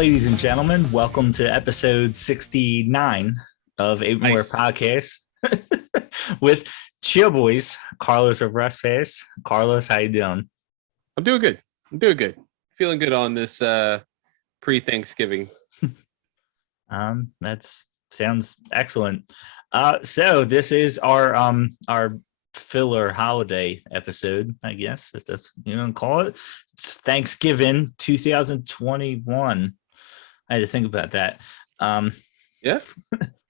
ladies and gentlemen, welcome to episode 69 of Apron Work Podcast with Chill Boys, Carlos of Rest Pass. Carlos, how you doing? I'm doing good. Feeling good on this pre-Thanksgiving. That sounds excellent. So this is our filler holiday episode, I guess, if that's what you want to call it. It's Thanksgiving 2021. I had to think about that. Yeah.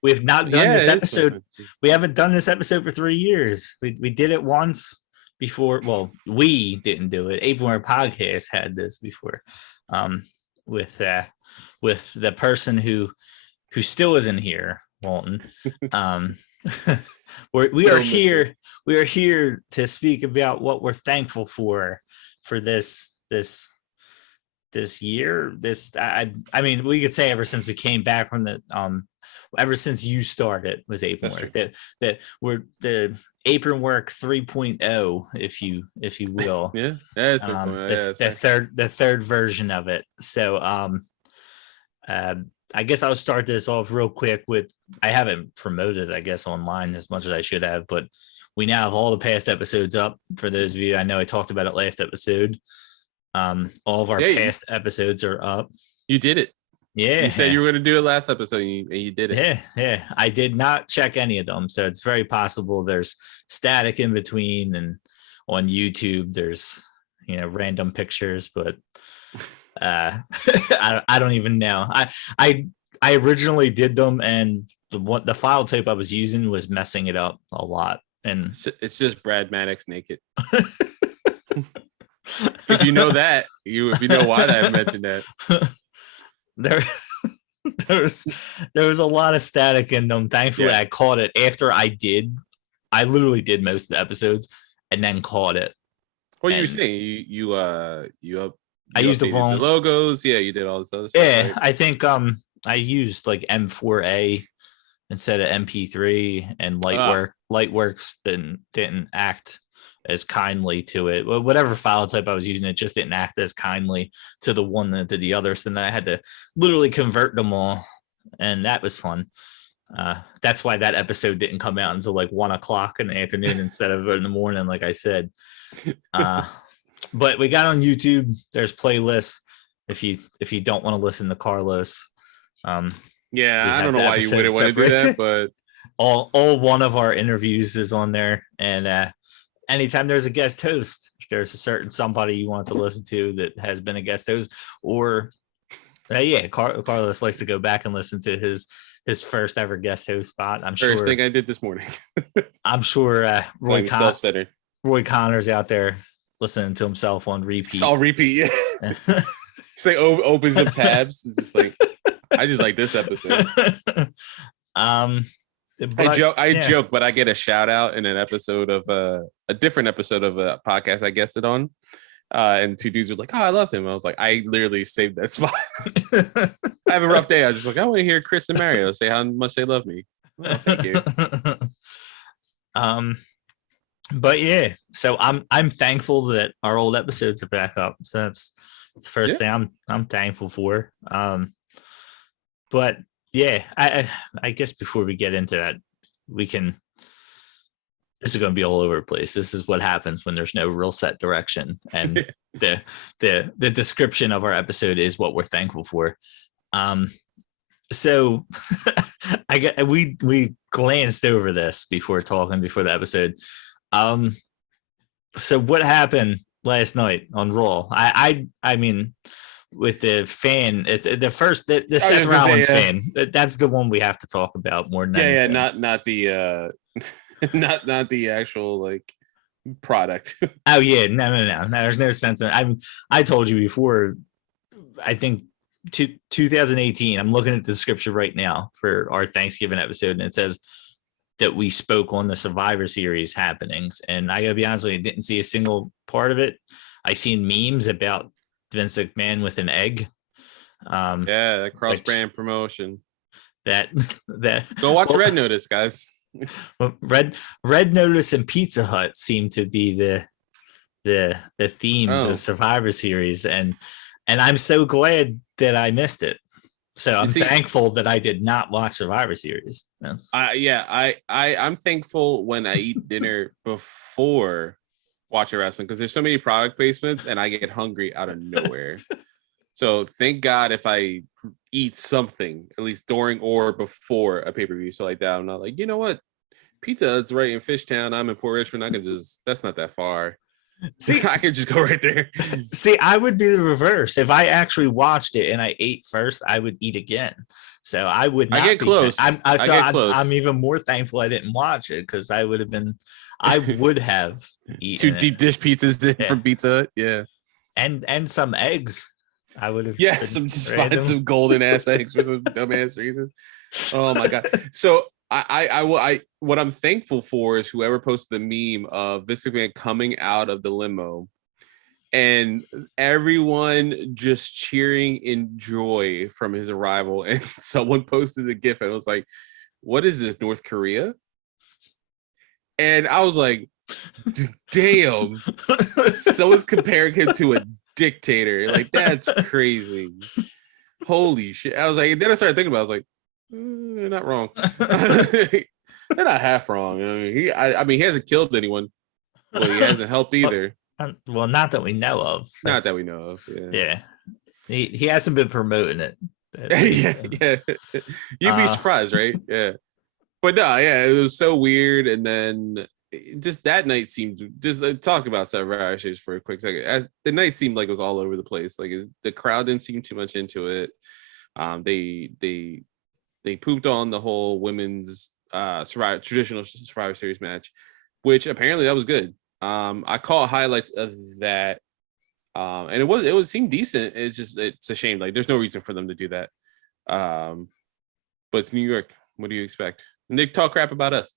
We have not done this episode. We haven't done this episode for 3 years. We did it once before. Well, we didn't do it. Apron Work Podcast had this before, with the person who still isn't here, Walton. We are here to speak about what we're thankful for this year. I mean, we could say ever since we came back from the ever since you started with Apron Work, that we're the Apron Work 3.0, if you will. Yeah, the third version of it. So I guess I'll start this off real quick with, I haven't promoted, I guess, online as much as I should have, but we now have all the past episodes up. For those of you, I know I talked about it last episode. All of our past episodes are up. You did it. Yeah. You said you were going to do it last episode, and you did it. Yeah. I did not check any of them, so it's very possible there's static in between, and on YouTube there's random pictures, but I don't even know. I originally did them, and the file type I was using was messing it up a lot, and it's just Brad Maddox naked. If you know that, if you know why I mentioned that, there was a lot of static in them. Thankfully, I caught it after I literally did most of the episodes and then caught it. What you were saying? You I used the wrong logos. Yeah, you did all this other stuff. Yeah, right? I think I used like M4A instead of MP3, and Lightworks didn't act as kindly to it. Well, whatever file type I was using, it just didn't act as kindly to the one that did the other. So then I had to literally convert them all, and that was fun. That's why that episode didn't come out until like 1 o'clock in the afternoon instead of in the morning, like I said. But we got on YouTube. There's playlists if you don't want to listen to Carlos. Yeah, I don't know why you wouldn't want to do that, but all one of our interviews is on there, and anytime there's a guest host, if there's a certain somebody you want to listen to that has been a guest host, or Carlos likes to go back and listen to his first ever guest host spot. First thing I did this morning. I'm sure Roy Connor's out there listening to himself on repeat. It's all repeat. Yeah. It's like opens up tabs. It's just like, I just like this episode. I joke, but I get a shout out in an episode of a different episode of a podcast I guested on, and two dudes were like, "Oh, I love him." I was like, I literally saved that spot. I have a rough day. I was just like, I want to hear Chris and Mario say how much they love me. Oh, thank you. But yeah, so I'm thankful that our old episodes are back up. So that's the first thing I'm thankful for. But yeah, I guess before we get into that, this is going to be all over the place. This is what happens when there's no real set direction, and the description of our episode is what we're thankful for. So we glanced over this before the episode. So what happened last night on Raw? I mean, with the fan, the Seth Rollins fan. That's the one we have to talk about more than anything. Not the not the actual like product. Oh yeah, no. There's no sense in. I told you before. I think 2018. I'm looking at the description right now for our Thanksgiving episode, and it says that we spoke on the Survivor Series happenings. And I gotta be honest with you, I didn't see a single part of it. I seen memes about Vince McMahon with an egg. That cross-brand promotion. That go watch Red Notice, guys. Red Notice and Pizza Hut seem to be the themes of Survivor Series, and I'm so glad that I missed it. So I'm See, thankful that I did not watch Survivor Series. I'm thankful when I eat dinner before watching wrestling because there's so many product placements and I get hungry out of nowhere. So thank God if I eat something at least during or before a pay-per-view, so like that, I'm not like, you know what, Pizza Hut's right in Fishtown. I'm in Port Richmond. I can just, that's not that far. See, I can just go right there. See, I would be the reverse. If I actually watched it and I ate first, I would eat again. So I would not. I get close. I'm even more thankful I didn't watch it because I would have eaten 2 deep dish pizzas from Pizza Hut. Yeah. And some eggs. I would have. Yeah, find some golden ass eggs for some dumbass reason. Oh my God. So I what I'm thankful for is whoever posted the meme of Vince McMahon coming out of the limo and everyone just cheering in joy from his arrival. And someone posted a GIF and it was like, what is this, North Korea? And I was like, damn, someone's comparing him to a dictator. Like, that's crazy. Holy shit. I was like, and then I started thinking about it, I was like, they're not wrong. They're not half wrong. I mean, he hasn't killed anyone. Well, he hasn't helped either. Well, not that we know of. Not that we know of. Yeah. He hasn't been promoting it. Yeah. You'd be surprised, right? Yeah. But no, yeah, it was so weird. And then just that night seemed, just talk about Survivor Series for a quick second. As the night seemed like it was all over the place. Like the crowd didn't seem too much into it. They pooped on the whole women's traditional Survivor Series match, which apparently that was good. I caught highlights of that, and it seemed decent. It's a shame. Like, there's no reason for them to do that. But it's New York. What do you expect? And they talk crap about us.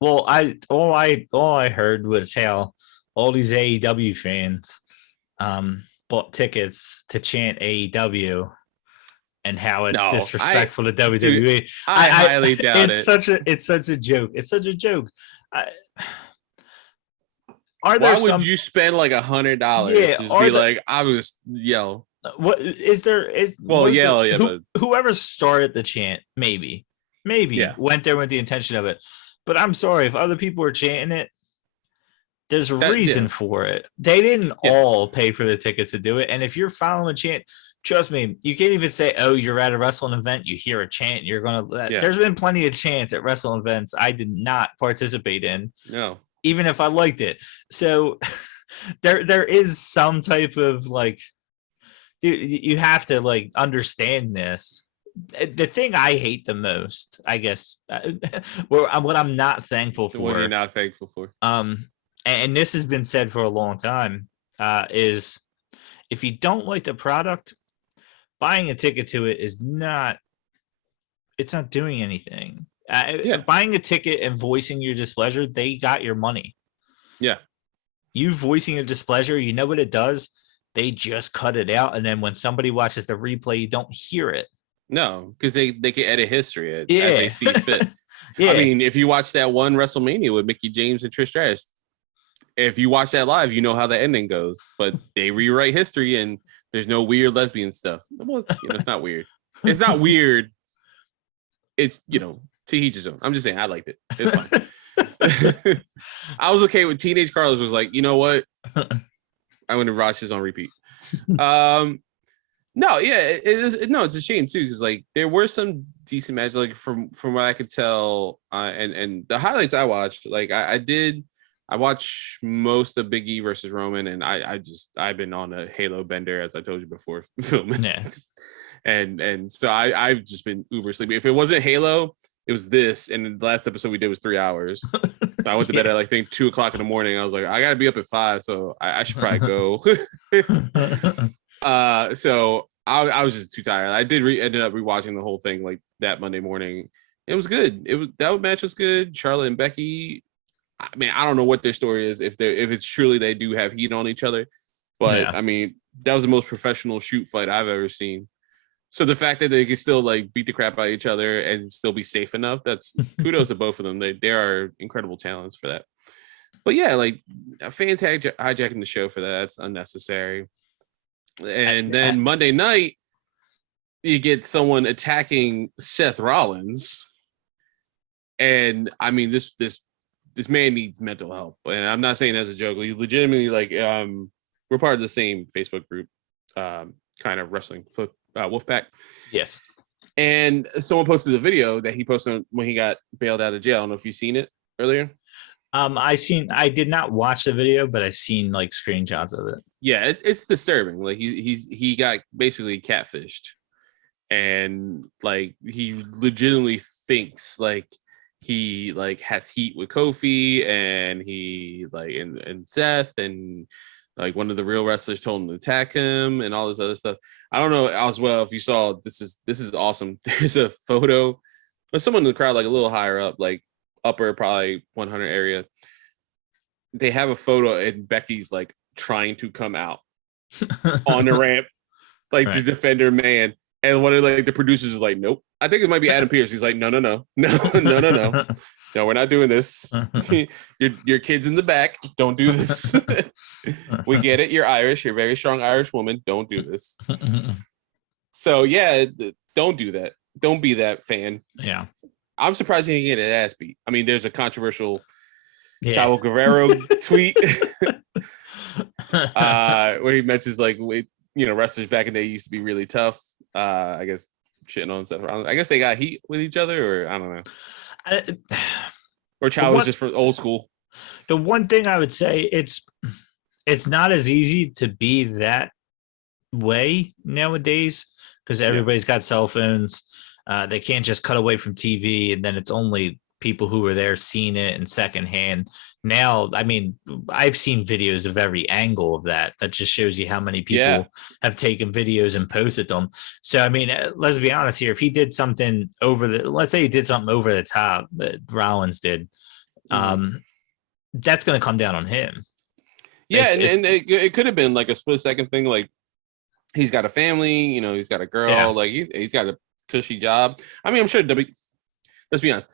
Well, all I heard was how all these AEW fans bought tickets to chant AEW and how it's disrespectful to WWE. Dude, I highly doubt it. It's such a joke. It's such a joke. Why would you spend like $100 to be like, I was yell? What is there? But whoever started the chant, maybe went there with the intention of it. But I'm sorry, if other people are chanting it, there's a reason for it. They didn't all pay for the tickets to do it. And if you're following a chant, trust me, you can't even say, oh, you're at a wrestling event, you hear a chant, you're going to... There's been plenty of chants at wrestling events I did not participate in. No. Even if I liked it. So there is some type of like... Dude, you have to like understand this. The thing I hate the most, I guess, what I'm not thankful for. What are you not thankful for? And this has been said for a long time, is if you don't like the product, buying a ticket to it is not. It's not doing anything. Buying a ticket and voicing your displeasure, they got your money. Yeah. You voicing your displeasure, you know what it does? They just cut it out, and then when somebody watches the replay, you don't hear it. No, because they can edit history as they see fit. Yeah. I mean, if you watch that one WrestleMania with Mickie James and Trish Stratus, if you watch that live, you know how the ending goes. But they rewrite history, and there's no weird lesbian stuff. Well, it's not weird. It's not weird. It's, to each his own. I'm just saying, I liked it. It's fine. I was okay with Teenage Carlos was like, you know what? I'm going to watch this on repeat. It's a shame too, because like there were some decent matches, like from what I could tell, and the highlights I watched, like I watched most of Big E versus Roman, and I've been on a Halo bender, as I told you before filming. Yeah. and so I've just been uber sleepy. If it wasn't Halo, it was this, and the last episode we did was 3 hours. So I went to bed at 2 o'clock in the morning. I was like, I gotta be up at 5, so I should probably go. So I was just too tired. I ended up rewatching the whole thing like that Monday morning. It was good. That match was good. Charlotte and Becky. I mean, I don't know what their story is, if it's truly they do have heat on each other, but I mean, that was the most professional shoot fight I've ever seen. So the fact that they can still beat the crap out of each other and still be safe enough, that's kudos to both of them. They are incredible talents for that. But yeah, fans hijacking the show for that. That's unnecessary. And then Monday night, you get someone attacking Seth Rollins. And I mean, this man needs mental help. And I'm not saying as a joke. He legitimately, like, we're part of the same Facebook group, kind of wrestling Wolfpack. Yes. And someone posted a video that he posted when he got bailed out of jail. I don't know if you've seen it earlier. I did not watch the video, but I've seen like screenshots of it. Yeah, it's disturbing. Like he got basically catfished, and like he legitimately thinks like he like has heat with Kofi, and he like and Seth, and like one of the real wrestlers told him to attack him, and all this other stuff. I don't know as well if you saw. This is awesome. There's a photo of someone in the crowd, like a little higher up, like upper probably 100 area. They have a photo and Becky's like trying to come out on the ramp, like right. To defend her man. And one of like the producers is like, nope. I think it might be Adam Pearce. He's like, no. No, we're not doing this. Your kid's in the back. Don't do this. We get it. You're Irish. You're a very strong Irish woman. Don't do this. So yeah, don't do that. Don't be that fan. Yeah. I'm surprised he didn't get an ass beat. I mean, there's a controversial Chavo Guerrero tweet where he mentions like, wrestlers back in the day used to be really tough. I guess shitting on Seth Rollins. I guess they got heat with each other, or I don't know. Or Chavo was just for old school. The one thing I would say, it's not as easy to be that way nowadays because everybody's got cell phones. They can't just cut away from TV and then it's only people who were there seeing it in secondhand. Now, I mean, I've seen videos of every angle of that. That just shows you how many people have taken videos and posted them. So, I mean, let's be honest here. If he did something let's say he did something over the top that Rollins did, that's going to come down on him. Yeah, and it could have been like a split second thing. Like he's got a family, he's got a girl, like he's got a cushy job. I mean, I'm sure let's be honest,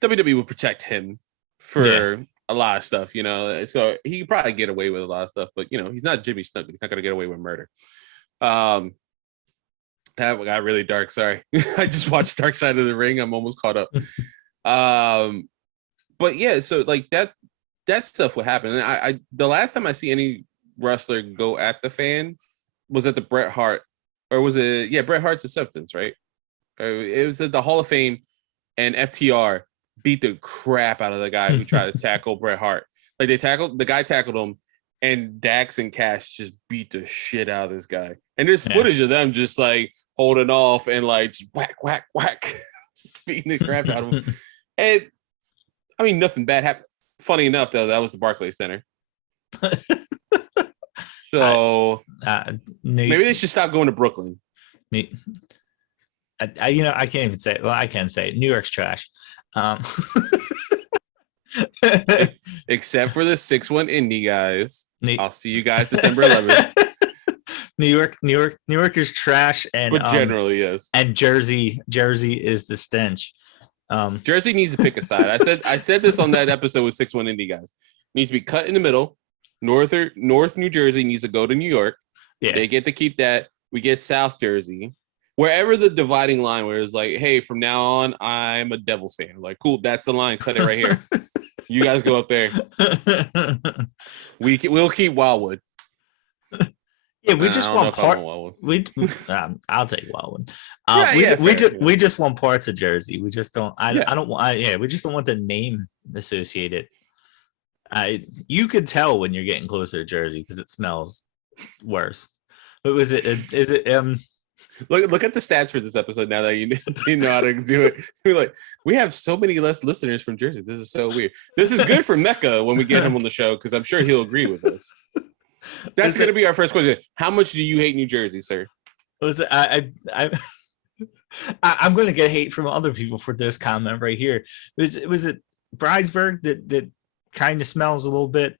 WWE will protect him for a lot of stuff, so he could probably get away with a lot of stuff, but he's not Jimmy Snuka. He's not going to get away with murder. That got really dark. Sorry. I just watched Dark Side of the Ring. I'm almost caught up. But yeah, so like that stuff would happen. And I the last time I see any wrestler go at the fan was at the Bret Hart, or was it Bret Hart's acceptance, right? It was at the Hall of Fame, and FTR beat the crap out of the guy who tried to tackle Bret Hart. Like the guy tackled him, and Dax and Cash just beat the shit out of this guy. And there's footage of them just like holding off and like just whack, whack, whack, just beating the crap out of him. And I mean, nothing bad happened. Funny enough, though, that was the Barclays Center. So maybe they should stop going to Brooklyn. I can't even say it. Well, I can say it. New York's trash. Except for the 6-1 indie guys. I'll see you guys December 11th. New York is trash, but generally yes. And Jersey is the stench. Jersey needs to pick a side. I said this on that episode with 6-1 indie guys. Needs to be cut in the middle. North New Jersey needs to go to New York. Yeah, they get to keep that. We get South Jersey. Wherever the dividing line where it's like, hey, from now on, I'm a Devils fan. Like, cool, that's the line. Cut it right here. You guys go up there. We'll keep Wildwood. Yeah, we just want I'll take Wildwood. We just want parts of Jersey. We just don't. We just don't want the name associated. You could tell when you're getting closer to Jersey because it smells worse. But is it? Look at the stats for this episode now that you know how to do it. We're like, we have so many less listeners from Jersey. This is so weird. This is good for Mecca when we get him on the show because I'm sure he'll agree with us. That's going to be our first question. How much do you hate New Jersey, sir? I'm going to get hate from other people for this comment right here. Was it Bridesburg that kind of smells a little bit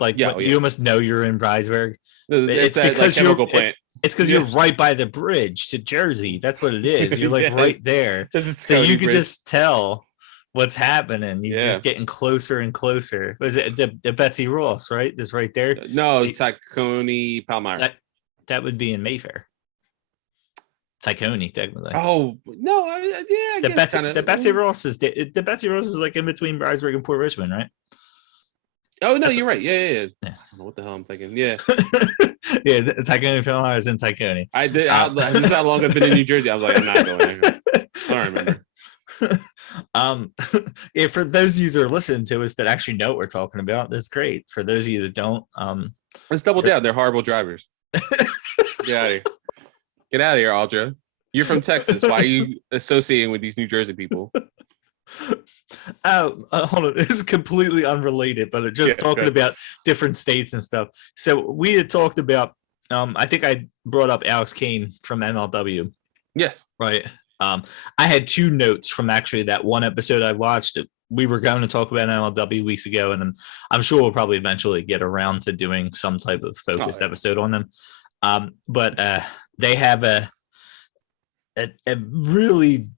like you almost know you're in Bridesburg? It's because like chemical plant. It's because you're right by the bridge to Jersey. That's what it is. You're like right there. So you could just tell what's happening. You're just getting closer and closer. Was it the Betsy Ross, right? This right there? No, Tacony Palmyra. That would be in Mayfair. Tacony, technically. Oh no, I guess kind of. The Betsy Ross is like in between Bridesburg and Port Richmond, right? Oh no, you're right. Yeah. I don't know what the hell I'm thinking. Yeah. Yeah, Tacony Film is in Tacony. I did. This is how long I've been in New Jersey. I was like, I'm not going. I don't remember. Yeah, for those of you that are listening to us that actually know what we're talking about, that's great. For those of you that don't, let's double down. They're horrible drivers. Get out of here. Get out of here, Audra. You're from Texas. Why are you associating with these New Jersey people? Hold on. This is completely unrelated, but just talking about different states and stuff. So we had talked about, I think I brought up Alex Kane from MLW. Yes. Right. I had 2 notes from actually that one episode I watched. We were going to talk about MLW weeks ago, and I'm sure we'll probably eventually get around to doing some type of focused episode on them. But they have a really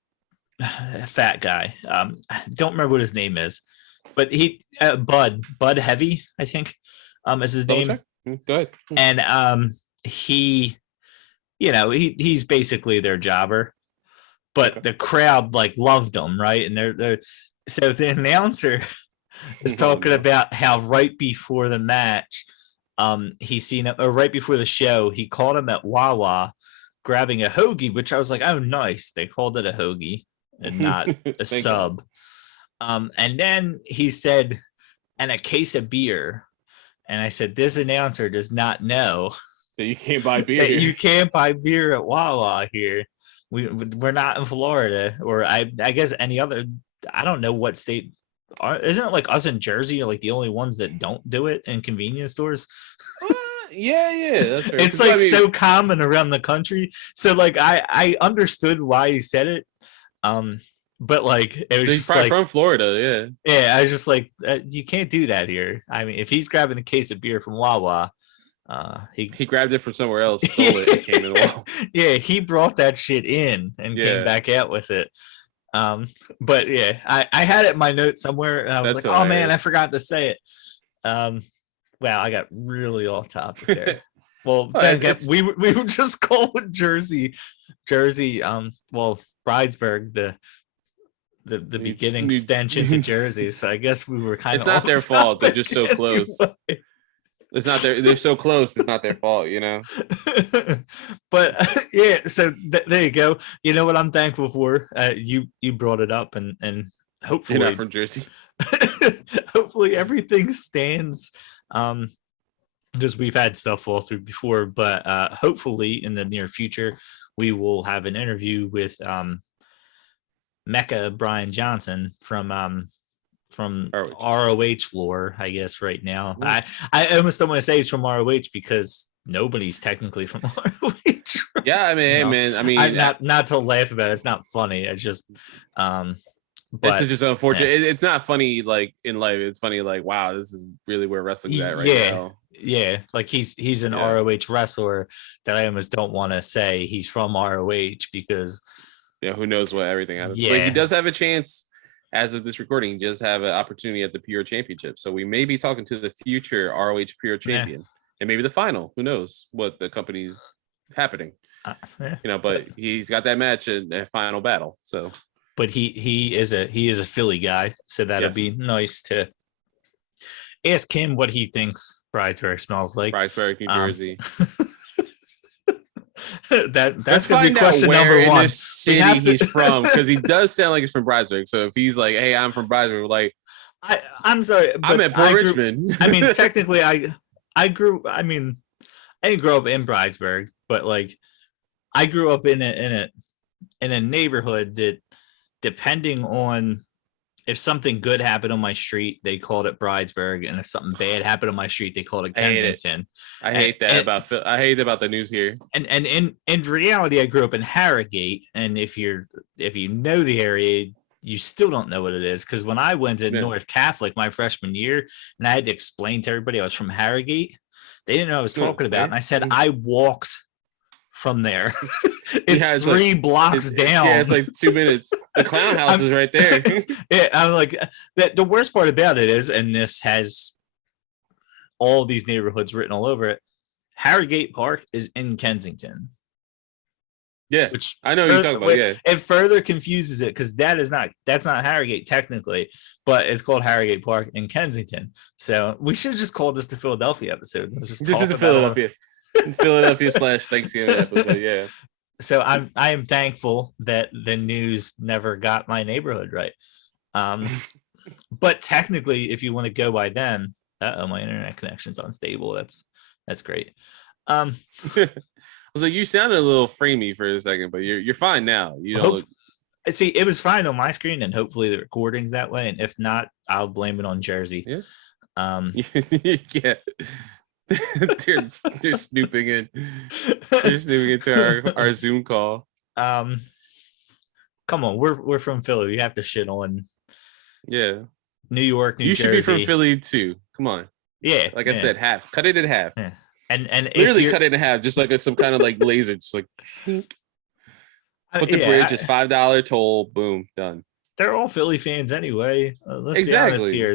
fat guy. I don't remember what his name is, but he Bud Heavy, I think, is his name. Go ahead. And he, he's basically their jobber, but the crowd like loved him, right? And they're so the announcer is talking about how right before the match, he seen or right before the show, he called him at Wawa grabbing a hoagie, which I was like, oh, nice. They called it a hoagie and not a sub. And then he said, and a case of beer. And I said, this announcer does not know that you can't buy beer. That you can't buy beer at Wawa here. We're not in Florida, or I guess any other. I don't know what state. Isn't it like us in Jersey are like the only ones that don't do it in convenience stores? Yeah, that's fair. It's like so common around the country. So like I understood why he said it, but like it was just probably like from Florida, yeah. I was just like, you can't do that here. I mean, if he's grabbing a case of beer from Wawa, he grabbed it from somewhere else, stole it, and came in the Wawa. Yeah, he brought that shit in and came back out with it. But yeah, I had it in my notes somewhere, and I was hilarious. Oh man, I forgot to say it. Wow, I got really off topic there. Well, we were just calling Jersey, Bridesburg, the beginning extension to Jersey. So I guess we were kind of. It's not their fault. They're just so close. Anyway. It's not they're so close. It's not their fault, But yeah, so there you go. You know what I'm thankful for? You brought it up, and hopefully you're not from Jersey. Hopefully everything stands. Because we've had stuff fall through before, but hopefully in the near future we will have an interview with Mecca Brian Johnson from ROH lore, I guess right now. I almost don't want to say it's from ROH because nobody's technically from ROH. Yeah, I mean, hey, man, I mean, not to laugh about it. It's not funny. It's just but it's just unfortunate. Yeah. It's not funny like in life. It's funny like, wow, this is really where wrestling's at right now. Yeah, like he's an ROH wrestler that I almost don't want to say he's from ROH because who knows what everything happens. Yeah. But he does have a chance. As of this recording, he does have an opportunity at the Pure Championship. So we may be talking to the future ROH Pure Champion and maybe the final. Who knows what the company's happening? But he's got that match in a final battle. So, but he is a Philly guy, so that'll be nice to ask him what he thinks Bridesburg smells like. Bridesburg, New Jersey. That's gonna be question number one. This city he's from, because he does sound like he's from Bridesburg. So if he's like, "Hey, I'm from Bridesburg," like, I'm sorry, I'm at Port Richmond. I mean, technically, I didn't grow up in Bridesburg, but like, I grew up in a neighborhood that, depending on if something good happened on my street, they called it Bridesburg, and if something bad happened on my street, they called it Kensington. I hate about the news here. And in reality, I grew up in Harrogate, and if you know the area, you still don't know what it is, because when I went to North Catholic my freshman year, and I had to explain to everybody I was from Harrogate, they didn't know what I was talking about, and I said I walked from there. It's 3 blocks down. Yeah, it's like 2 minutes. The Clown House is right there. Yeah, I'm like, the worst part about it is, and this has all these neighborhoods written all over it, Harrogate Park is in Kensington. Yeah, which I know what you're talking about. Yeah, it further confuses it because that's not Harrogate technically, but it's called Harrogate Park in Kensington. So we should just call this the Philadelphia episode. Let's just this is the Philadelphia / Thanksgiving episode. Yeah. So I am thankful that the news never got my neighborhood right. But technically, if you want to go by them, my internet connection's unstable. That's great. I was like, you sounded a little framey for a second, but you're fine now. You don't look. See, it was fine on my screen, and hopefully the recording's that way. And if not, I'll blame it on Jersey. Yeah. Yeah. they're snooping in. They're snooping into our Zoom call. Come on, we're from Philly. We have to shit on. Yeah. New York, New Jersey. You should be from Philly too. Come on. Yeah. Like I said, half. Cut it in half. Yeah. And literally cut it in half, just like some kind of like laser, just like put the bridge, just $5 toll, boom, done. They're all Philly fans anyway. Let's exactly. be honest here.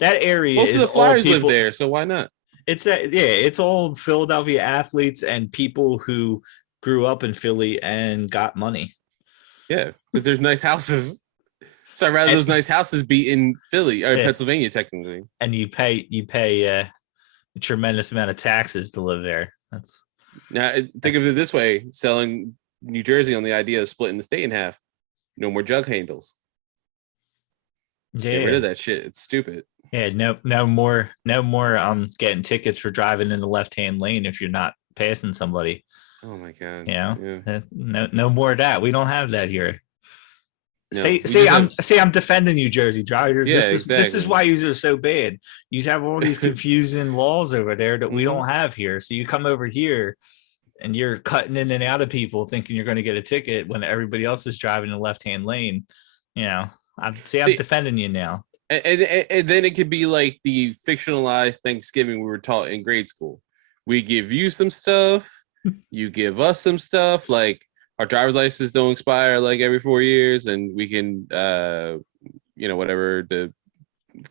That area. Most of the Flyers live there, so why not? It's all Philadelphia athletes and people who grew up in Philly and got money. Yeah, because there's nice houses. So I'd rather those nice houses be in Philly or Pennsylvania, technically. And you pay a tremendous amount of taxes to live there. That's now think of it this way: selling New Jersey on the idea of splitting the state in half. No more jug handles. Yeah, get rid of that shit. It's stupid. Yeah, no more getting tickets for driving in the left-hand lane if you're not passing somebody. Oh my god. Yeah. No more of that. We don't have that here. No, I'm defending New Jersey drivers. Yeah, this is why you are so bad. You have all these confusing laws over there that we don't have here. So you come over here and you're cutting in and out of people thinking you're going to get a ticket when everybody else is driving in the left-hand lane. I'm defending you now. And then it could be like the fictionalized Thanksgiving we were taught in grade school. We give you some stuff, you give us some stuff, like our driver's license don't expire like every 4 years, and we can whatever the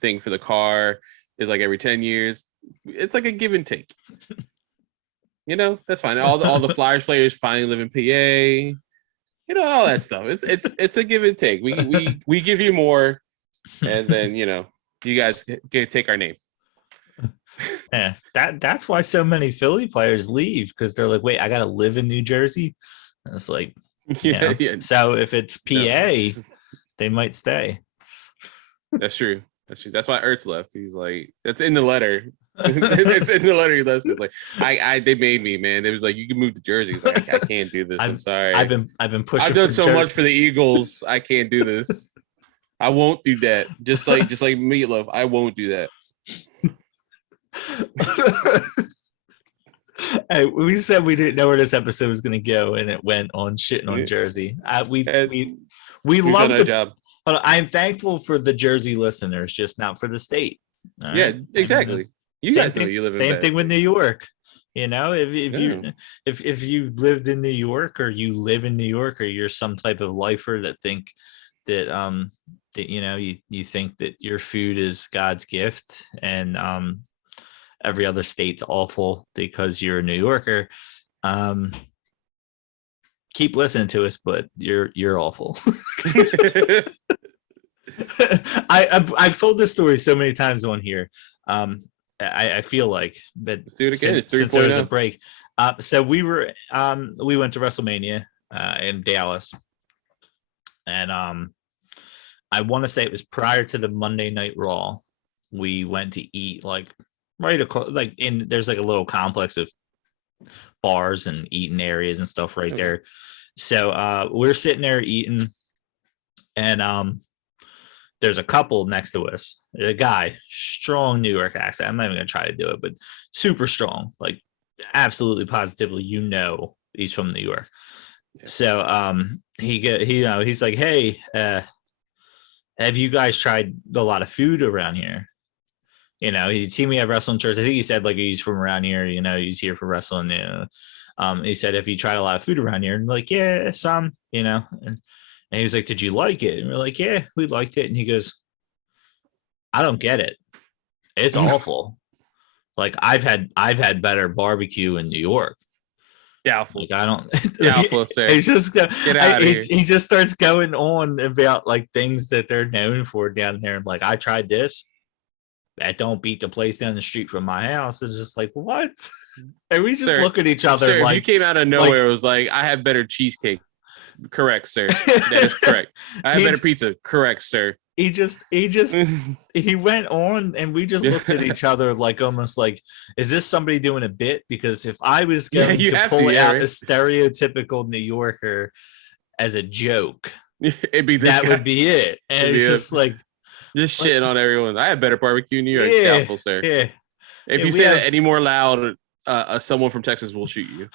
thing for the car is like every 10 years. It's like a give and take. That's fine. All the Flyers players finally live in PA. All that stuff. It's a give and take. We give you more, and then you guys take our name. Yeah, that's why so many Philly players leave, because they're like, wait, I gotta live in New Jersey. And it's like, yeah. So if it's PA, they might stay. That's true. That's why Ertz left. He's like, that's in the letter. It's in the letter he left. It's like, they made me, man. It was like, you can move to Jersey. He's like, I can't do this. I'm sorry. I've been pushing. I've done so much for the Eagles. I can't do this. I won't do that. Just like Meatloaf, I won't do that. Hey, we said we didn't know where this episode was going to go, and it went on shitting on Jersey. We love the job. But I'm thankful for the Jersey listeners, just not for the state. Yeah, exactly. You guys know you live in same thing with New York. If you lived in New York, or you live in New York, or you're some type of lifer that think that you think that your food is God's gift, and every other state's awful because you're a New Yorker. Keep listening to us, but you're awful. I've told this story so many times on here. I feel like that. Let's do it again. Since there was a break. So we went to WrestleMania in Dallas, and I want to say it was prior to the Monday Night Raw. We went to eat right across, there's like a little complex of bars and eating areas and stuff right there. So we're sitting there eating, and there's a couple next to us. A guy, strong New York accent. I'm not even gonna try to do it, but super strong, like absolutely positively, he's from New York. Yeah. So he's like, hey, have you guys tried a lot of food around here? He'd seen me at wrestling church. I think he said he's from around here, he's here for wrestling. He said, have you tried a lot of food around here? And like, yeah, some, and he was like, did you like it? And we're like, yeah, we liked it. And he goes, I don't get it. It's awful. Like I've had better barbecue in New York. Doubtful. Like I don't. Doubtful, sir. He just Get out of here. He just starts going on about like things that they're known for down there. Like I tried this. That don't beat the place down the street from my house. It's just like what? And we just look at each other. Sir, like if you came out of nowhere, it was like I have better cheesecake. Correct, sir. That is correct. I have better pizza. Correct, sir. He went on, and we just looked at each other like almost like, is this somebody doing a bit? Because if I was going to pull out a stereotypical New Yorker as a joke, it'd be this that guy. Would be it. And it's just like just shitting on everyone. I have better barbecue in New York. Doubtful, sir. Yeah. If you say that any more loud, someone from Texas will shoot you.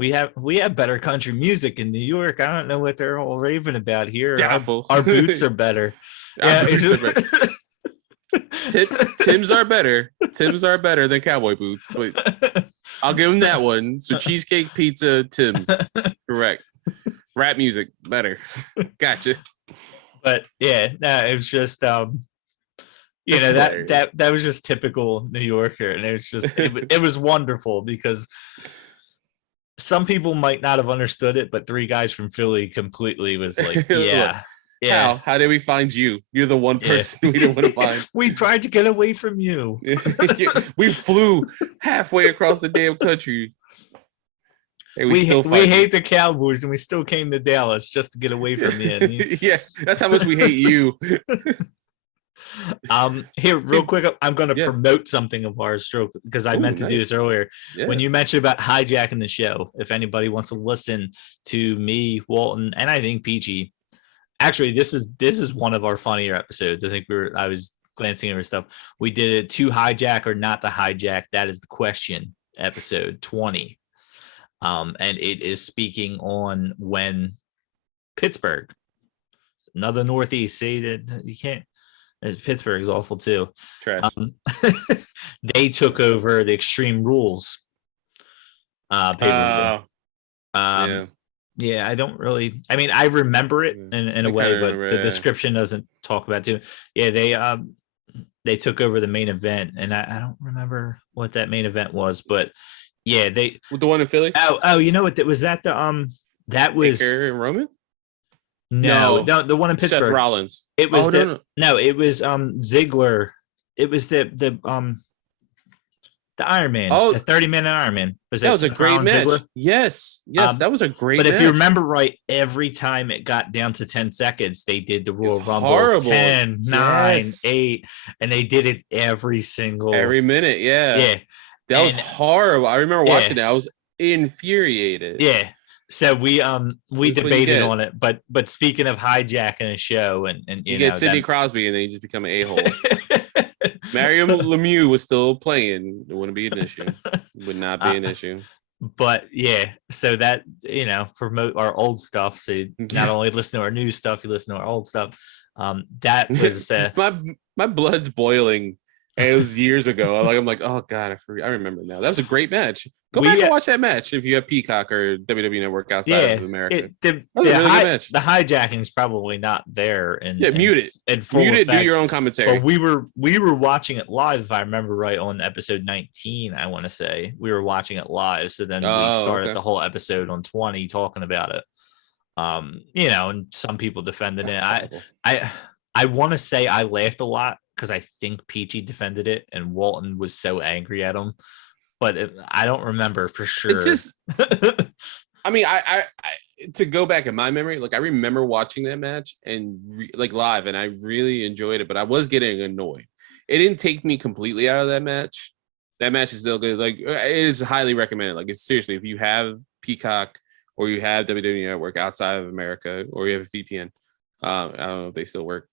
We have better country music in New York. I don't know what they're all raving about here. Doubtful. Our boots are better. Yeah, Tim's are better. Tim's are better than cowboy boots, but I'll give him that one. So cheesecake, pizza, Tim's. Correct. Rap music, better. Gotcha. But yeah, no, it was just that was just typical New Yorker, and it was just it was wonderful because some people might not have understood it, but three guys from Philly completely was like, yeah. Yeah. How did we find you? You're the one person we didn't want to find. We tried to get away from you. We flew halfway across the damn country. And we hate the Cowboys, and we still came to Dallas just to get away from you. Yeah, that's how much we hate you. Here, real quick, I'm going to promote something of ours, Stroke, because I meant to do this earlier. Yeah. When you mentioned about hijacking the show, if anybody wants to listen to me, Walton, and I think Peachy. Actually, this is one of our funnier episodes. I think I was glancing over stuff. We did it to hijack or not to hijack. That is the question, episode 20. And it is speaking on when Pittsburgh, another Northeast, see that you can't. Pittsburgh is awful too. Trash. They took over the Extreme Rules. Yeah. Yeah, I don't really. I mean, I remember it in a way, but the description doesn't talk about it too. Yeah, they took over the main event, and I don't remember what that main event was, but yeah, they with the one in Philly. Oh, you know what? Was that that was Baker and Roman? No, the one in Pittsburgh. Seth Rollins. It was no, it was Ziggler. It was the Iron Man, the 30-minute Iron Man. That was a great match. Ziggler? Yes, that was a great match. But if you remember right, every time it got down to 10 seconds, they did the Royal Rumble. 10, 9, 8, and they did it every minute. Yeah. That was horrible. I remember watching it. I was infuriated. Yeah. So we debated on it, but speaking of hijacking a show and you get Sidney Crosby and then you just become an a-hole. Mario Lemieux was still playing. It wouldn't be an issue. It would not be an issue. But yeah, so that promote our old stuff. So you not only listen to our new stuff, you listen to our old stuff. That was my blood's boiling. And it was years ago. I'm like, oh god, I remember now. That was a great match. Go back and watch that match if you have Peacock or WWE Network outside of America. That was a really good match. The hijacking is probably not there. Mute it. Mute it. Do your own commentary. But we were watching it live, if I remember right, on episode 19. I want to say we were watching it live. So then we started the whole episode on 20 talking about it. And some people defended it. I want to say I laughed a lot because I think Peachy defended it and Walton was so angry at him, but I don't remember for sure. It's just, I mean, I to go back in my memory, like I remember watching that match and live, and I really enjoyed it, but I was getting annoyed. It didn't take me completely out of that match. That match is still good. Like it is highly recommended. Like it's seriously, if you have Peacock or you have WWE Network outside of America or you have a VPN, I don't know if they still work.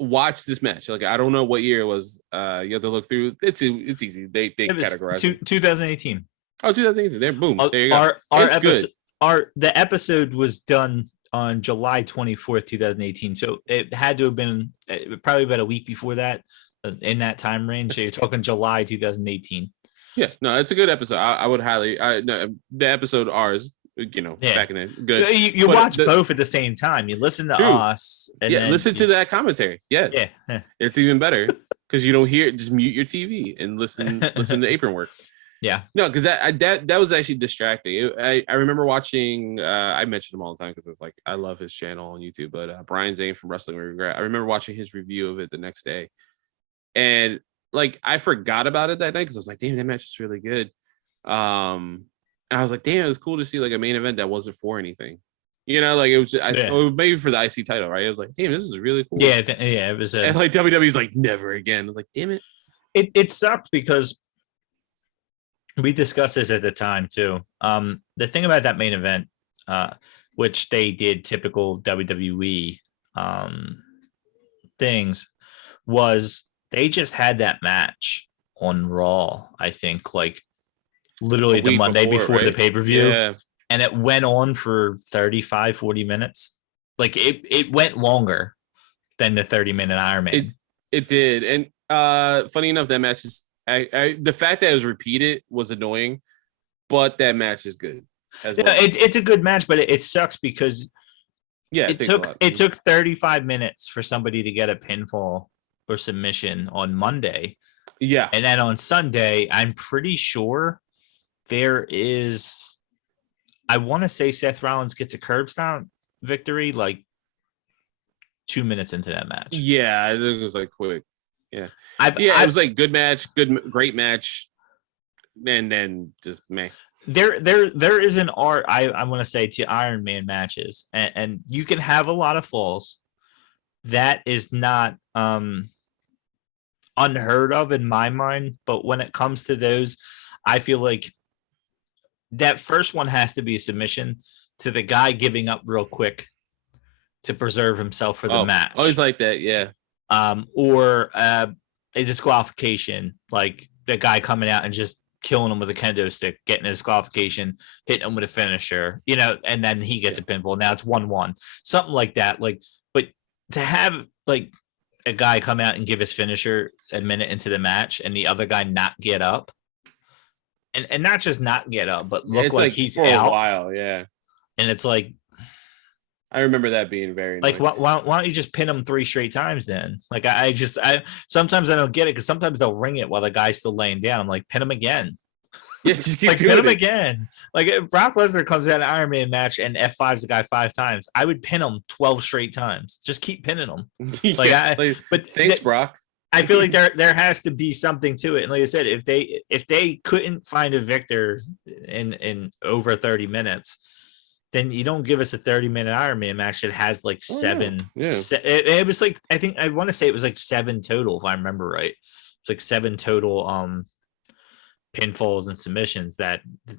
Watch this match. Like I don't know what year it was. You have to look through. It's easy. They categorize 2018. Oh, 2018. There, boom. There you go. The episode was done on July 24th, 2018. So it had to have been probably about a week before that, in that time range. So you're talking July 2018. Yeah, no, it's a good episode. I would highly. The episode ours. Back in the good. You watch both at the same time. You listen to us, and listen to that commentary. Yeah, it's even better because you don't hear it. Just mute your TV and listen to Apron Work. Yeah. No, because that was actually distracting. I remember watching. I mentioned him all the time because it's like I love his channel on YouTube. But Brian Zane from Wrestling with Regret. I remember watching his review of it the next day, and like I forgot about it that night because I was like, "Damn, that match is really good." And I was like, "Damn, it was cool to see like a main event that wasn't for anything." You know, like it was. Maybe for the IC title, right? I was like, "Damn, this is really cool." Yeah, it was. And like WWE's like, "Never again." I was like, "Damn it!" It sucked because we discussed this at the time too. The thing about that main event, which they did typical WWE things, was they just had that match on Raw. I think like literally the Monday before the pay-per-view. Yeah. And it went on for 35, 40 minutes. Like it went longer than the 30-minute Iron Man. It did. And funny enough, that match is the fact that it was repeated was annoying, but that match is good as well. It's a good match, but it sucks because it took 35 minutes for somebody to get a pinfall or submission on Monday. Yeah. And then on Sunday, I'm pretty sure there is, I want to say Seth Rollins gets a curb stomp victory like 2 minutes into that match. Yeah, I think it was like quick. Yeah. It was like good match, great match, and then just meh. There is an art, I want to say, to Iron Man matches, and you can have a lot of falls. That is not unheard of in my mind, but when it comes to those, I feel like that first one has to be a submission to the guy giving up real quick to preserve himself for the match. Always like that, yeah. Or a disqualification, like the guy coming out and just killing him with a kendo stick, getting a disqualification, hitting him with a finisher, you know, and then he gets a pinfall. Now it's 1-1, something like that. Like, but to have like a guy come out and give his finisher a minute into the match and the other guy not get up, and not just not get up, but look like he's for out a while, yeah. And it's like, I remember that being very like, why don't you just pin him 3 straight times then? Like, I sometimes I don't get it because sometimes they'll ring it while the guy's still laying down. I'm like, pin him again. Yeah, just keep like pin him again. Like if Brock Lesnar comes out in an Iron Man match and F5's the guy 5 times, I would pin him 12 straight times. Just keep pinning him. But thanks, Brock. I feel like there has to be something to it. And like I said, if they couldn't find a victor in over 30 minutes, then you don't give us a 30-minute Iron Man match that has like 7. Yeah. It was like, I think I want to say it was like 7 total, if I remember right. It's like 7 total pinfalls and submissions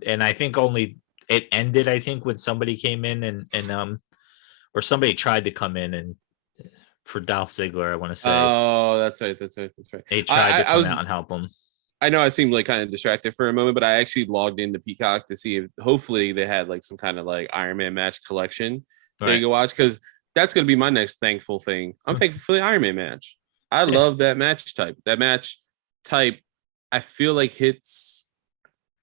and I think only it ended, I think, when somebody came in and or somebody tried to come in and for Dolph Ziggler, I want to say. Oh, that's right. They tried to come out and help him. I know I seemed like kind of distracted for a moment, but I actually logged into Peacock to see if hopefully they had like some kind of like Iron Man match collection that you can watch, because that's going to be my next thankful thing. I'm thankful for the Iron Man match. I love that match type. That match type, I feel like hits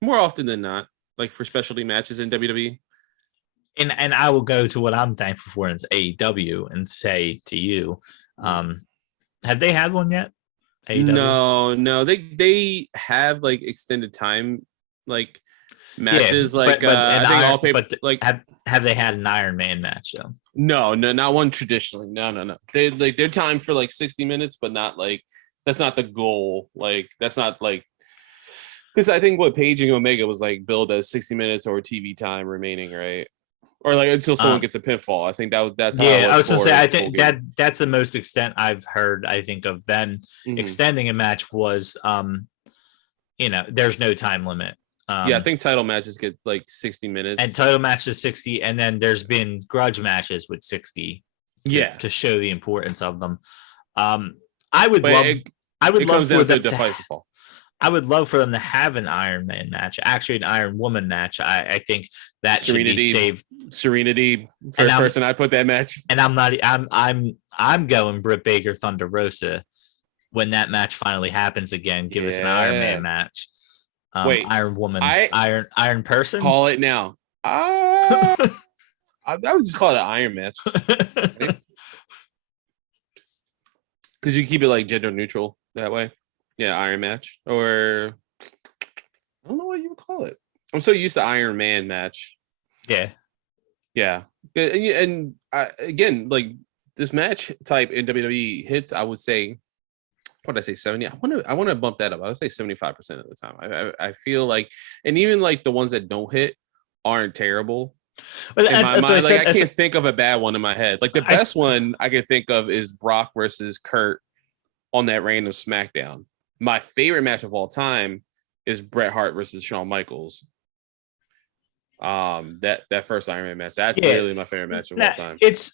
more often than not, like for specialty matches in WWE. And I will go to what I'm thankful for in AEW and say to you, have they had one yet? AEW? No, they have like extended time like matches, I think all paper. But like, have they had an Iron Man match though? No, not one traditionally. No. They like they're timed for like 60 minutes, but not like that's not the goal. Like that's not like, because I think what Page and Omega was like billed as 60 minutes or TV time remaining, right? Or like until someone gets a pinfall. I think that's how I was gonna say, I think that's the most extent I've heard, I think, of them extending a match was there's no time limit. I think title matches get like 60 minutes. And title matches 60, and then there's been grudge matches with 60 to show the importance of them. I would love for them to have an Iron Man match, actually an Iron Woman match. I think that Serenity, should be saved. Serenity, first person I put that match. And I'm going Britt Baker, Thunder Rosa when that match finally happens again. Give us an Iron Man match. Wait, Iron Woman, Iron Person. Call it now. I would just call it an Iron match. Right? Because you keep it like gender neutral that way. Yeah, Iron match. Or I don't know what you would call it. I'm so used to Iron Man match. Yeah. Yeah. And again, like this match type in WWE hits, I would say, what did I say, 70? I want to bump that up. I would say 75% of the time. I feel like, and even like the ones that don't hit aren't terrible. But In my mind, said, like I can't think of a bad one in my head. Like the best one I can think of is Brock versus Kurt on that random SmackDown. My favorite match of all time is Bret Hart versus Shawn Michaels. That first Iron Man match. That's literally my favorite match of all time. It's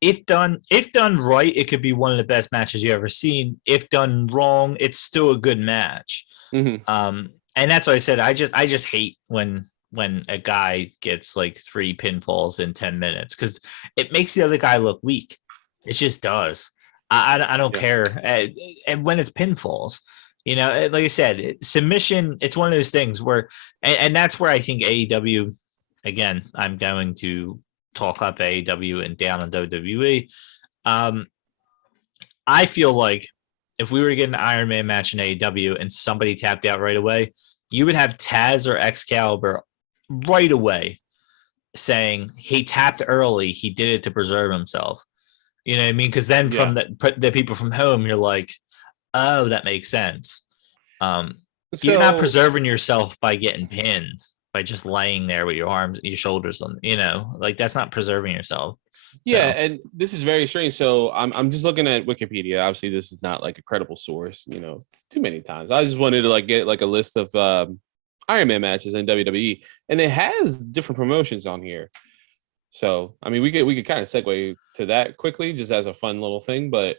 if done right, it could be one of the best matches you ever seen. If done wrong, it's still a good match. Mm-hmm. And that's what I said. I just hate when a guy gets like 3 pinfalls in 10 minutes because it makes the other guy look weak. It just does. I don't care. And when it's pinfalls, you know, like I said, submission, it's one of those things where, and that's where I think AEW, again, I'm going to talk up AEW and down on WWE. I feel like if we were to get an Iron Man match in AEW and somebody tapped out right away, you would have Taz or Excalibur right away saying he tapped early, he did it to preserve himself. You know what I mean? Because then from the people from home, you're like, oh, that makes sense. You're not preserving yourself by getting pinned, by just laying there with your arms, your shoulders on, you know, like that's not preserving yourself. Yeah, and this is very strange. So I'm just looking at Wikipedia. Obviously, this is not like a credible source, you know, too many times. I just wanted to like get like a list of Iron Man matches in WWE, and it has different promotions on here. So I mean, we could kind of segue to that quickly, just as a fun little thing. But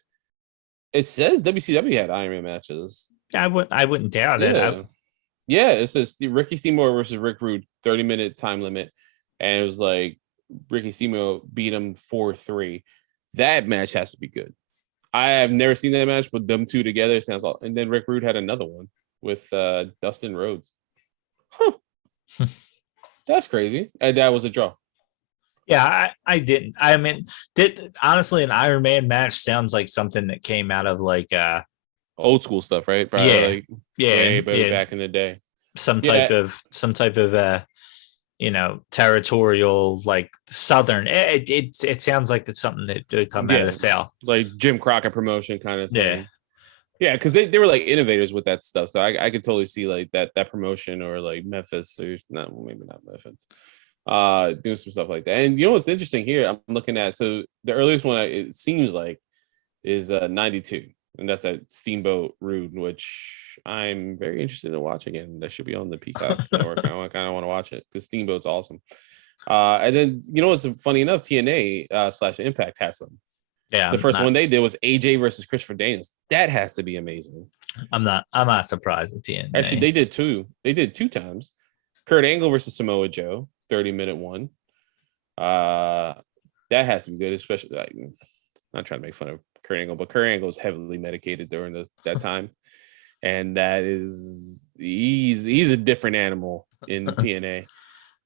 it says WCW had Iron Man matches. I wouldn't doubt it. Yeah, it says Ricky Steamboat versus Rick Rude, 30-minute time limit, and it was like Ricky Steamboat beat him 4-3. That match has to be good. I have never seen that match, but them two together sounds all. And then Rick Rude had another one with Dustin Rhodes. Huh. That's crazy. And that was a draw. Yeah, I didn't. I mean, honestly, an Iron Man match sounds like something that came out of like old school stuff, right? Probably back in the day. Some type of you know, territorial, like Southern. It sounds like it's something that would come out of the South, like Jim Crockett promotion kind of thing. Yeah, because they were like innovators with that stuff, so I could totally see like that promotion, or like Memphis, or not, maybe not Memphis, doing some stuff like that. And you know what's interesting here? I'm looking at, so the earliest one it seems like is 92, and that's that Steamboat Rude, which I'm very interested in watching again. That should be on the Peacock Network. I kind of want to watch it because Steamboat's awesome. And then you know what's funny enough, TNA / Impact has some. Yeah, the first one they did was AJ versus Christopher Daniels. That has to be amazing. I'm not surprised at TNA. Actually, they did two. They did 2 times. Kurt Angle versus Samoa Joe, 30-minute one. That has to be good, especially like, I'm not trying to make fun of Kurt Angle, but Kurt Angle is heavily medicated during that time, and that is he's a different animal in TNA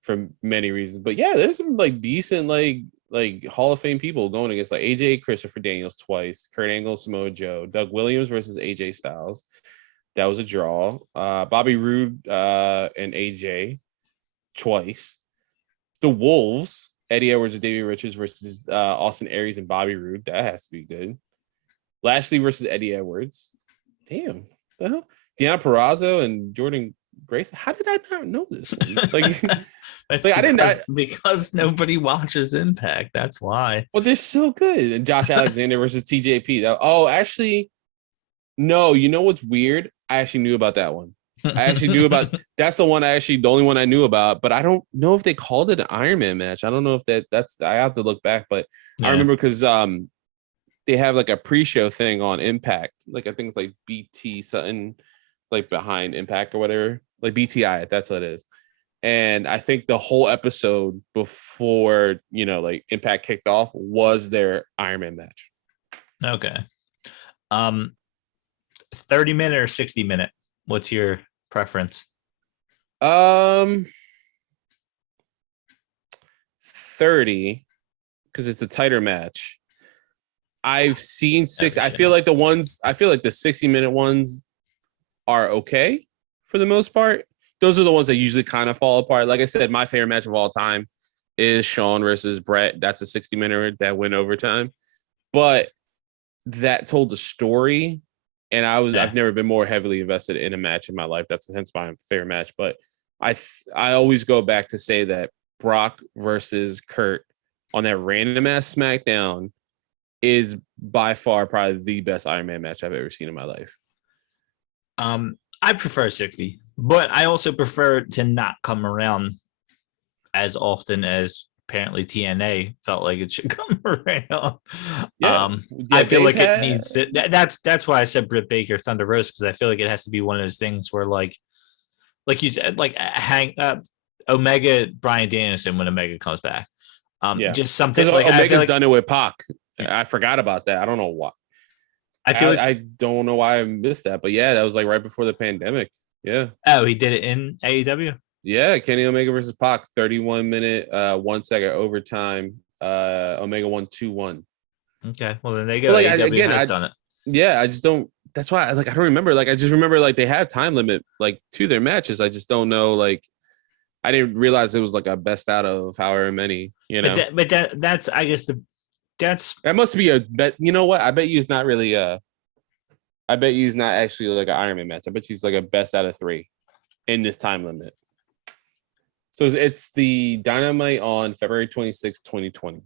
for many reasons. But yeah, there's some like decent like Hall of Fame people going against like AJ Christopher Daniels twice, Kurt Angle, Samoa Joe, Doug Williams versus AJ Styles. That was a draw. Bobby Roode and AJ twice. The Wolves, Eddie Edwards and Davey Richards versus Austin Aries and Bobby Roode. That has to be good. Lashley versus Eddie Edwards. Damn. The hell? Deonna Purrazzo and Jordan Grace. How did I not know this one? Like, because nobody watches Impact. That's why. Well, they're so good. And Josh Alexander versus TJP. Actually, no. You know what's weird? I actually knew about that one. I actually knew about. That's the only one I knew about. But I don't know if they called it an Iron Man match. I don't know if that's. I have to look back, but yeah. I remember because they have like a pre-show thing on Impact. Like I think it's like BT something, like behind Impact or whatever. Like BTI, that's what it is. And I think the whole episode before, you know, like Impact kicked off was their Iron Man match. Okay. 30-minute or 60-minute? What's your preference? 30, because it's a tighter match. I've seen six. I feel like the 60-minute ones are okay for the most part. Those are the ones that usually kind of fall apart. Like I said, my favorite match of all time is Shawn versus Brett. That's a 60-minute that went overtime. But that told the story. And I've never been more heavily invested in a match in my life. That's hence my favorite match. But I always go back to say that Brock versus Kurt on that random ass SmackDown is by far probably the best Iron Man match I've ever seen in my life. I prefer 60, but I also prefer to not come around as often as apparently TNA felt like it should come around. I feel like it needs to. That's why I said Britt Baker, Thunder Rosa, because I feel like it has to be one of those things where, like you said, like hang up Omega, Bryan Danielson when Omega comes back. Just something like Omega's done it with Pac. I forgot about that. I don't know why. I don't know why I missed that, but yeah, that was like right before the pandemic. Yeah. Oh, he did it in AEW. Yeah, Kenny Omega versus Pac, 31-minute, 1 second overtime. Omega won 2-1. Okay, well then they go. Like, AEW has done it. Yeah, I just don't. That's why I don't remember. Like, I just remember like they had time limit like to their matches. I just don't know. Like, I didn't realize it was like a best out of however many. You know, but that's I guess that must be a bet. You know what? I bet you it's not really I bet you it's not actually like an Iron Man match. I bet you it's like a best out of 3 in this time limit. So it's the Dynamite on February 26, 2020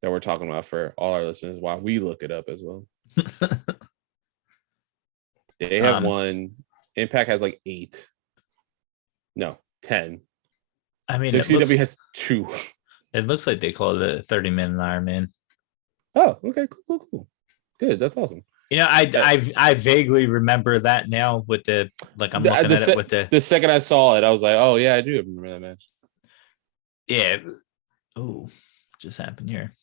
that we're talking about for all our listeners while we look it up as well. They have one. Impact has like 8. No, 10. I mean, WCW has 2. It looks like they call it a 30-minute Iron Man. Oh, okay, cool. Good, that's awesome. You know, I vaguely remember that now with the like I'm looking at it with the second I saw it, I was like, oh yeah, I do remember that match. Yeah. Oh, just happened here.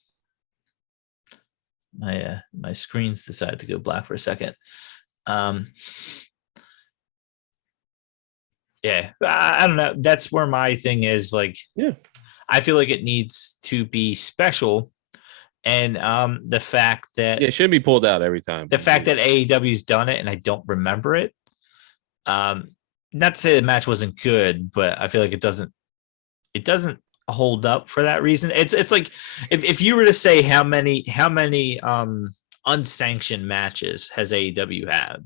My screens decided to go black for a second. Yeah, I don't know. That's where my thing is. Like, yeah, I feel like it needs to be special. And the fact that it shouldn't be pulled out every time. The fact that AEW's done it and I don't remember it. Not to say the match wasn't good, but I feel like it doesn't hold up for that reason. It's like if you were to say how many unsanctioned matches has AEW had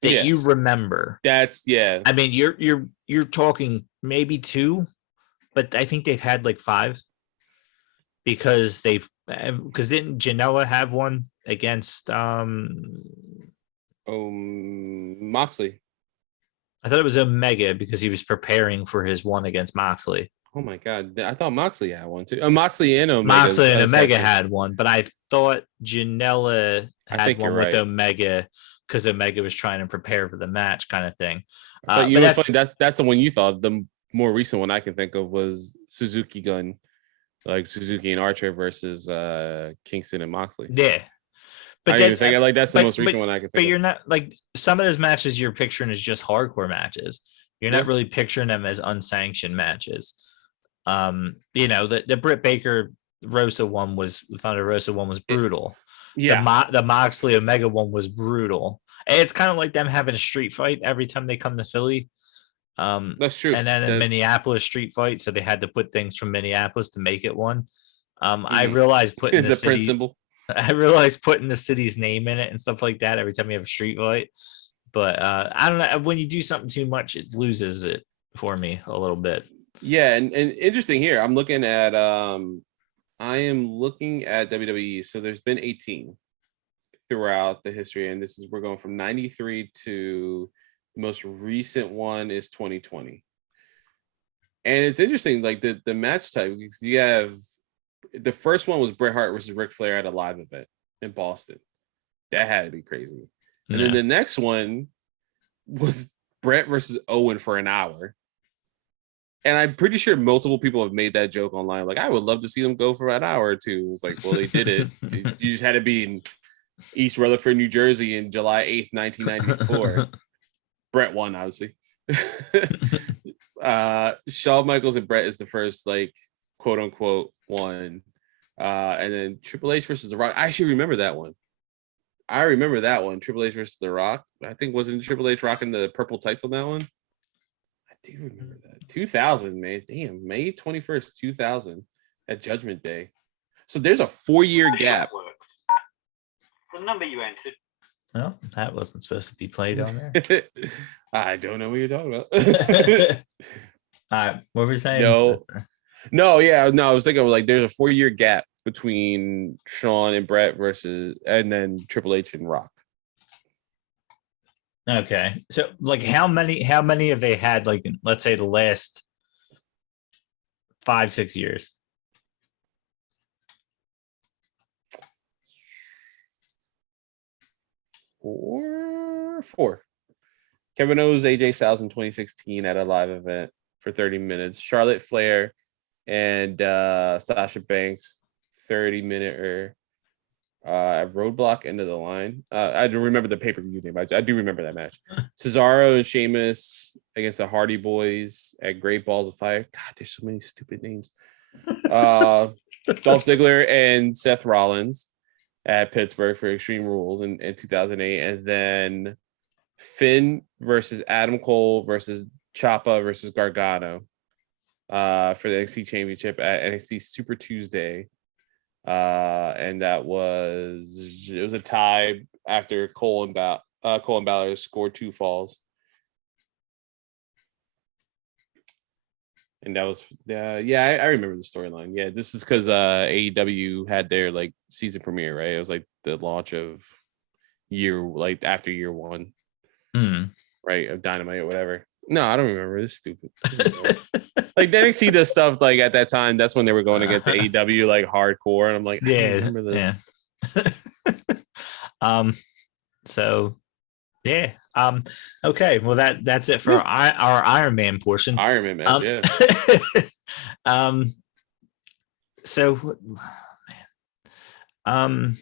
that you remember. That's I mean, you're talking maybe 2, but I think they've had like 5 because didn't Janela have one against Moxley? I thought it was Omega because he was preparing for his one against Moxley. Oh my god, I thought Moxley had one too. Moxley and Omega had one, but I thought Janela had one with Omega because Omega was trying to prepare for the match, kind of thing. But you know what's funny? That's the one you thought. The more recent one I can think of was Suzuki Gun, like Suzuki and Archer versus Kingston and Moxley. Yeah, but I even think like that's the most recent one I can think. But you're not like some of those matches you're picturing as just hardcore matches. You're not really picturing them as unsanctioned matches. You know, the Britt Baker Rosa one was Thunder Rosa one was brutal. Yeah, the Moxley Omega one was brutal. And it's kind of like them having a street fight every time they come to Philly. That's true. And then a Minneapolis street fight, so they had to put things from Minneapolis to make it one. I realized putting the city, symbol. I realized putting the city's name in it and stuff like that every time you have a street fight. But I don't know, when you do something too much, it loses it for me a little bit. Yeah, and interesting here. I'm looking at I am looking at WWE. So there's been 18 throughout the history, and we're going from 93 to the most recent one is 2020. And it's interesting, like the match type, because you have the first one was Bret Hart versus Ric Flair at a live event in Boston. That had to be crazy. And then the next one was Bret versus Owen for an hour. And I'm pretty sure multiple people have made that joke online. Like, I would love to see them go for an hour or 2. It's like, well, they did it. You just had to be in East Rutherford, New Jersey in July 8th, 1994. Bret won, obviously. Shawn Michaels and Bret is the first, like, quote unquote one. And then Triple H versus The Rock. I actually remember that one. I remember that one. Triple H versus The Rock. I think wasn't Triple H rocking the purple tights on that one? I do remember that. 2000, man. Damn, May 21st, 2000 at Judgment Day. So there's a 4-year gap. The number you entered. Well, that wasn't supposed to be played on there. I don't know what you're talking about. What were you saying? I was thinking like there's a 4-year gap between Shawn and Brett and then Triple H and Rock. Okay, so like how many have they had? Like, let's say the last 5-6 years. Four. Kevin Owens, AJ Styles in 2016 at a live event for 30 minutes. Charlotte Flair and Sasha Banks, 30-minute Roadblock End of the Line. I don't remember the pay-per-view name. I do remember that match. Cesaro and Sheamus against the Hardy Boys at Great Balls of Fire. God, there's so many stupid names. Dolph Ziggler and Seth Rollins at Pittsburgh for Extreme Rules in 2008. And then Finn versus Adam Cole versus Ciampa versus Gargano for the NXT Championship at NXT Super Tuesday. And it was a tie after Cole and Balor scored 2 falls. And that was I remember the storyline. Yeah, this is because AEW had their like season premiere, right? It was like the launch of after year 1, right, of Dynamite or whatever. No, I don't remember. This is stupid. Like the NXT does stuff like at that time. That's when they were going against AEW like hardcore, and I'm like, I don't remember this. Yeah. So. Yeah. Okay. Well, that's it for our Iron Man portion. Iron Man match. Yeah. So, man.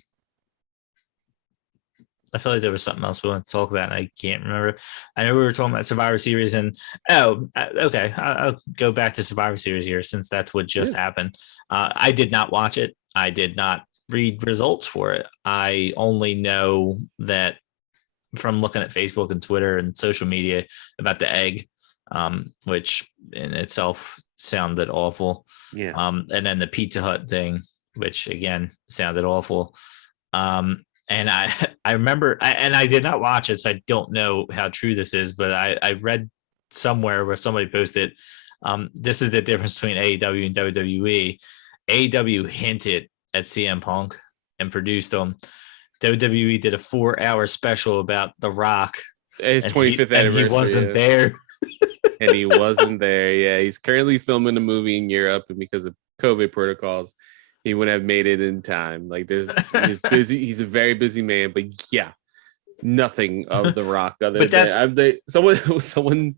I feel like there was something else we wanted to talk about, and I can't remember. I know we were talking about Survivor Series, and okay, I'll go back to Survivor Series here since that's what just happened. I did not watch it. I did not read results for it. I only know that from looking at Facebook and Twitter and social media about the egg, which in itself sounded awful. Yeah. And then the Pizza Hut thing, which again sounded awful. And I remember, and I did not watch it, so I don't know how true this is, but I read somewhere where somebody posted, this is the difference between AEW and WWE. AEW hinted at CM Punk and produced them. WWE did a 4-hour special about The Rock. His 25th anniversary. And he wasn't there. And he wasn't there. Yeah, he's currently filming a movie in Europe, and because of COVID protocols, he wouldn't have made it in time. Like he's busy. He's a very busy man. But yeah, nothing of The Rock other than someone.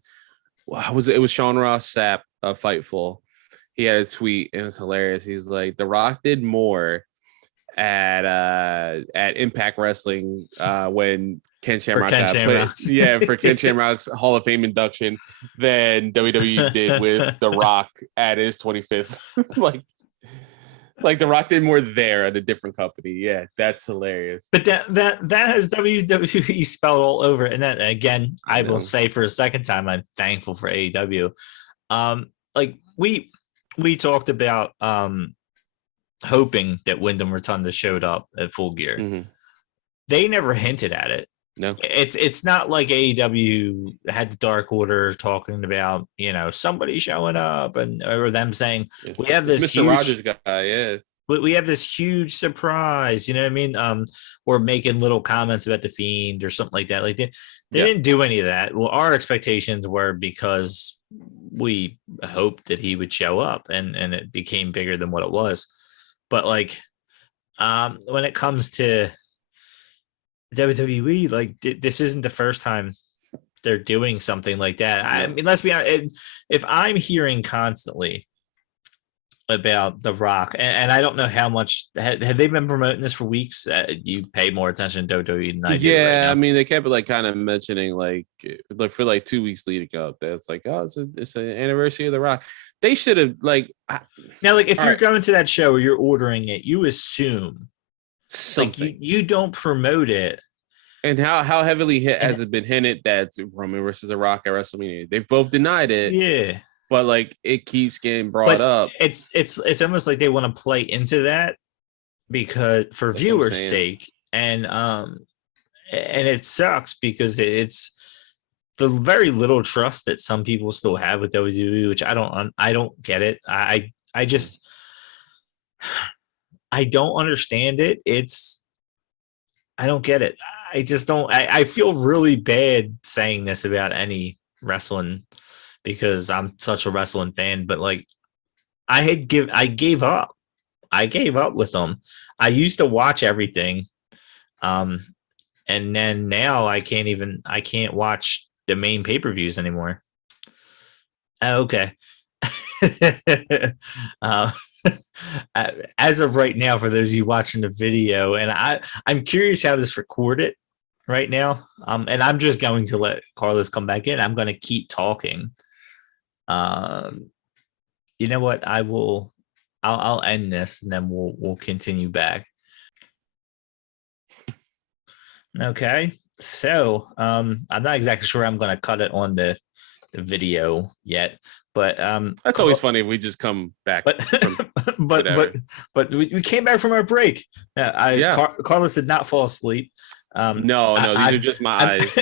It was Sean Ross Sapp of Fightful. He had a tweet and it was hilarious. He's like, The Rock did more at Impact Wrestling when Ken Shamrock for Ken Shamrock's Hall of Fame induction than WWE did with The Rock at his 25th. like The Rock did more there at a different company. Yeah, that's hilarious. But that has WWE spelled all over it. And then again, I will say for a second time, I'm thankful for AEW. Like we talked about hoping that Wyndham Rotunda showed up at Full Gear. Mm-hmm. They never hinted at it. No, it's not like AEW had the Dark Order talking about, somebody showing up or them saying we have this Mr. Rogers guy, yeah. We have this huge surprise, you know what I mean? Or making little comments about the Fiend or something like that. Like they didn't do any of that. Well, our expectations were because we hoped that he would show up, and it became bigger than what it was. But when it comes to WWE, like this isn't the first time they're doing something like that. I mean, let's be honest. If I'm hearing constantly about The Rock, and I don't know how much have they been promoting this for weeks. You pay more attention to WWE than I do. Yeah, right now. I mean, they kept like kind of mentioning like for like 2 weeks leading up. That's like, oh, it's an anniversary of The Rock. They should have like now, like if you're right. going to that show or you're ordering it, you assume something. Like you don't promote it. And how heavily has it been hinted that Roman versus The Rock at WrestleMania? They've both denied it. Yeah. But like it keeps getting brought up. It's almost like they want to play into that because for viewers' sake, and it sucks because it's the very little trust that some people still have with WWE, which I don't get it. I just I don't understand it. I don't get it. I just don't. I feel really bad saying this about any wrestling because I'm such a wrestling fan, but like I gave up. I gave up with them. I used to watch everything. And then now I can't watch the main pay-per-views anymore. Okay. As of right now, for those of you watching the video, and I'm curious how this recorded right now. And I'm just going to let Carlos come back in. I'm going to keep talking. You know what? I'll end this and then we'll continue back. Okay. So I'm not exactly sure I'm gonna cut it on the video yet, but that's always funny if we just come back. But we came back from our break. Carlos did not fall asleep. No, these are just my eyes.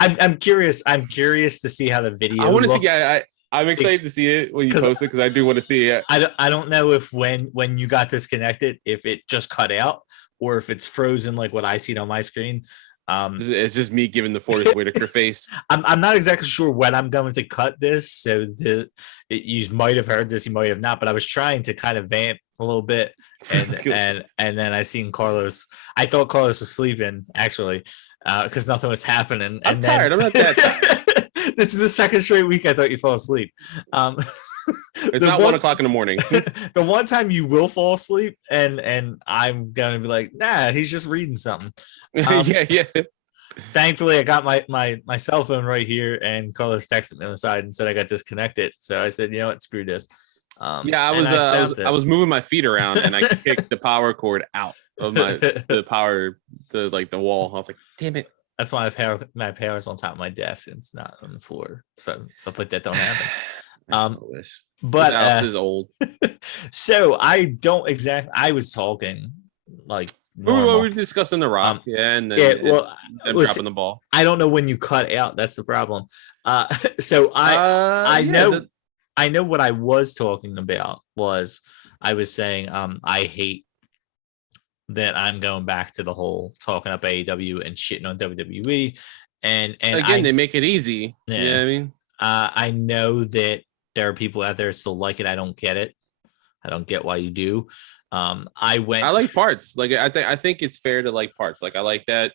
I'm curious to see how the video I want to looks. see. I'm excited to see it when you post it because I do want to see it. I don't know if when you got disconnected, if it just cut out or if it's frozen like what I see on my screen. It's just me giving the Forrest Whitaker face. I'm not exactly sure when I'm going to cut this, so you might have heard this, you might have not, but I was trying to kind of vamp a little bit, and then I seen Carlos. I thought Carlos was sleeping actually, because nothing was happening. I'm tired. I'm not that tired. This is the second straight week I thought you fell asleep. It's not 1 o'clock in the morning. The one time you will fall asleep, and I'm gonna be like, nah, he's just reading something. Yeah. Thankfully, I got my cell phone right here, and Carlos texted me on the side and said I got disconnected. So I said, you know what, screw this. I was moving my feet around, and I kicked the power cord out of the wall. I was like, damn it. That's why my power's on top of my desk and it's not on the floor. So stuff like that don't happen. But this house is old. So I was talking like normal. We were discussing The Rock, and then dropping the ball. I don't know when you cut out. That's the problem. So I know what I was talking about was I was saying I hate that I'm going back to the whole talking up AEW and shitting on WWE, and again they make it easy. Yeah, you know what I mean, I know that there are people out there still like it. I don't get it. I don't get why you do. I like parts. Like I think it's fair to like parts. Like I like that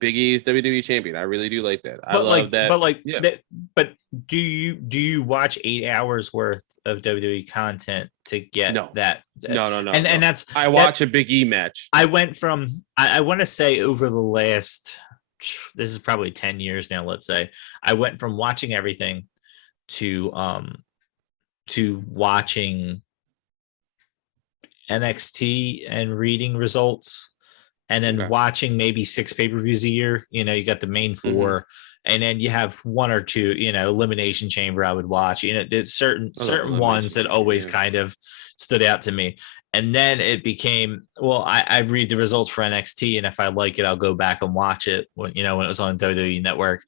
Big E's WWE champion. I really do like that. I love that. But do you watch 8 hours worth of WWE content to get that? No. And that's I watch a Big E match. I went from I want to say over the last, this is probably 10 years now, let's say, I went from watching everything to watching NXT and reading results, and then watching maybe 6 pay-per-views a year. You know, you got the main 4, and then you have 1 or 2, Elimination Chamber I would watch. There's certain ones that always kind of stood out to me. And then it became, I read the results for NXT, and if I like it, I'll go back and watch it when it was on WWE Network.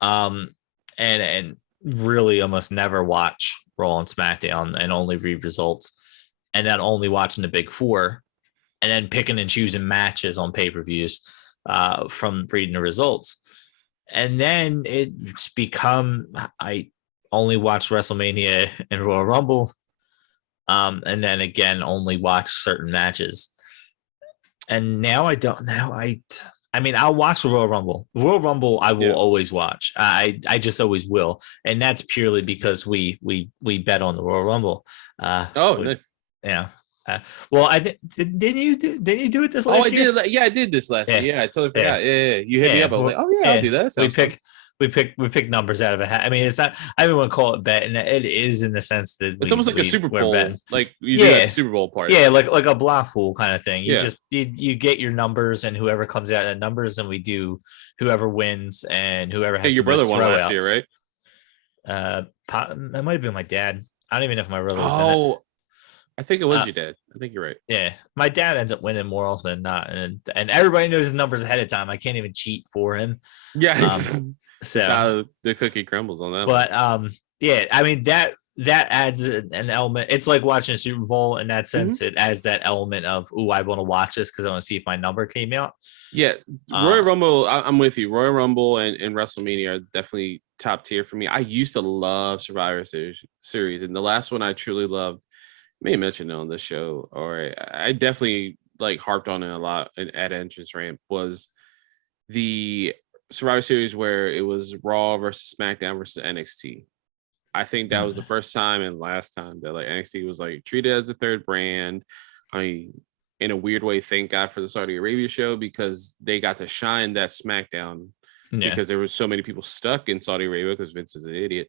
And really almost never watch Raw and SmackDown and only read results, and then only watching the big 4, and then picking and choosing matches on pay-per-views from reading the results. And then it's become, I only watch WrestleMania and Royal Rumble, and then again only watch certain matches. And now I don't know. I mean, I'll watch the Royal Rumble. Royal Rumble, I will always watch. I just always will, and that's purely because we bet on the Royal Rumble. Nice. Yeah. Well, didn't you do it this last year? I did. Yeah, I did this last year. Yeah, I totally forgot. Yeah. You hit me up. I was like, oh yeah, I'll do that. We pick numbers out of a hat. I mean, it's not. I don't want to call it bet, and it is in the sense that it's almost like a Super Bowl, like you do the Super Bowl part. Yeah, like a block pool kind of thing. You get your numbers, and whoever comes out of numbers, and we do whoever wins and whoever has. Hey, your brother won last year, right? That might have been my dad. I don't even know if my brother was in it. I think it was your dad. I think you're right. Yeah, my dad ends up winning more often than not, and everybody knows the numbers ahead of time. I can't even cheat for him. Yeah, so how the cookie crumbles on that. But yeah, I mean that adds an element. It's like watching a Super Bowl in that sense. It adds that element of, I want to watch this because I want to see if my number came out. Yeah, Royal Rumble. I'm with you. Royal Rumble and WrestleMania are definitely top tier for me. I used to love Survivor Series, and the last one I truly loved. May have mentioned it on this show, or I definitely like harped on it a lot at Entrance Ramp, was the Survivor Series where it was Raw versus SmackDown versus NXT. I think that was the first time and last time that like NXT was like treated as a third brand. I mean, in a weird way, thank God for the Saudi Arabia show, because they got to shine that SmackDown because there were so many people stuck in Saudi Arabia because Vince is an idiot.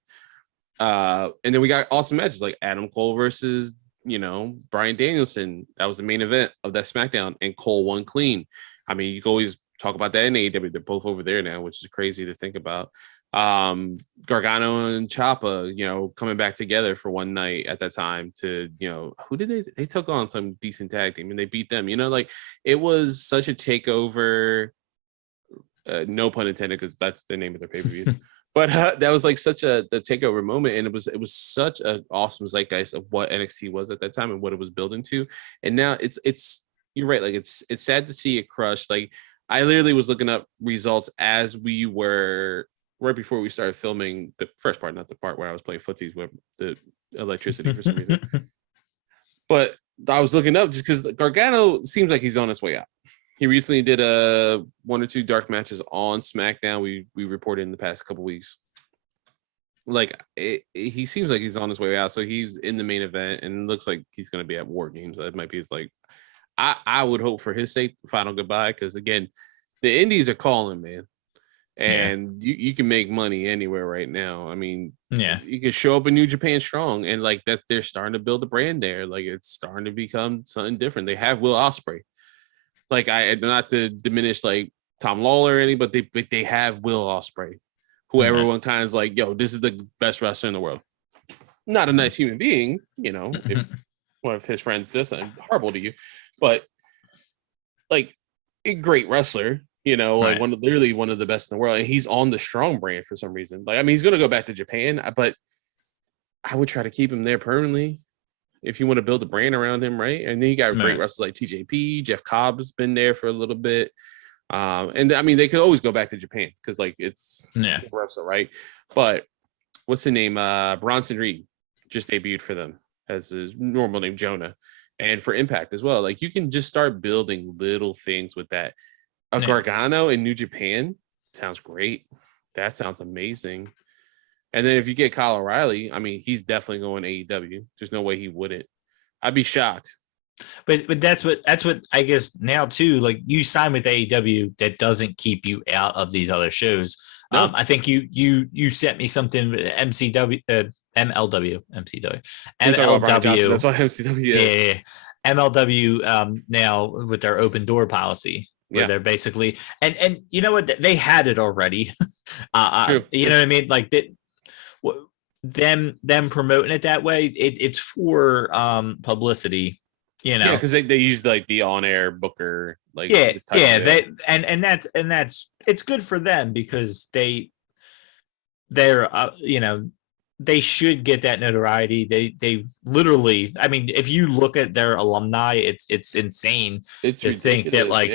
And then we got awesome matches like Adam Cole versus Bryan Danielson. That was the main event of that SmackDown, and Cole won clean. I mean, you can always talk about that in AEW. They're both over there now, which is crazy to think about. Gargano and Ciampa, coming back together for one night at that time to, who did they took on some decent tag team and they beat them, like it was such a takeover, no pun intended, because that's the name of their pay-per-view. But that was like such the takeover moment, and it was such an awesome zeitgeist of what NXT was at that time and what it was building to. And now it's you're right, like it's sad to see it crushed. Like I literally was looking up results as we were right before we started filming the first part, not the part where I was playing footsies with the electricity for some reason. But I was looking up just because Gargano seems like he's on his way out. He recently did one or two dark matches on SmackDown. We reported in the past couple weeks. Like he seems like he's on his way out, so he's in the main event, and it looks like he's going to be at War Games. That might be his like. I would hope for his sake, final goodbye, because again, the Indies are calling, man, and you can make money anywhere right now. I mean, you can show up in New Japan strong, and like that, they're starting to build a brand there. Like it's starting to become something different. They have Will Ospreay. Like not to diminish like Tom Lawler or any, but they have Will Ospreay, who everyone kind of is like, yo, this is the best wrestler in the world. Not a nice human being, if one of his friends does something horrible to you, but like a great wrestler, like literally one of the best in the world. And he's on the Strong brand for some reason. Like, I mean, he's going to go back to Japan, but I would try to keep him there permanently. If you want to build a brand around him, right? And then you got great wrestlers like TJP, Jeff Cobb's been there for a little bit. And I mean, they could always go back to Japan because like it's wrestler, right? But what's the name? Bronson Reed just debuted for them as his normal name, Jonah, and for Impact as well. Like you can just start building little things with that. Gargano in New Japan sounds great. That sounds amazing. And then if you get Kyle O'Reilly, I mean, he's definitely going AEW. There's no way he wouldn't. I'd be shocked. But that's what I guess now too. Like you sign with AEW, that doesn't keep you out of these other shows. No. I think you sent me something MLW. That's why MCW. Yeah. MLW now with their open door policy. Where they're basically and you know what, they had it already. You know what I mean? Like that. Them promoting it that way, it's for publicity, because they use like the on-air booker, like that's it's good for them because they're they should get that notoriety. They literally, I mean, if you look at their alumni, it's insane to think that like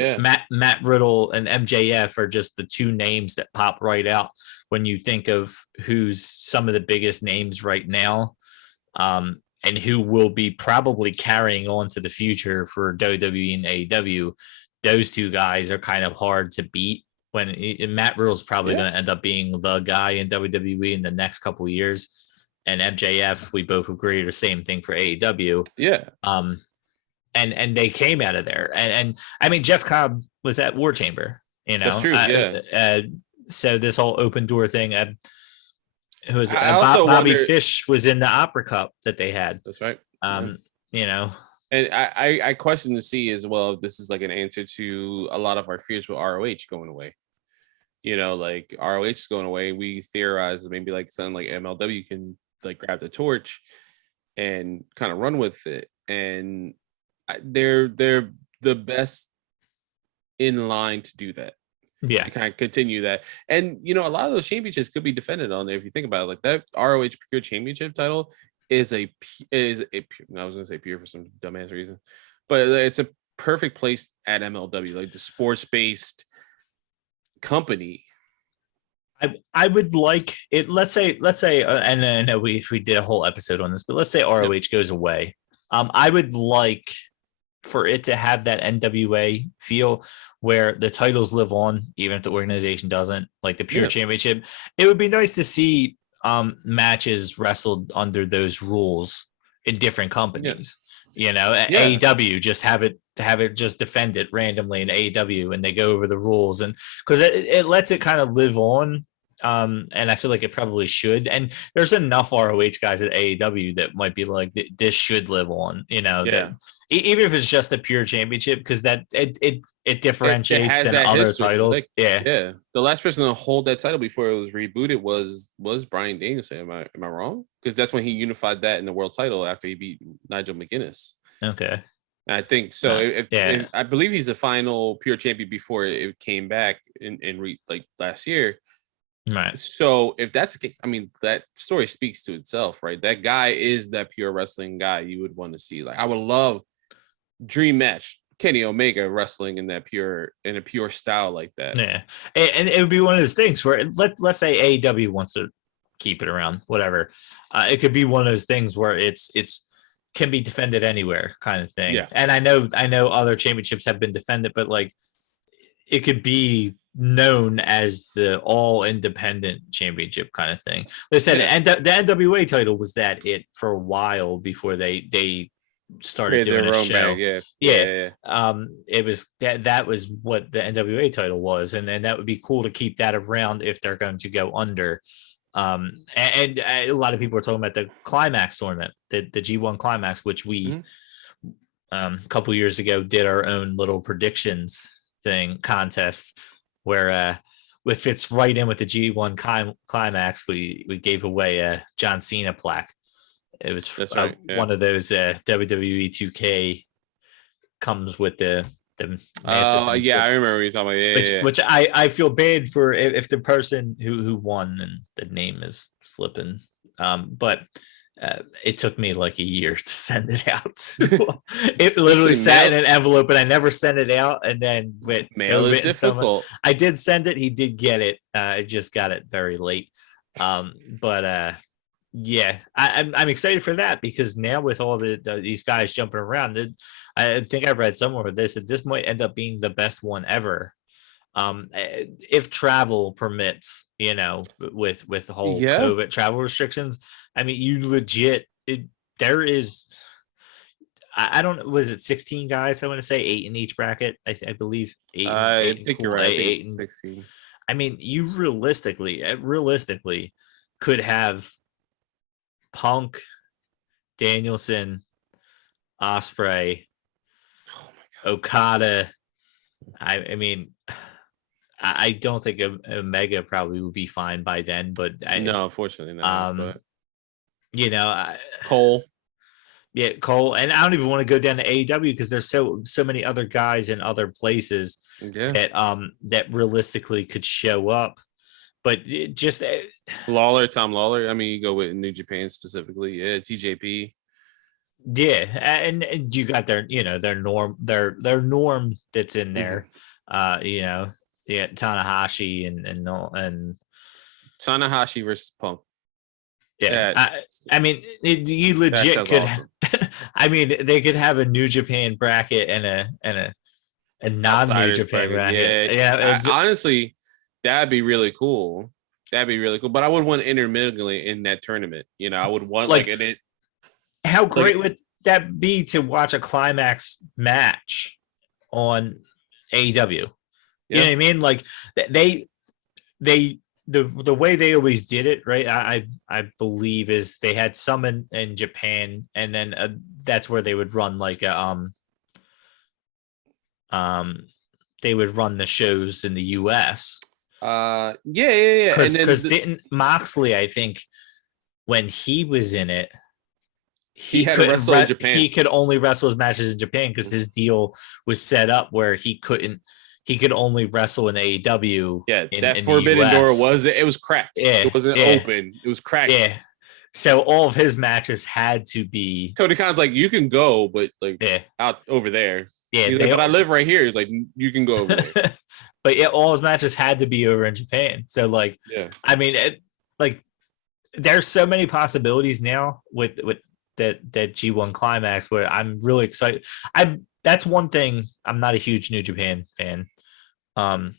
Matt Riddle and MJF are just the two names that pop right out when you think of who's some of the biggest names right now, and who will be probably carrying on to the future for WWE and AEW. those two guys are kind of hard to beat. Matt Riddle's probably going to end up being the guy in WWE in the next couple of years. And MJF, we both agree the same thing for AEW. Yeah. And they came out of there. And I mean, Jeff Cobb was at War Chamber, That's true. Yeah. So this whole open door thing, also Bobby wonder, Fish was in the Opera Cup that they had. That's right. And I question to see as well if this is like an answer to a lot of our fears with ROH going away. Like ROH is going away. We theorize that maybe like something like MLW can like grab the torch and kind of run with it. And they're the best in line to do that. Yeah, to kind of continue that. And a lot of those championships could be defended on there if you think about it. Like that ROH Pure Championship title is I was gonna say pure for some dumbass reason, but it's a perfect place at MLW, like the sports-based company. I would like it. Let's say, and I know we did a whole episode on this, but let's say ROH goes away. I would like for it to have that NWA feel where the titles live on, even if the organization doesn't, like the Pure Championship. It would be nice to see matches wrestled under those rules in different companies. AEW just have it just defend it randomly in AEW, and they go over the rules, and because it lets it kind of live on. And I feel like it probably should. And there's enough ROH guys at AEW that might be like, this should live on, that, even if it's just a Pure Championship, because that it differentiates than other history. Titles. Like, yeah. The last person to hold that title before it was rebooted was Bryan Danielson. Am I wrong? Because that's when he unified that in the world title after he beat Nigel McGuinness. Okay. I think so. If I believe he's the final Pure Champion before it came back in like last year. Right. So if that's the case, I mean, that story speaks to itself, right? That guy is that pure wrestling guy you would want to see. Like, I would love dream match Kenny Omega wrestling in a pure style like that. Yeah, and it would be one of those things where let's say AEW wants to keep it around, whatever. It could be one of those things where it's can be defended anywhere kind of thing. Yeah. And I know other championships have been defended, but like it could be known as the all independent championship kind of thing. They said the NWA title was it for a while before they started doing a show. Bag, It was that was what the NWA title was, and then that would be cool to keep that around if they're going to go under. And a lot of people are talking about the Climax tournament, the G1 Climax, which we a couple years ago did our own little predictions contest where it fits right in with the G1 Climax. We gave away a John Cena plaque. It was one of those WWE 2K comes with the I remember what you're talking about. Which I feel bad for if the person who won, and the name is slipping, but it took me like a year to send it out. It literally sat in an envelope, and I never sent it out. And then with mail is difficult. I did send it. He did get it. I just got it very late. But I'm excited for that, because now with all these guys jumping around, I think I've read somewhere this might end up being the best one ever. If travel permits, with the whole COVID travel restrictions. I mean, you legit, there is, I don't, was it 16 guys? I want to say 8 in each bracket. I believe 8. I think you're right. 8 and 16. I mean, you realistically could have Punk, Danielson, Ospreay, Okada. I mean, I don't think Omega probably would be fine by then, but no, unfortunately not. Cole. Yeah, Cole, and I don't even want to go down to AEW because there's so many other guys in other places that realistically could show up. But just Tom Lawler. I mean, you go with New Japan specifically. Yeah, TJP. Yeah, and you got their norm that's in there. Tanahashi and Tanahashi versus Punk. Yeah, I mean, you legit could. Awesome. I mean, they could have a New Japan bracket and a A non-New Outsiders Japan bracket. bracket. Yeah. Honestly, that'd be really cool. That'd be really cool. But I would want intermittently in that tournament. You know, I would want like it. How great would that be to watch a climax match on AEW? You know what I mean? Like the way they always did it, right? I believe is they had some in Japan, and then that's where they would run like they would run the shows in the US. Yeah. Because didn't Moxley, I think, when he was in it, he had to wrestle in Japan. He could only wrestle his matches in Japan because his deal was set up where he could only wrestle in AEW. Yeah, that forbidden door was cracked. Yeah, it wasn't open. It was cracked. Yeah. So all of his matches had to be. Tony Khan's like, you can go, but like out over there. Yeah, he's like, but I live right here. He's like, you can go over there. But all his matches had to be over in Japan. So like, I mean, there's so many possibilities now with that G1 Climax where I'm really excited. That's one thing. I'm not a huge New Japan fan. I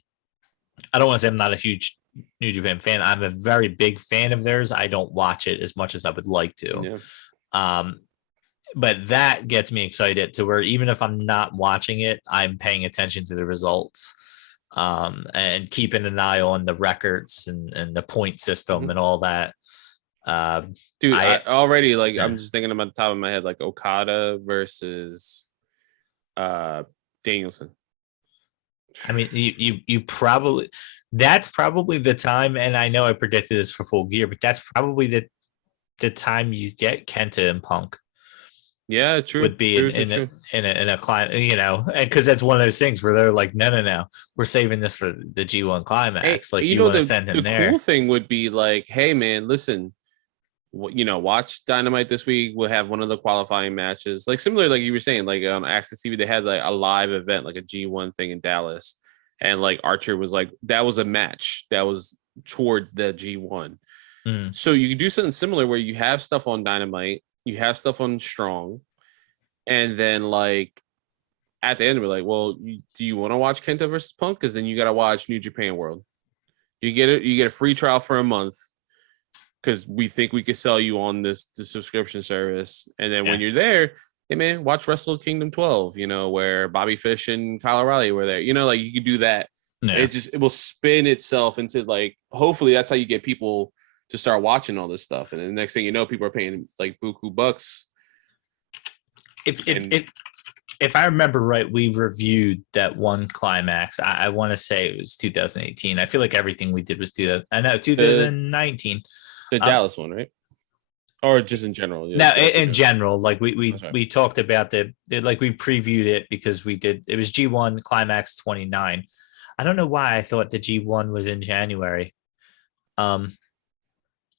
don't want to say I'm not a huge New Japan fan. I'm a very big fan of theirs. I don't watch it as much as I would like to. Yeah. But that gets me excited to where even if I'm not watching it, I'm paying attention to the results and keeping an eye on the records and the point system and all that. Dude, I already I'm just thinking about the top of my head, like Okada versus Danielson. I mean, you probably that's probably the time, and I know I predicted this for Full Gear, but that's probably the time you get Kenta and Punk. Yeah, true. Would be in a client, you know, because that's one of those things where they're like, no, we're saving this for the G1 Climax. Hey, like you want to send him there. The cool thing would be like, hey man, listen, watch Dynamite this week. We'll have one of the qualifying matches, like similar, like you were saying, like on Access TV, they had like a live event, like a G1 thing in Dallas, and like Archer was like, that was a match that was toward the G1. So you could do something similar where you have stuff on Dynamite, you have stuff on Strong, and then like at the end we're like, well, do you want to watch Kenta versus Punk? Because then you got to watch New Japan World. You get a free trial for a month because we think we could sell you on the subscription service, and then when you're there, hey man, watch Wrestle Kingdom 12. Where Bobby Fish and Kyle O'Reilly were there. Like you could do that. Yeah. It will spin itself into like, hopefully that's how you get people to start watching all this stuff, and the next thing you know, people are paying like buku bucks. If I remember right, we reviewed that one Climax. I want to say it was 2018. I feel like everything we did was 2019. The Dallas one, right? Or just in general? No, in general. Like we talked about like we previewed it because it was G1 Climax 29. I don't know why I thought the G1 was in January.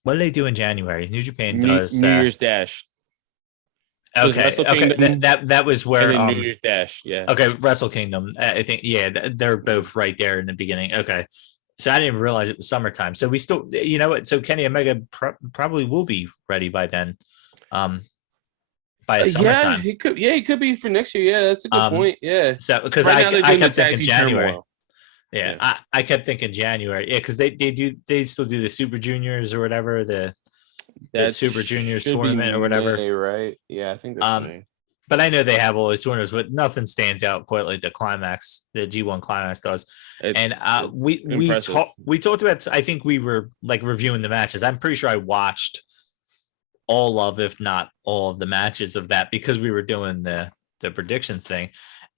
What do they do in January? New Japan does New Year's Dash. Okay. That was where New Year's Dash. Yeah. Okay, Wrestle Kingdom. I think they're both right there in the beginning. Okay, so I didn't even realize it was summertime. So we still, you know what? So Kenny Omega probably will be ready by then. By summertime. Yeah, he could be for next year. Yeah, that's a good point. Yeah. So because I kept thinking January. Yeah, I kept thinking January. Yeah, because they still do the Super Juniors or whatever, the Super Juniors tournament or whatever. May, right? Yeah, I think that's May. But I know they have all these tournaments, but nothing stands out quite like the Climax, the G1 Climax does. We talked about. I think we were like reviewing the matches. I'm pretty sure I watched all of, if not all of the matches of that because we were doing the predictions thing.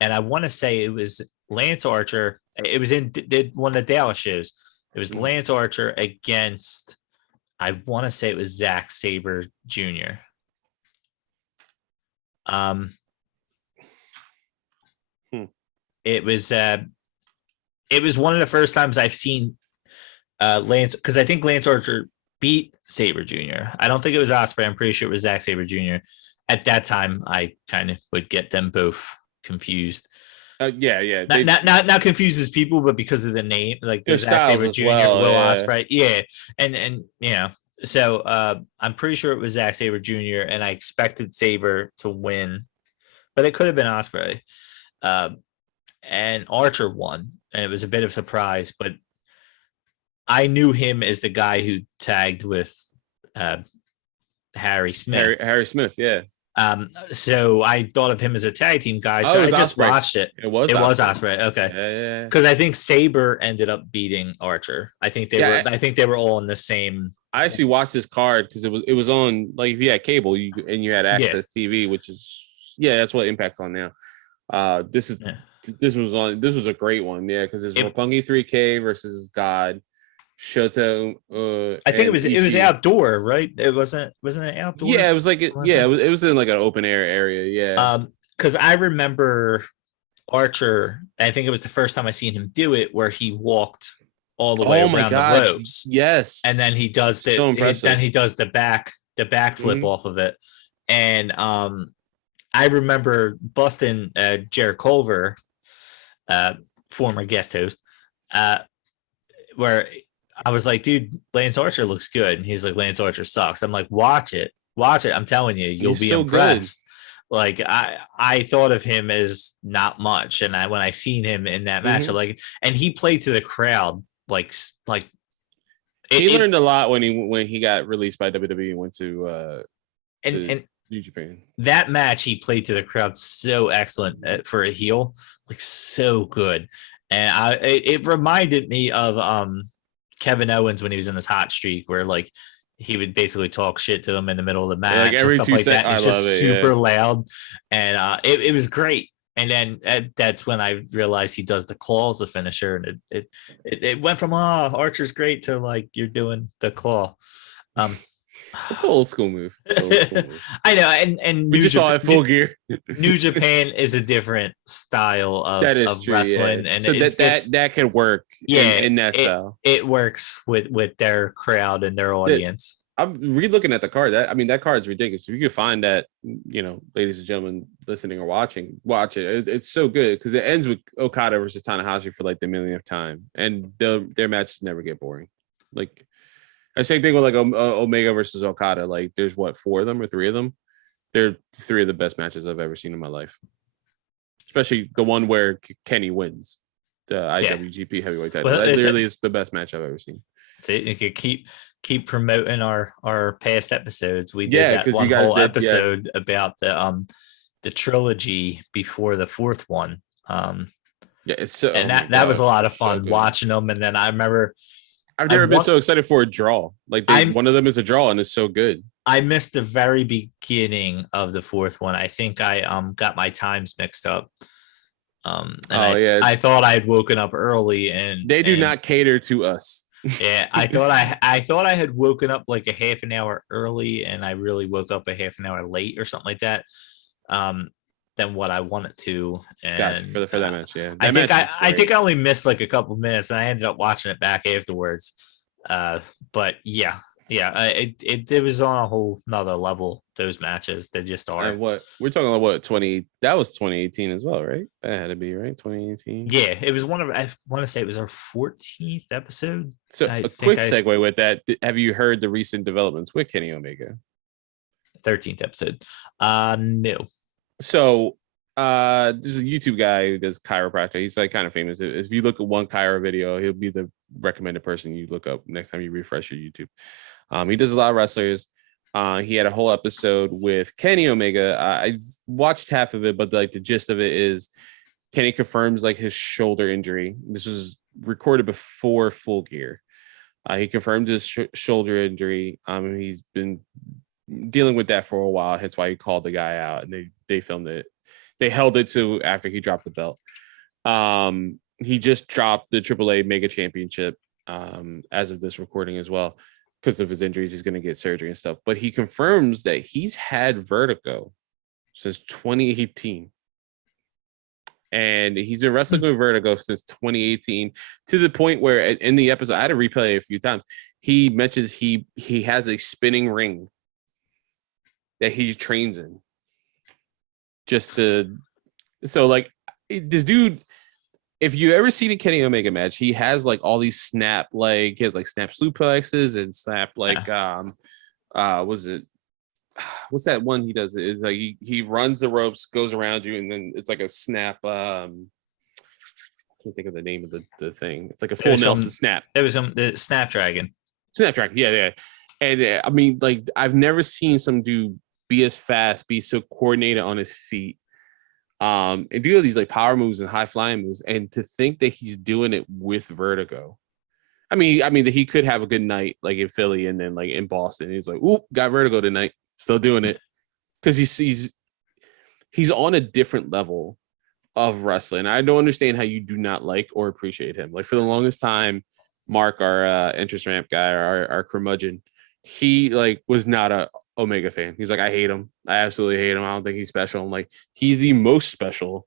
And I want to say it was Lance Archer. It was in one of the Dallas shows. It was Lance Archer against, I want to say it was Zack Sabre Jr. It was one of the first times I've seen Lance, because I think Lance Archer beat Sabre Jr. I don't think it was Ospreay. I'm pretty sure it was Zack Sabre Jr. At that time, I kind of would get them both confused. Yeah. Not confused as people, but because of the name, like there's Zack Sabre Jr., Will Ospreay. Yeah, and so I'm pretty sure it was Zack Sabre Jr. and I expected Sabre to win, but it could have been Ospreay. and Archer won, and it was a bit of a surprise, but I knew him as the guy who tagged with Harry Smith. Harry Smith, yeah. So I thought of him as a tag team guy. Oh, So it I was just Ospreay. watched it. It was Ospreay. Okay. Yeah. Because I think Saber ended up beating Archer. I think they were. I think they were all in the same. I actually watched this card because it was on, like, if you had cable and you had Access TV, which is that's what Impact's on now. This was a great one, because it's Roppongi 3K versus God. Shota. I think it was outdoor, right? It wasn't it outdoors? Yeah, it was like it was in like an open air area. Yeah. Because I remember Archer. I think it was the first time I seen him do it, where he walked all the way around the ropes. Yes. And then he does the backflip off of it. And I remember busting Jared Culver, former guest host, where I was like, dude, Lance Archer looks good. And he's like, Lance Archer sucks. I'm like, watch it. I'm telling you, you'll be impressed. Good. Like, I thought of him as not much. And when I seen him in that match, I'm like, and he played to the crowd. He learned a lot when he got released by WWE and went to New Japan. That match, he played to the crowd so excellent for a heel, like so good. And it reminded me of Kevin Owens when he was in this hot streak, where like he would basically talk shit to them in the middle of the match, like every and stuff 2 like seconds. That. It's just super loud, and it was great. And then that's when I realized he does the claw as a finisher, and it went from Archer's great to like you're doing the claw. It's an old school move. I know, and we just saw it full gear. New Japan is a different style of true, wrestling, and so that can work. In that style, it works with their crowd and their audience. I'm re-looking at the card. That card's ridiculous. If you could find that, ladies and gentlemen listening or watching, watch it. It's so good because it ends with Okada versus Tanahashi for like the millionth time, and their matches never get boring. Like. The same thing with like Omega versus Okada. Like, there's 4 of them or 3 of them. They're 3 of the best matches I've ever seen in my life. Especially the one where Kenny wins the IWGP Heavyweight title. That literally is the best match I've ever seen. So you could keep promoting our past episodes. We did that one whole episode about the trilogy before the 4th one. It's so, and that was a lot of fun watching them. And then I remember. I've never been so excited for a draw. Like one of them is a draw and it's so good. I missed the very beginning of the 4th one. I think I got my times mixed up. I thought I had woken up early, and they do not cater to us. Yeah, I thought I had woken up like a half an hour early, and I really woke up a half an hour late or something like that. Than what I wanted to. And gotcha, for that match, yeah. I think I only missed like a couple minutes, and I ended up watching it back afterwards. But it was on a whole nother level. Those matches, they just are. And what we're talking about? 20? That was 2018 as well, right? That had to be right. 2018. Yeah, it was one of. I want to say it was our 14th episode. So a quick segue with that. Have you heard the recent developments with Kenny Omega? 13th episode. No. So there's a YouTube guy who does chiropractor. He's like kind of famous. If you look at one chiro video, he'll be the recommended person you look up next time you refresh your YouTube. He does a lot of wrestlers. He had a whole episode with Kenny Omega. I watched half of it, but like the gist of it is Kenny confirms like his shoulder injury. This was recorded before Full Gear. He confirmed his shoulder injury. He's been dealing with that for a while. That's why he called the guy out, and they filmed it. They held it to after he dropped the belt. He just dropped the AAA Mega Championship as of this recording as well. Because of his injuries, he's going to get surgery and stuff. But he confirms that he's had vertigo since 2018. And he's been wrestling with vertigo since 2018, to the point where in the episode, I had to replay it a few times. He mentions he has a spinning ring that he trains in. So like this dude, if you ever seen a Kenny Omega match, he has like all these snap suplexes and snap what's that one he does? It's like he runs the ropes, goes around you, and then it's like a snap can't think of the name of the thing. It's like a full Nelson snap. It was the Snapdragon. Snapdragon, yeah. And I mean, like, I've never seen some dude be as fast, be so coordinated on his feet, and do all these like power moves and high flying moves. And to think that he's doing it with vertigo. I mean that he could have a good night like in Philly and then like in Boston. He's like, "Oop, got vertigo tonight." Still doing it because he's on a different level of wrestling. I don't understand how you do not like or appreciate him. Like for the longest time, Mark, our interest ramp guy, our curmudgeon, he like was not a Omega fan. He's like, I hate him. I absolutely hate him. I don't think he's special. I'm like, he's the most special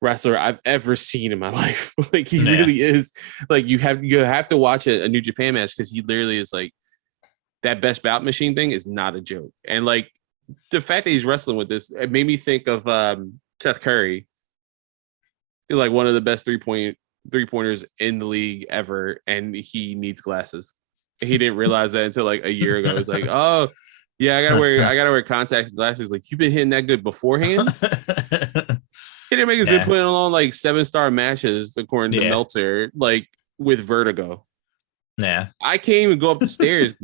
wrestler I've ever seen in my life. Like he really is. Like you have to watch a New Japan match because he literally is like that best bout machine thing is not a joke. And like the fact that he's wrestling with this, it made me think of Seth Curry. He's like one of the best three-pointers in the league ever, and he needs glasses. He didn't realize that until like a year ago. It's like, oh yeah, I gotta wear contact glasses. Like you've been hitting that good beforehand. He didn't make his been putting on like 7-star matches according to Meltzer, like with vertigo. Yeah, I can't even go up the stairs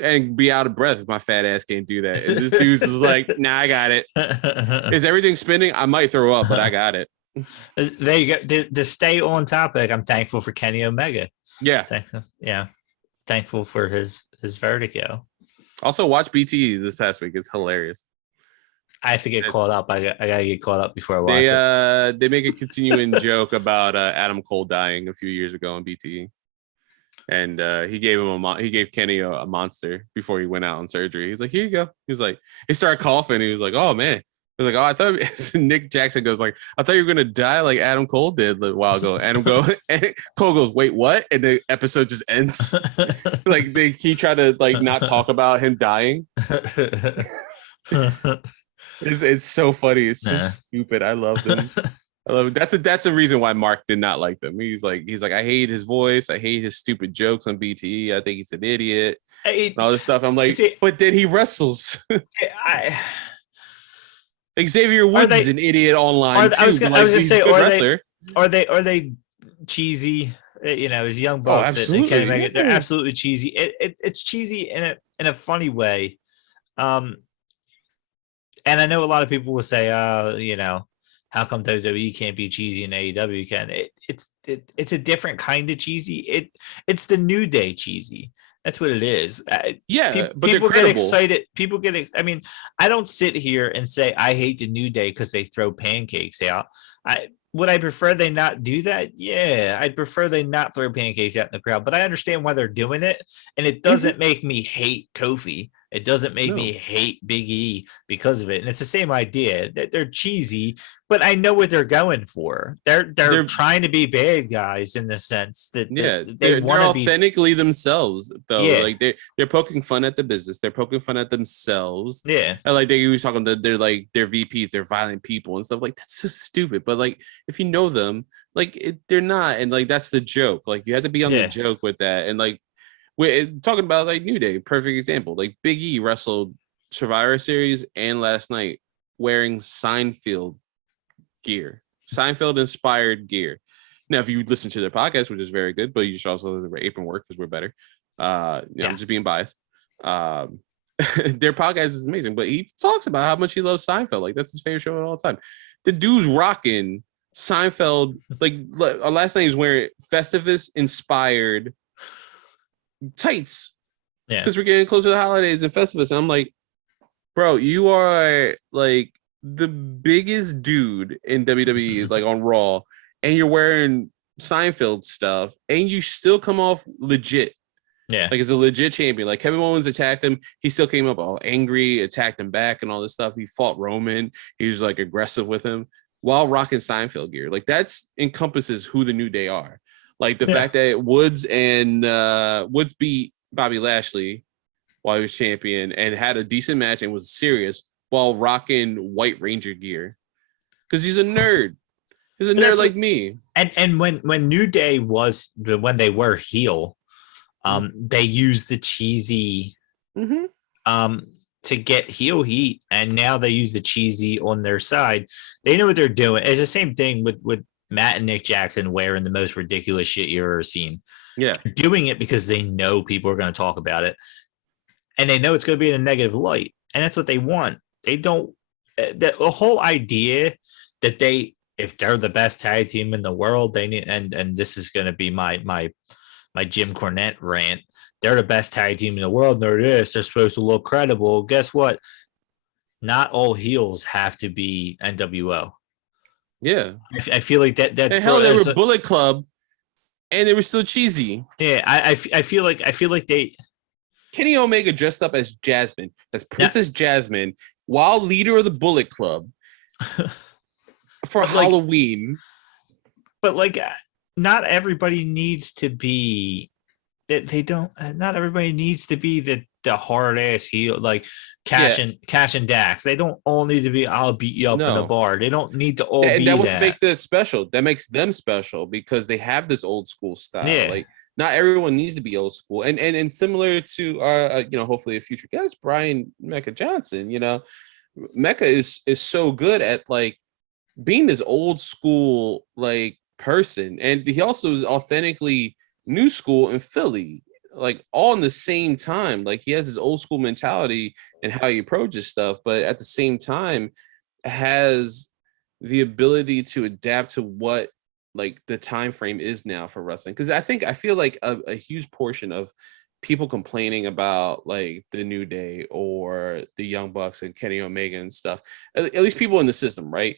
and be out of breath if my fat ass can't do that. And this dude's is like, nah, I got it. Is everything spinning? I might throw up, but I got it. There you go. To stay on topic, I'm thankful for Kenny Omega. Yeah. Thankful for his vertigo. Also, watch BT this past week. It's hilarious. I have to get caught up. I gotta get caught up before I watch it. They make a continuing joke about Adam Cole dying a few years ago on BT. And he gave Kenny a monster before he went out on surgery. He's like, here you go. He was like, he started coughing. He was like, oh man. He was like, oh, I thought Nick Jackson goes like, I thought you were gonna die like Adam Cole did a while ago. And Cole goes, wait, what? And the episode just ends. Like he tried to like not talk about him dying. It's so funny. It's so stupid. I love them. I love it. That's a reason why Mark did not like them. He's like, I hate his voice. I hate his stupid jokes on BTE. I think he's an idiot. And all this stuff. I'm like, but then he wrestles. Xavier Woods is an idiot online. I was gonna say, are they cheesy? You know, as young bucks, they're absolutely cheesy. It's cheesy in a funny way. And I know a lot of people will say, you know, how come WWE can't be cheesy and AEW can? It's a different kind of cheesy. It's the New Day cheesy. That's what it is. But people get excited. I mean, I don't sit here and say I hate the New Day because they throw pancakes out. Would I prefer they not do that? Yeah, I'd prefer they not throw pancakes out in the crowd. But I understand why they're doing it, and it doesn't make me hate Kofi. It doesn't make me hate Big E because of it. And it's the same idea that they're cheesy, but I know what they're going for. They're trying to be bad guys in the sense that they're authentically themselves though. Yeah. Like they're poking fun at the business. They're poking fun at themselves. Yeah. And like they were talking that they're like they're VPs, they're violent people and stuff like that's so stupid. But like if you know them, like they're not, and like that's the joke. Like you have to be on the joke with that. And like we're talking about like New Day, perfect example. Like Big E wrestled Survivor Series and last night wearing Seinfeld gear, Seinfeld inspired gear. Now, if you listen to their podcast, which is very good, but you should also listen to Apron Work because we're better. I'm just being biased. Their podcast is amazing, but he talks about how much he loves Seinfeld. Like that's his favorite show of all time. The dude's rocking Seinfeld. Like last night, he was wearing Festivus inspired tights because we're getting closer to the holidays and Festivus, and I'm like, bro, you are like the biggest dude in WWE, like on Raw, and you're wearing Seinfeld stuff, and you still come off legit. Yeah, like it's a legit champion. Like Kevin Owens attacked him, he still came up all angry, attacked him back, and all this stuff. He fought Roman. He was like aggressive with him while rocking Seinfeld gear. Like that's encompasses who the New Day are. Like the fact that Woods beat Bobby Lashley while he was champion and had a decent match and was serious while rocking White Ranger gear because he's a nerd. He's a nerd like me. And when New Day when they were heel, they used the cheesy to get heel heat, and now they use the cheesy on their side. They know what they're doing. It's the same thing with Matt and Nick Jackson wearing the most ridiculous shit you've ever seen. Yeah. They're doing it because they know people are going to talk about it. And they know it's going to be in a negative light. And that's what they want. They don't, the whole idea that if they're the best tag team in the world, they need, and this is going to be my Jim Cornette rant. They're the best tag team in the world. They're supposed to look credible. Guess what? Not all heels have to be NWO. Yeah. I feel like that's the hell they were Bullet Club and they were still cheesy. Yeah, I feel like they Kenny Omega dressed up as Jasmine, as Princess Jasmine, while leader of the Bullet Club for Halloween. But like, not everybody needs to be that. They don't. Not everybody needs to be the hard ass heel like Cash and Dax. They don't all need to be. I'll beat you up in a bar. They don't need to all be that. That make this special. That makes them special because they have this old school style. Yeah. Like not everyone needs to be old school. And similar to our hopefully a future guest Brian Mecca Johnson. Mecca is so good at like being this old school like person, and he also is authentically new school in Philly, like all in the same time. Like he has his old school mentality and how he approaches stuff, but at the same time has the ability to adapt to what like the time frame is now for wrestling. Because I feel like a huge portion of people complaining about like the New Day or the Young Bucks and Kenny Omega and stuff, at least people in the system, right,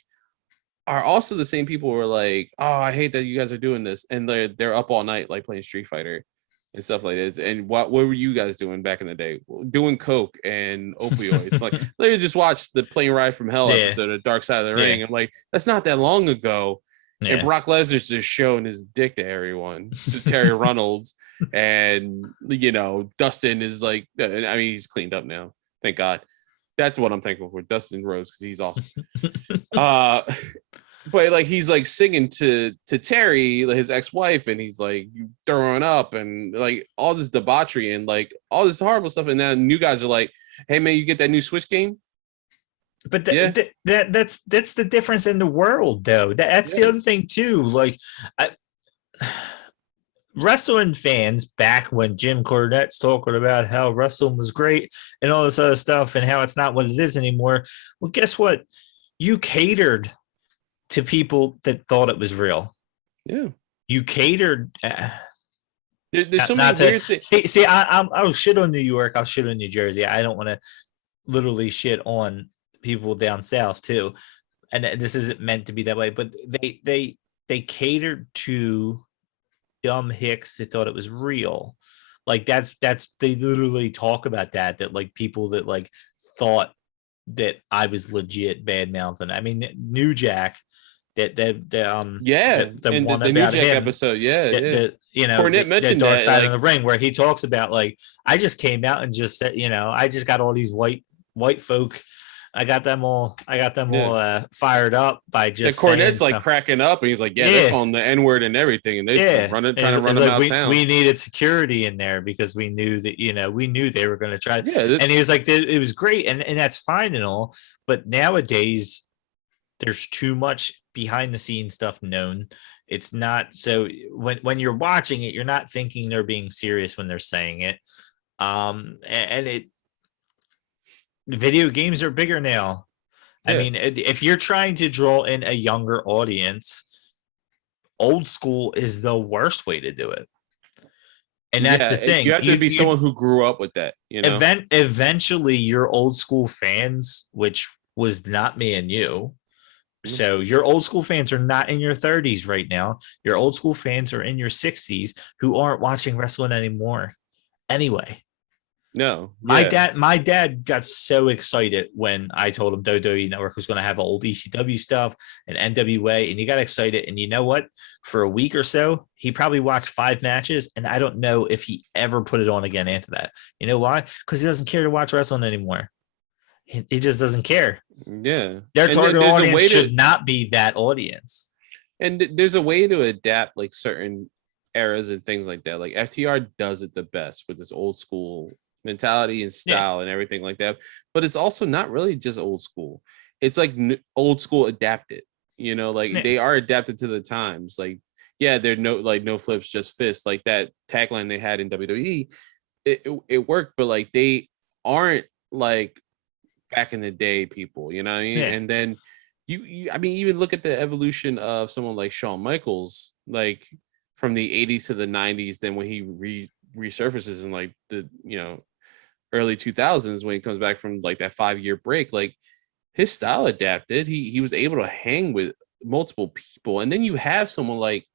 are also the same people who are like, oh, I hate that you guys are doing this, and they're up all night like playing Street Fighter and stuff like that. And what were you guys doing back in the day? Doing coke and opioids. Like they just watched the Plane Ride from Hell episode of Dark Side of the Ring. I'm like, that's not that long ago. Yeah. And Brock Lesnar's just showing his dick to everyone, to Terry Reynolds, and Dustin is like, I mean, he's cleaned up now, thank God. That's what I'm thankful for, Dustin Rhodes, because he's awesome. But like he's like singing to Terry, his ex-wife, and he's like throwing up and like all this debauchery and like all this horrible stuff. And then new guys are like, "Hey man, you get that new Switch game?" But that's the difference in the world, though. That's the other thing too. Like, wrestling fans back when Jim Cornette's talking about how wrestling was great and all this other stuff and how it's not what it is anymore. Well, guess what? You catered to people that thought it was real. Yeah. You catered. There's so many weird things. See, I'll shit on New York. I'll shit on New Jersey. I don't want to literally shit on people down south too. And this isn't meant to be that way, but they catered to dumb hicks that thought it was real. Like that's they literally talk about that like people that like thought that I was legit bad mouthing. I mean, New Jack, the one the New Jack episode, Cornette mentioned the Dark Side of the Ring, where he talks about like, I just came out and just said, I just got all these white folk. I got them all fired up by just Cornette's like cracking up, and he's like, they're calling the N-word and everything, and they're trying to run them out of town. We needed security in there because we knew that, we knew they were going to try. Yeah, and he was like, it was great, and that's fine and all, but nowadays there's too much behind the scenes stuff known. It's not so when you're watching it, you're not thinking they're being serious when they're saying it. Video games are bigger now. Yeah. I mean, if you're trying to draw in a younger audience, old school is the worst way to do it. And that's the thing. You have to be someone who grew up with that. Eventually, your old school fans, which was not me and you. So your old school fans are not in your 30s right now. Your old school fans are in your 60s who aren't watching wrestling anymore. Anyway. No. My dad got so excited when I told him WWE Network was going to have old ECW stuff and NWA, and he got excited. And you know what? For a week or so, he probably watched 5 matches, and I don't know if he ever put it on again after that. You know why? Because he doesn't care to watch wrestling anymore. He just doesn't care. Yeah. Their target audience should not be that audience. And there's a way to adapt like certain eras and things like that. Like FTR does it the best with this old school mentality and style and everything like that, but it's also not really just old school. It's like old school adapted. You know, like Yeah. they are adapted to the times. Like, yeah, they're no flips, just fists. Like that tagline they had in WWE, it worked, but like they aren't like back in the day people. You know what I mean? Yeah. And then you I mean, even look at the evolution of someone like Shawn Michaels, like from the 80s to the 90s. Then when he resurfaces in like the early 2000s, when he comes back from like that 5-year break, like his style adapted. He was able to hang with multiple people. And then you have someone like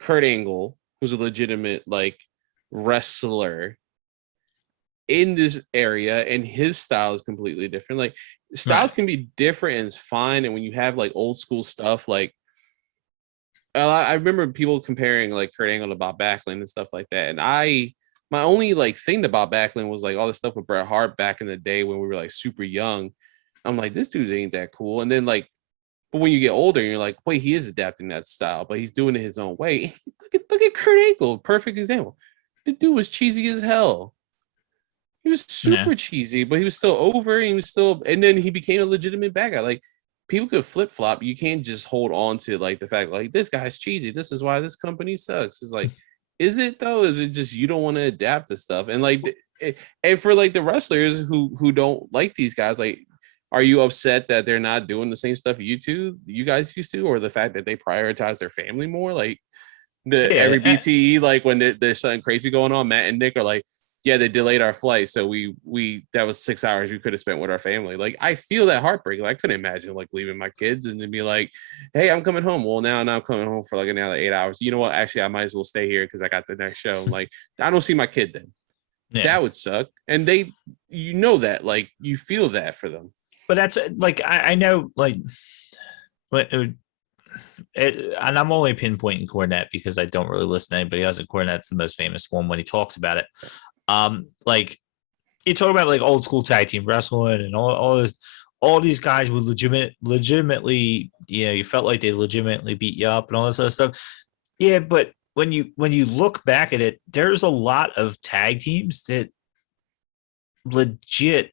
Kurt Angle, who's a legitimate like wrestler in this area, and his style is completely different. Like styles can be different and it's fine. And when you have like old school stuff, like I remember people comparing like Kurt Angle to Bob Backlund and stuff like that. And my only like thing to Bob Backlund was like all the stuff with Bret Hart back in the day when we were like super young. I'm like, this dude ain't that cool. And then like, but when you get older, you're like, wait, he is adapting that style, but he's doing it his own way. Look at Kurt Angle, perfect example. The dude was cheesy as hell. He was super cheesy, but he was still over. And then he became a legitimate bad guy. Like people could flip flop. You can't just hold on to like the fact like this guy's cheesy. This is why this company sucks. It's like, is it though? Is it just you don't want to adapt to stuff? And like, and for like the wrestlers who don't like these guys, like, are you upset that they're not doing the same stuff you guys used to, or the fact that they prioritize their family more? Like every BTE, like when there's something crazy going on, Matt and Nick are like, yeah, they delayed our flight, so we that was 6 hours we could have spent with our family. Like I feel that heartbreak. Like, I couldn't imagine like leaving my kids and then be like, hey, I'm coming home. Well, now I'm coming home for like another 8 hours. You know what? Actually, I might as well stay here because I got the next show. Like I don't see my kid then. Yeah. That would suck. And they, that, like you feel that for them. But that's like I know, like, and I'm only pinpointing Cornette because I don't really listen to anybody else. And Cornette's the most famous one when he talks about it. Like you talk about like old school tag team wrestling and all these guys would legitimately, you felt like they legitimately beat you up and all this other stuff. Yeah, but when you look back at it, there's a lot of tag teams that legit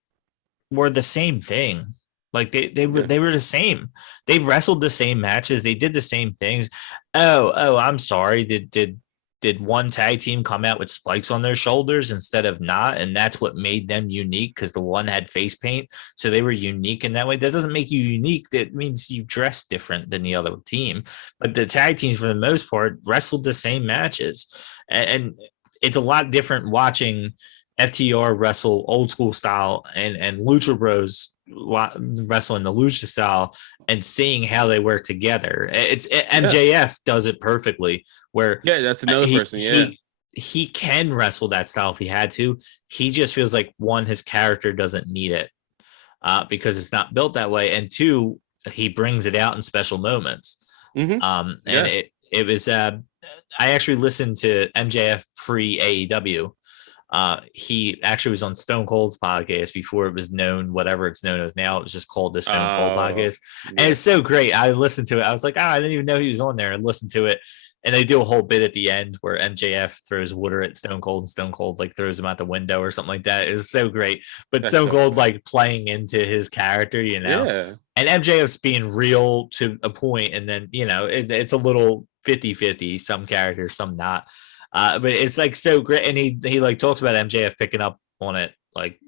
were the same thing. Like they were the same. They wrestled the same matches. They did the same things. Oh, I'm sorry. Did one tag team come out with spikes on their shoulders instead of not? And that's what made them unique, because the one had face paint. So they were unique in that way. That doesn't make you unique. That means you dress different than the other team. But the tag teams, for the most part, wrestled the same matches. And it's a lot different watching FTR wrestle old school style and Lucha Bros wrestling the Lucha style and seeing how they work together. MJF does it perfectly, where that's another person. He can wrestle that style if he had to. He just feels like, one, his character doesn't need it because it's not built that way, and two, he brings it out in special moments. It was I actually listened to MJF pre AEW. He actually was on Stone Cold's podcast before it was known whatever it's known as now. It was just called the Stone Cold podcast. And it's so great. I listened to it. I was like, I didn't even know he was on there, and listened to it. And they do a whole bit at the end where MJF throws water at Stone Cold and Stone Cold like throws him out the window or something like that. It's so great. But Stone Cold like playing into his character, and MJF's being real to a point, and then it's a little 50-50, some characters, some not. But it's like so great, and he like talks about MJF picking up on it like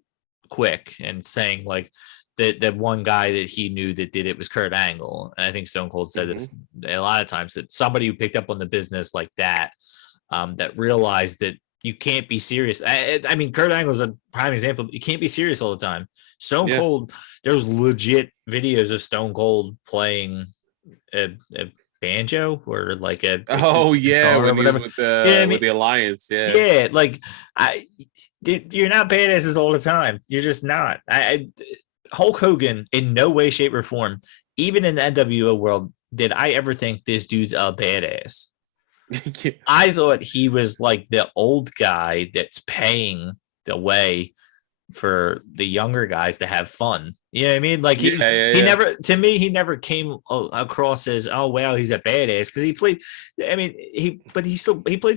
quick and saying like that one guy that he knew that did it was Kurt Angle, and I think Stone Cold said this a lot of times, that somebody who picked up on the business like that, that realized that you can't be serious. I mean, Kurt Angle is a prime example. You can't be serious all the time. Stone Cold, there was legit videos of Stone Cold playing a banjo or like when he was with the Alliance. Like you're not badasses all the time. You're just not. Hulk Hogan, in no way, shape, or form, even in the NWO world, did I ever think this dude's a badass. I thought he was like the old guy that's paying the way for the younger guys to have fun. You know what I mean? Like he never, to me, he never came across as, oh wow, he's a badass, because he played. I mean, he played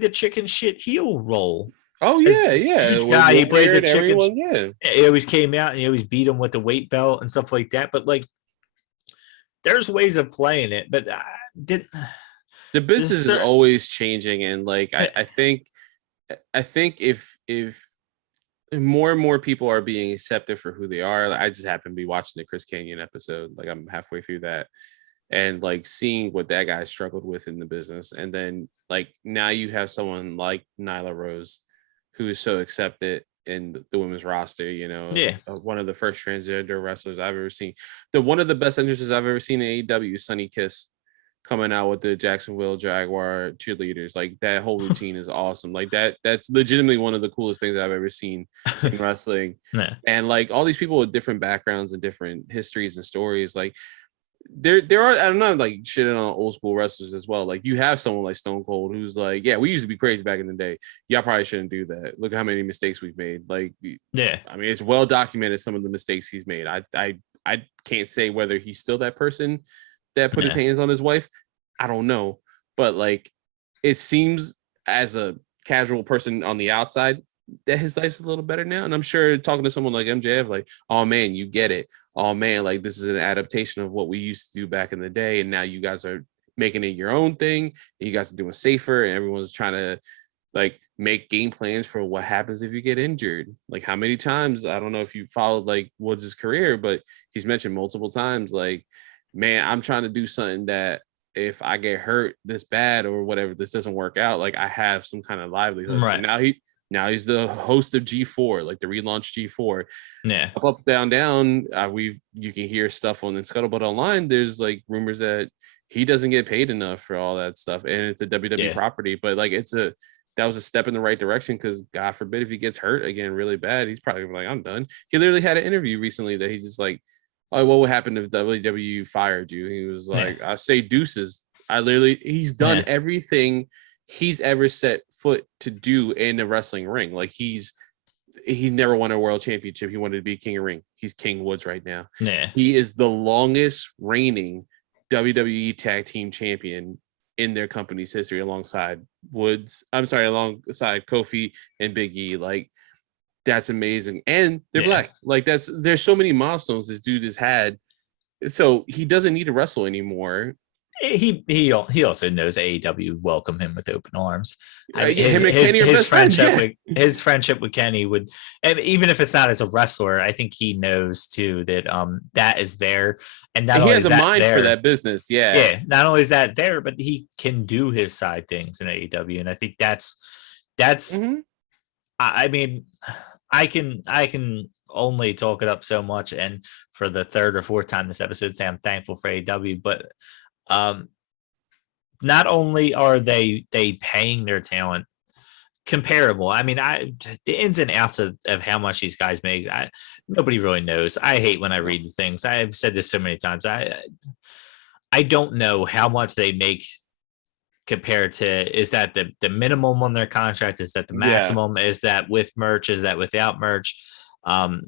the chicken shit heel role. Oh yeah. Guy, he played the chicken. He always came out and he always beat him with the weight belt and stuff like that. But like there's ways of playing it, but the business is always changing, and like I think if more and more people are being accepted for who they are. Like, I just happen to be watching the Chris Canyon episode. Like I'm halfway through that, and like seeing what that guy struggled with in the business, and then like now you have someone like Nyla Rose, who is so accepted in the women's roster. You know, one of the first transgender wrestlers I've ever seen. One of the best entrances I've ever seen in AEW, Sunny Kiss, coming out with the Jacksonville Jaguar cheerleaders. Like that whole routine is awesome. Like that's legitimately one of the coolest things I've ever seen in wrestling. And like all these people with different backgrounds and different histories and stories, like there are, I'm not like shitting on old school wrestlers as well. Like you have someone like Stone Cold who's like, yeah, we used to be crazy back in the day. Y'all probably shouldn't do that. Look at how many mistakes we've made. Like, I mean, it's well documented some of the mistakes he's made. I can't say whether he's still that person that put his hands on his wife. I don't know, but like it seems as a casual person on the outside that his life's a little better now. And I'm sure talking to someone like MJF, like, oh man, you get it. Oh man, like this is an adaptation of what we used to do back in the day, and now you guys are making it your own thing, and you guys are doing safer, and everyone's trying to like make game plans for what happens if you get injured. Like how many times, I don't know if you followed like Woods' career, but he's mentioned multiple times, like, man, I'm trying to do something that if I get hurt this bad or whatever, this doesn't work out, like I have some kind of livelihood. Right. So now he's the host of G4, like the relaunch G4. Yeah. Up, down, down. You can hear stuff on the Scuttlebutt Online. There's like rumors that he doesn't get paid enough for all that stuff, and it's a WWE property. But like that was a step in the right direction, because God forbid if he gets hurt again really bad, he's probably like, I'm done. He literally had an interview recently that he's just like, oh, what would happen if WWE fired you? He was like, I say deuces. He's done everything he's ever set foot to do in the wrestling ring. Like he never won a world championship. He wanted to be king of ring. He's King Woods right now. He is the longest reigning WWE tag team champion in their company's history, alongside Kofi and Big E. Like, that's amazing. And they're black. Like there's so many milestones this dude has had. So he doesn't need to wrestle anymore. He also knows AEW welcome him with open arms. His friendship with Kenny would, and even if it's not as a wrestler, I think he knows too that that is there, and he has a mind for that business. Yeah. Not only is that there, but he can do his side things in AEW, and I think that's. Mm-hmm. I mean, I can only talk it up so much, and for the third or fourth time this episode, say I'm thankful for AEW, but. Not only are they paying their talent comparable, I mean, the ins and outs of how much these guys make, nobody really knows. I hate when I read the things. I've said this so many times. I don't know how much they make compared to, is that the minimum on their contract? Is that the maximum? Is that with merch? Is that without merch?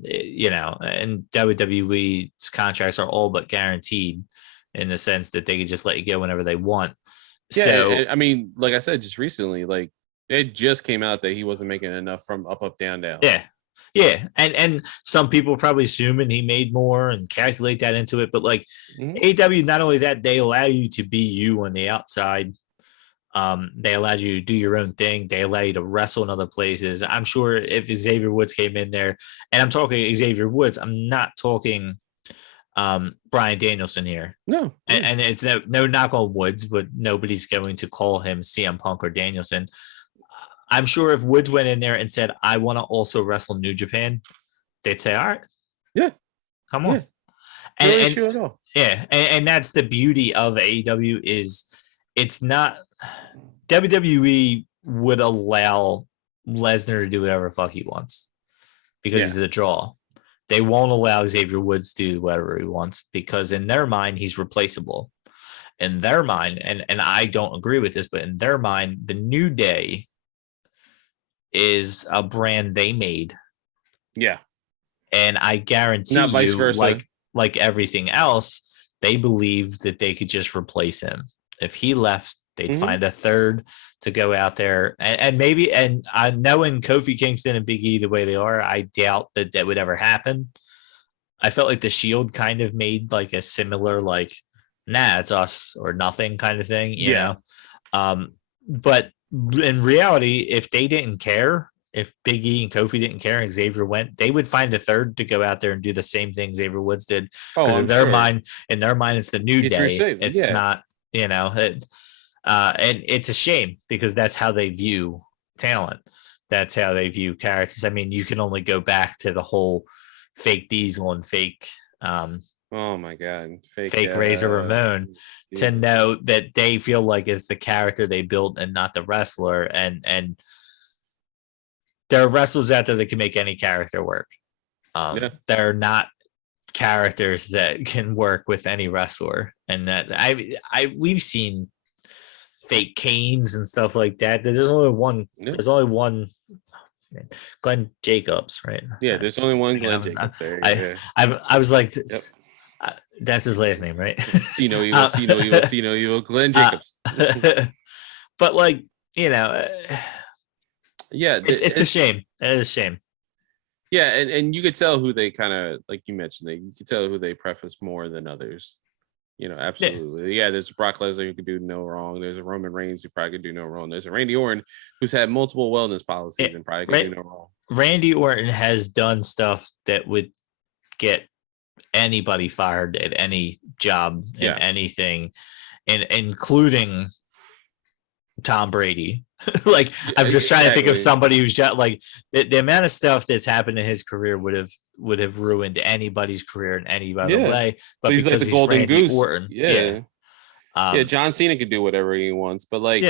You know, and WWE's contracts are all but guaranteed, in the sense that they can just let you go whenever they want. Yeah, so, I mean, like I said, just recently, like it just came out that he wasn't making enough from up, down, down. Yeah. And some people probably assuming he made more and calculate that into it. But like AEW, not only that, they allow you to be you on the outside. They allowed you to do your own thing. They allow you to wrestle in other places. I'm sure if Xavier Woods came in there, and I'm talking Xavier Woods, I'm not talking Bryan Danielson here. No. And it's no knock on Woods, but nobody's going to call him CM Punk or Danielson. I'm sure if Woods went in there and said, I want to also wrestle New Japan, they'd say, all right. Yeah. Come on. Yeah. No issue at all. Yeah. And that's the beauty of AEW, is it's not, WWE would allow Lesnar to do whatever the fuck he wants because he's a draw. They won't allow Xavier Woods to do whatever he wants, because in their mind, he's replaceable. In their mind, and I don't agree with this, but in their mind, the New Day is a brand they made. Yeah. And I guarantee not vice versa. Like everything else, they believe that they could just replace him. If he left, they'd find a third to go out there, and maybe, and I knowing Kofi Kingston and Big E the way they are, I doubt that would ever happen. I felt like the Shield kind of made like a similar, like, nah, it's us or nothing kind of thing, you know. But in reality, if they didn't care, if Big E and Kofi didn't care and Xavier went, they would find a third to go out there and do the same thing Xavier Woods did. Because in their mind, it's the New Day. It's not, you know, and it's a shame because that's how they view talent. That's how they view characters. I mean, you can only go back to the whole fake Diesel and fake oh my god, fake Razor Ramon to know that they feel like it's the character they built and not the wrestler. And there are wrestlers out there that can make any character work. They're not characters that can work with any wrestler. And that we've seen fake Canes and stuff like that. There's only one. There's only one. Glenn Jacobs, right? Yeah, there's only one Glenn Jacobs there. I was like, that's his last name, right? See no evil, Glenn Jacobs. But like, you know, it's a shame. It is a shame. Yeah, and you could tell who they kind of, like you mentioned, you could tell who they preface more than others. You know, absolutely. Yeah, there's Brock Lesnar who could do no wrong. There's a Roman Reigns who probably could do no wrong. There's a Randy Orton who's had multiple wellness policies and probably could do no wrong. Randy Orton has done stuff that would get anybody fired at any job in anything, and including Tom Brady. Like, I'm just trying to think of somebody who's got like the amount of stuff that's happened in his career would have ruined anybody's career in any other way. But he's because like the golden Randy goose. Orton, John Cena could do whatever he wants, but like,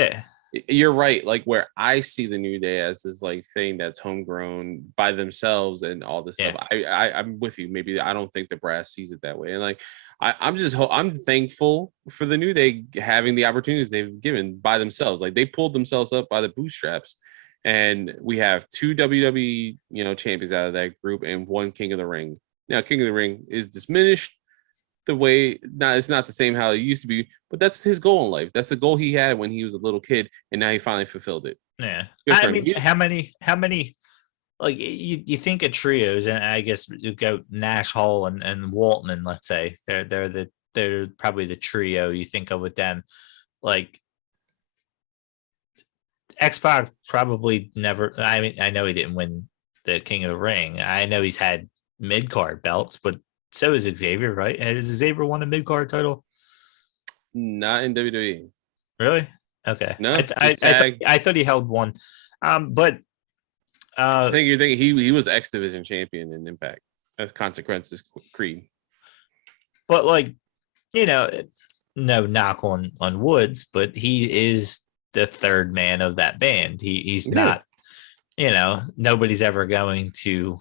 you're right. Like, where I see the New Day as this like thing that's homegrown by themselves and all this stuff. I'm with you. Maybe I don't think the brass sees it that way, and like, I'm thankful for the New Day having the opportunities they've given by themselves. Like, they pulled themselves up by the bootstraps, and we have 2 WWE, champions out of that group and 1 King of the Ring. Now, King of the Ring is diminished the way, it's not the same how it used to be, but that's his goal in life. That's the goal he had when he was a little kid, and now he finally fulfilled it. Yeah. I mean, how many like you think of trios, and I guess you go Nash, Hall, and Waltman. Let's say they're probably the trio you think of with them. Like, X-Pac probably never. I mean, I know he didn't win the King of the Ring. I know he's had mid-card belts, but so is Xavier, right? Has Xavier won a mid-card title? Not in WWE. Really? Okay. No. I thought he held one, but. I think you're thinking he was X Division champion in Impact. That's Consequences Creed. But like, no knock on Woods, but he is the third man of that band. He's not, nobody's ever going to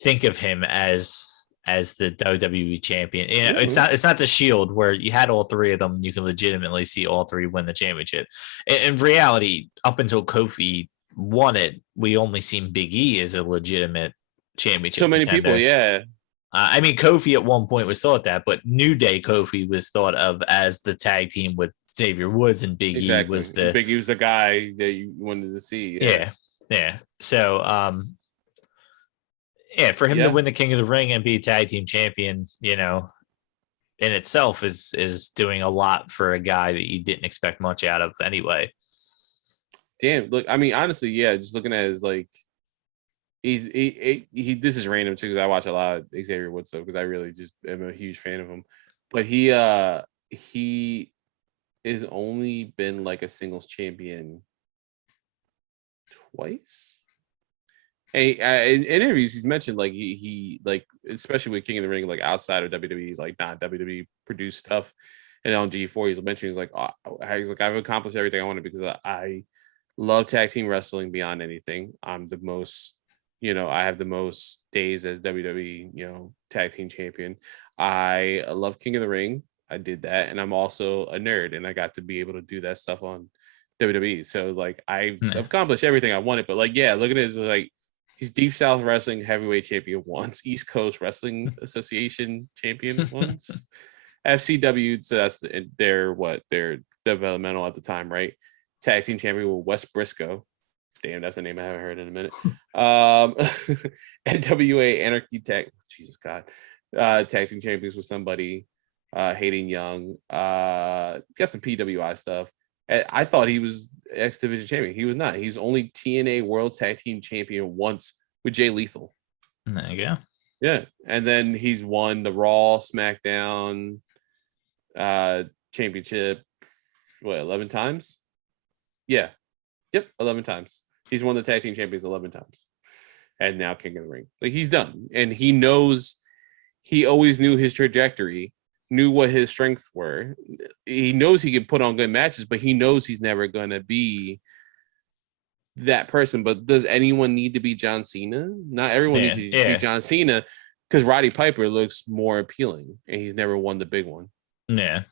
think of him as the WWE champion. It's not the Shield where you had all 3 of them. You can legitimately see all 3 win the championship. In reality, up until Kofi won it, we only seen Big E as a legitimate championship. So many contender. people, I mean, Kofi at one point was thought that, but New Day Kofi was thought of as the tag team with Xavier Woods, and Big E was the guy that you wanted to see. Yeah. So, for him to win the King of the Ring and be tag team champion, in itself is doing a lot for a guy that you didn't expect much out of anyway. Damn, look, I mean, honestly, just looking at his, like, he this is random too, because I watch a lot of Xavier Woods stuff, because I really just am a huge fan of him. But he has only been like a singles champion twice. And in interviews, he's mentioned like he like, especially with King of the Ring, like outside of WWE, like not WWE produced stuff, and on G4, he's mentioning I've accomplished everything I wanted because I love tag team wrestling beyond anything. I'm the most, I have the most days as WWE, tag team champion. I love King of the Ring. I did that. And I'm also a nerd, and I got to be able to do that stuff on WWE. So like, I've accomplished everything I wanted, but like, look at it. Like, he's Deep South Wrestling heavyweight champion once, East Coast Wrestling Association champion once, FCW. So that's their developmental at the time, right? Tag team champion with Wes Briscoe. Damn, that's a name I haven't heard in a minute. NWA Anarchy Tag. Jesus God. Tag team champions with somebody. Hayden Young, got some PWI stuff. I thought he was X Division champion. He was not. He's only TNA World Tag Team champion once with Jay Lethal. There you go. Yeah, and then he's won the Raw, SmackDown, championship. What, 11 times? Yeah, yep, 11 times. He's won the tag team champions 11 times, and now King of the Ring. Like, he's done, and he knows. He always knew his trajectory, knew what his strengths were. He knows he can put on good matches, but he knows he's never gonna be that person. But does anyone need to be John Cena? Not everyone needs to be John Cena, because Roddy Piper looks more appealing, and he's never won the big one. Yeah.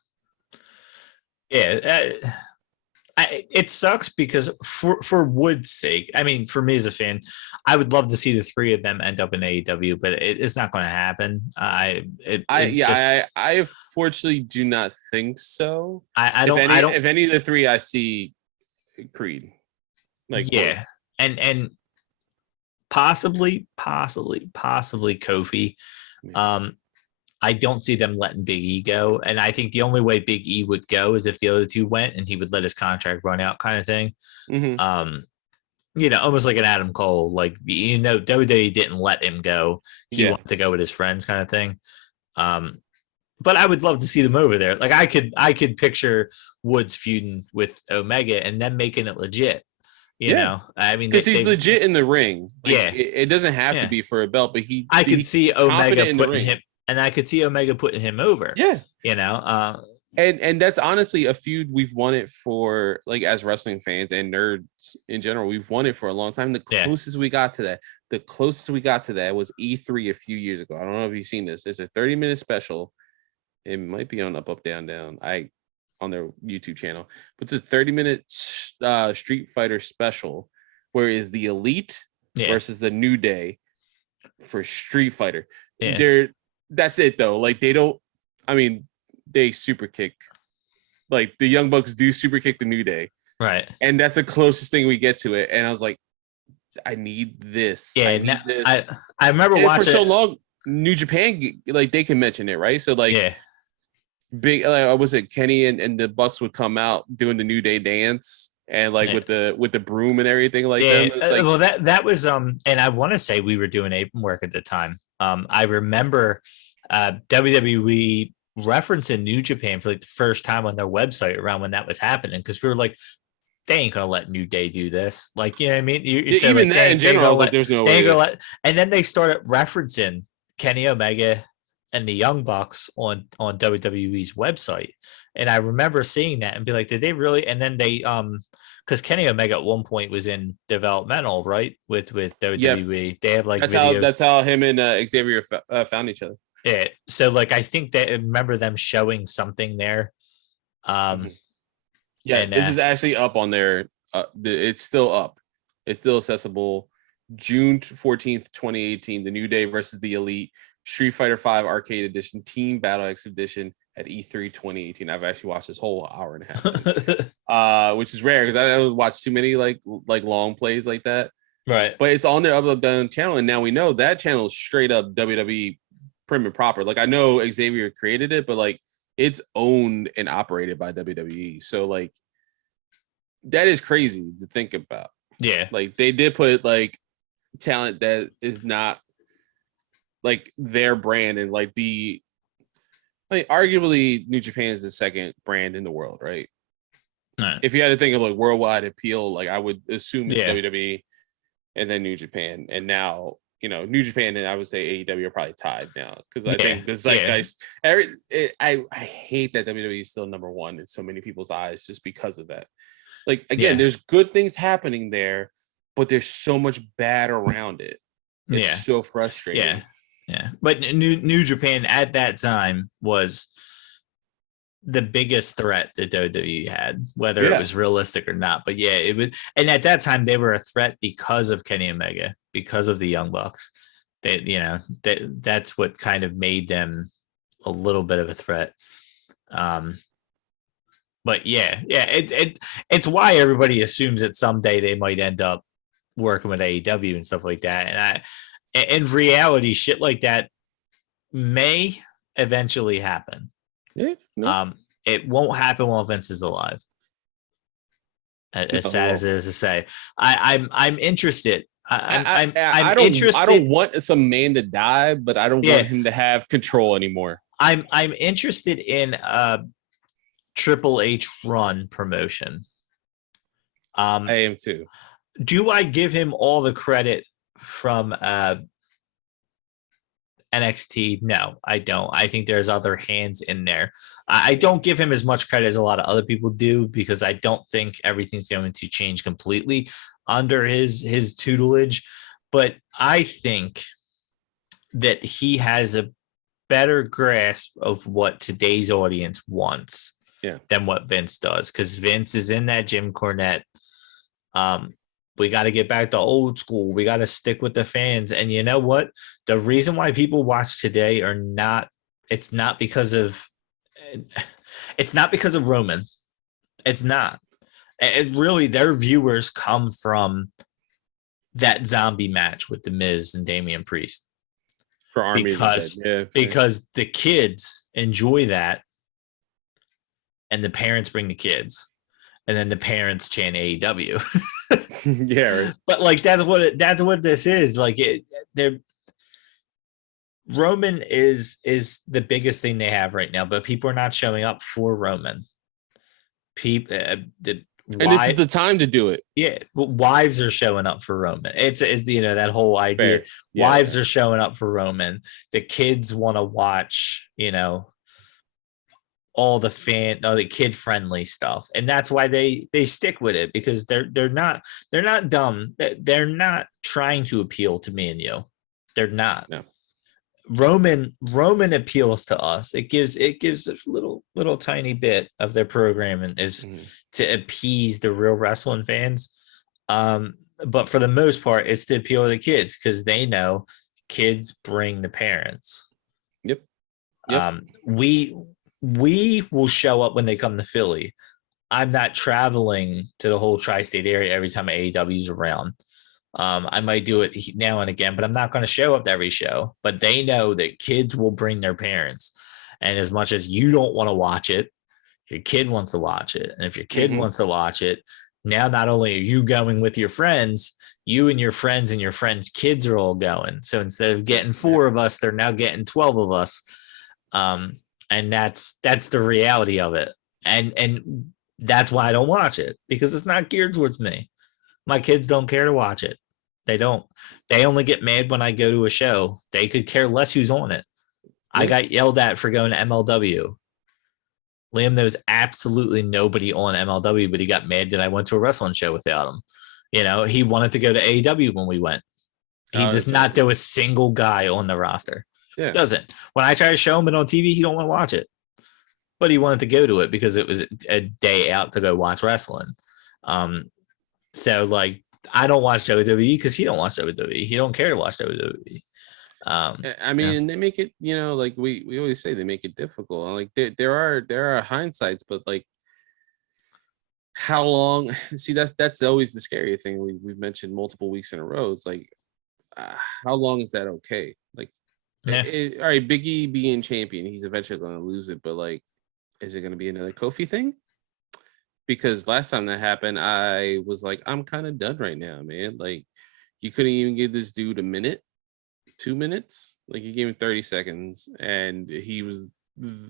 It sucks because for Wood's sake, I mean, for me as a fan, I would love to see the three of them end up in AEW, but it's not going to happen. I unfortunately do not think so. I don't. If any of the three I see, Creed, like, yeah, Woods. and possibly Kofi. Yeah. I don't see them letting Big E go. And I think the only way Big E would go is if the other two went and he would let his contract run out, kind of thing. Mm-hmm. Almost like an Adam Cole, like, WWE didn't let him go. He wanted to go with his friends, kind of thing. But I would love to see them over there. Like, I could picture Woods feuding with Omega and then making it legit. You know, I mean, because he's legit in the ring. Like, yeah, it doesn't have to be for a belt, but I could see Omega putting him. And I could see Omega putting him over. Yeah. And that's honestly a feud we've wanted for, like, as wrestling fans and nerds in general, we've wanted for a long time. The closest we got to that was E3 a few years ago. I don't know if you've seen this. It's a 30-minute special. It might be on Up, Down, Down. On their YouTube channel. But it's a 30-minute Street Fighter special where is the Elite versus the New Day for Street Fighter. Yeah. That's it though. Like, they super kick. Like, the Young Bucks do super kick the New Day. Right. And that's the closest thing we get to it. And I was like, I need this. Yeah. I remember watching for so long. New Japan, like, they can mention it, right? So, like, big, like, was it Kenny and the Bucks would come out doing the New Day dance and, like, with the broom and everything, like that. Like, well, that was and I want to say we were doing Apron Work at the time. I remember WWE referencing New Japan for, like, the first time on their website around when that was happening, because we were like, they ain't gonna let New Day do this. Like, you know what I mean? You said, even like, that in general, I was like, there's no way. And then they started referencing Kenny Omega and the Young Bucks on WWE's website, and I remember seeing that and be like, did they really? And then they because Kenny Omega at one point was in developmental, right, with WWE. Yep. They have, like, videos. That's how him and Xavier found each other. Yeah. So, like, I think that I remember them showing something there. Yeah, and this is actually up on there. It's still up. It's still accessible. June 14th, 2018. The New Day versus the Elite Street Fighter V Arcade Edition Team Battle X Edition at E3 2018. I've actually watched this whole hour and a half, which is rare because I don't watch too many like long plays like that. Right. But it's on their Up Down channel, and now we know that channel is straight up WWE prim and proper. Like, I know Xavier created it, but, like, it's owned and operated by WWE. So, like, that is crazy to think about. Yeah. Like, they did put, like, talent that is not, like, their brand, and, like, arguably New Japan is the second brand in the world, right? Right. If you had to think of, like, worldwide appeal, like, I would assume it's WWE and then New Japan, and now, New Japan and I would say AEW are probably tied now, because I think the zeitgeist. I hate that WWE is still number one in so many people's eyes just because of that. Like, again, there's good things happening there, but there's so much bad around it. It's so frustrating. Yeah. But New Japan at that time was the biggest threat that WWE had, whether it was realistic or not. But it was, and at that time they were a threat because of Kenny Omega, because of the Young Bucks. That's what kind of made them a little bit of a threat. But it's why everybody assumes that someday they might end up working with AEW and stuff like that. And in reality, shit like that may eventually happen. Yeah. No. It won't happen while Vince is alive. As sad as it is to say, I'm interested. I'm interested. I don't want some man to die, but I don't want him to have control anymore. I'm interested in a Triple H run promotion. I am too. Do I give him all the credit from NXT? No, I don't. I think there's other hands in there. I don't give him as much credit as a lot of other people do because I don't think everything's going to change completely under his tutelage. But I think that he has a better grasp of what today's audience wants than what Vince does, because Vince is in that Jim Cornette. We got to get back to old school. We got to stick with the fans. And you know what? The reason why people watch today it's not because of Roman. It's not. It really, their viewers come from that zombie match with The Miz and Damian Priest. For Army, because the kids enjoy that, and the parents bring the kids, and then the parents chant AEW. Yeah, but like that's what this is. Like Roman is the biggest thing they have right now, but people are not showing up for Roman. People, and this is the time to do it. Yeah, wives are showing up for Roman. It's that whole idea. Wives are showing up for Roman. The kids want to watch, all the kid friendly stuff, and that's why they stick with it, because they're not dumb. They're not trying to appeal to me and you. They're not. No. Roman appeals to us. It gives a little tiny bit of their programming is to appease the real wrestling fans. But for the most part, it's to appeal to the kids, because they know kids bring the parents. Yep. We will show up when they come to Philly. I'm not traveling to the whole tri-state area every time AEW's around. I might do it now and again, but I'm not going to show up to every show. But they know that kids will bring their parents. And as much as you don't want to watch it, your kid wants to watch it. And if your kid wants to watch it, now not only are you going with your friends, you and your friends' kids are all going. So instead of getting 4 of us, they're now getting 12 of us. And that's the reality of it. And that's why I don't watch it, because it's not geared towards me. My kids don't care to watch it. They don't. They only get mad when I go to a show. They could care less who's on it. I got yelled at for going to MLW. Liam knows absolutely nobody on MLW, but he got mad that I went to a wrestling show without him. He wanted to go to AEW when we went. He does not know a single guy on the roster. Yeah. Doesn't. When I try to show him it on TV, he don't want to watch it. But he wanted to go to it because it was a day out to go watch wrestling. So like, I don't watch WWE because he don't watch WWE. He don't care to watch WWE. They make it, like we always say, they make it difficult. Like there are hindsights, but like, how long? See, that's always the scary thing. We've mentioned multiple weeks in a row. It's like, how long is that okay? Like, all right, Big E being champion, he's eventually going to lose it, but like, is it going to be another Kofi thing? Because last time that happened, I was like, I'm kind of done right now, man. Like, you couldn't even give this dude a minute, 2 minutes. Like, you gave him 30 seconds, and he was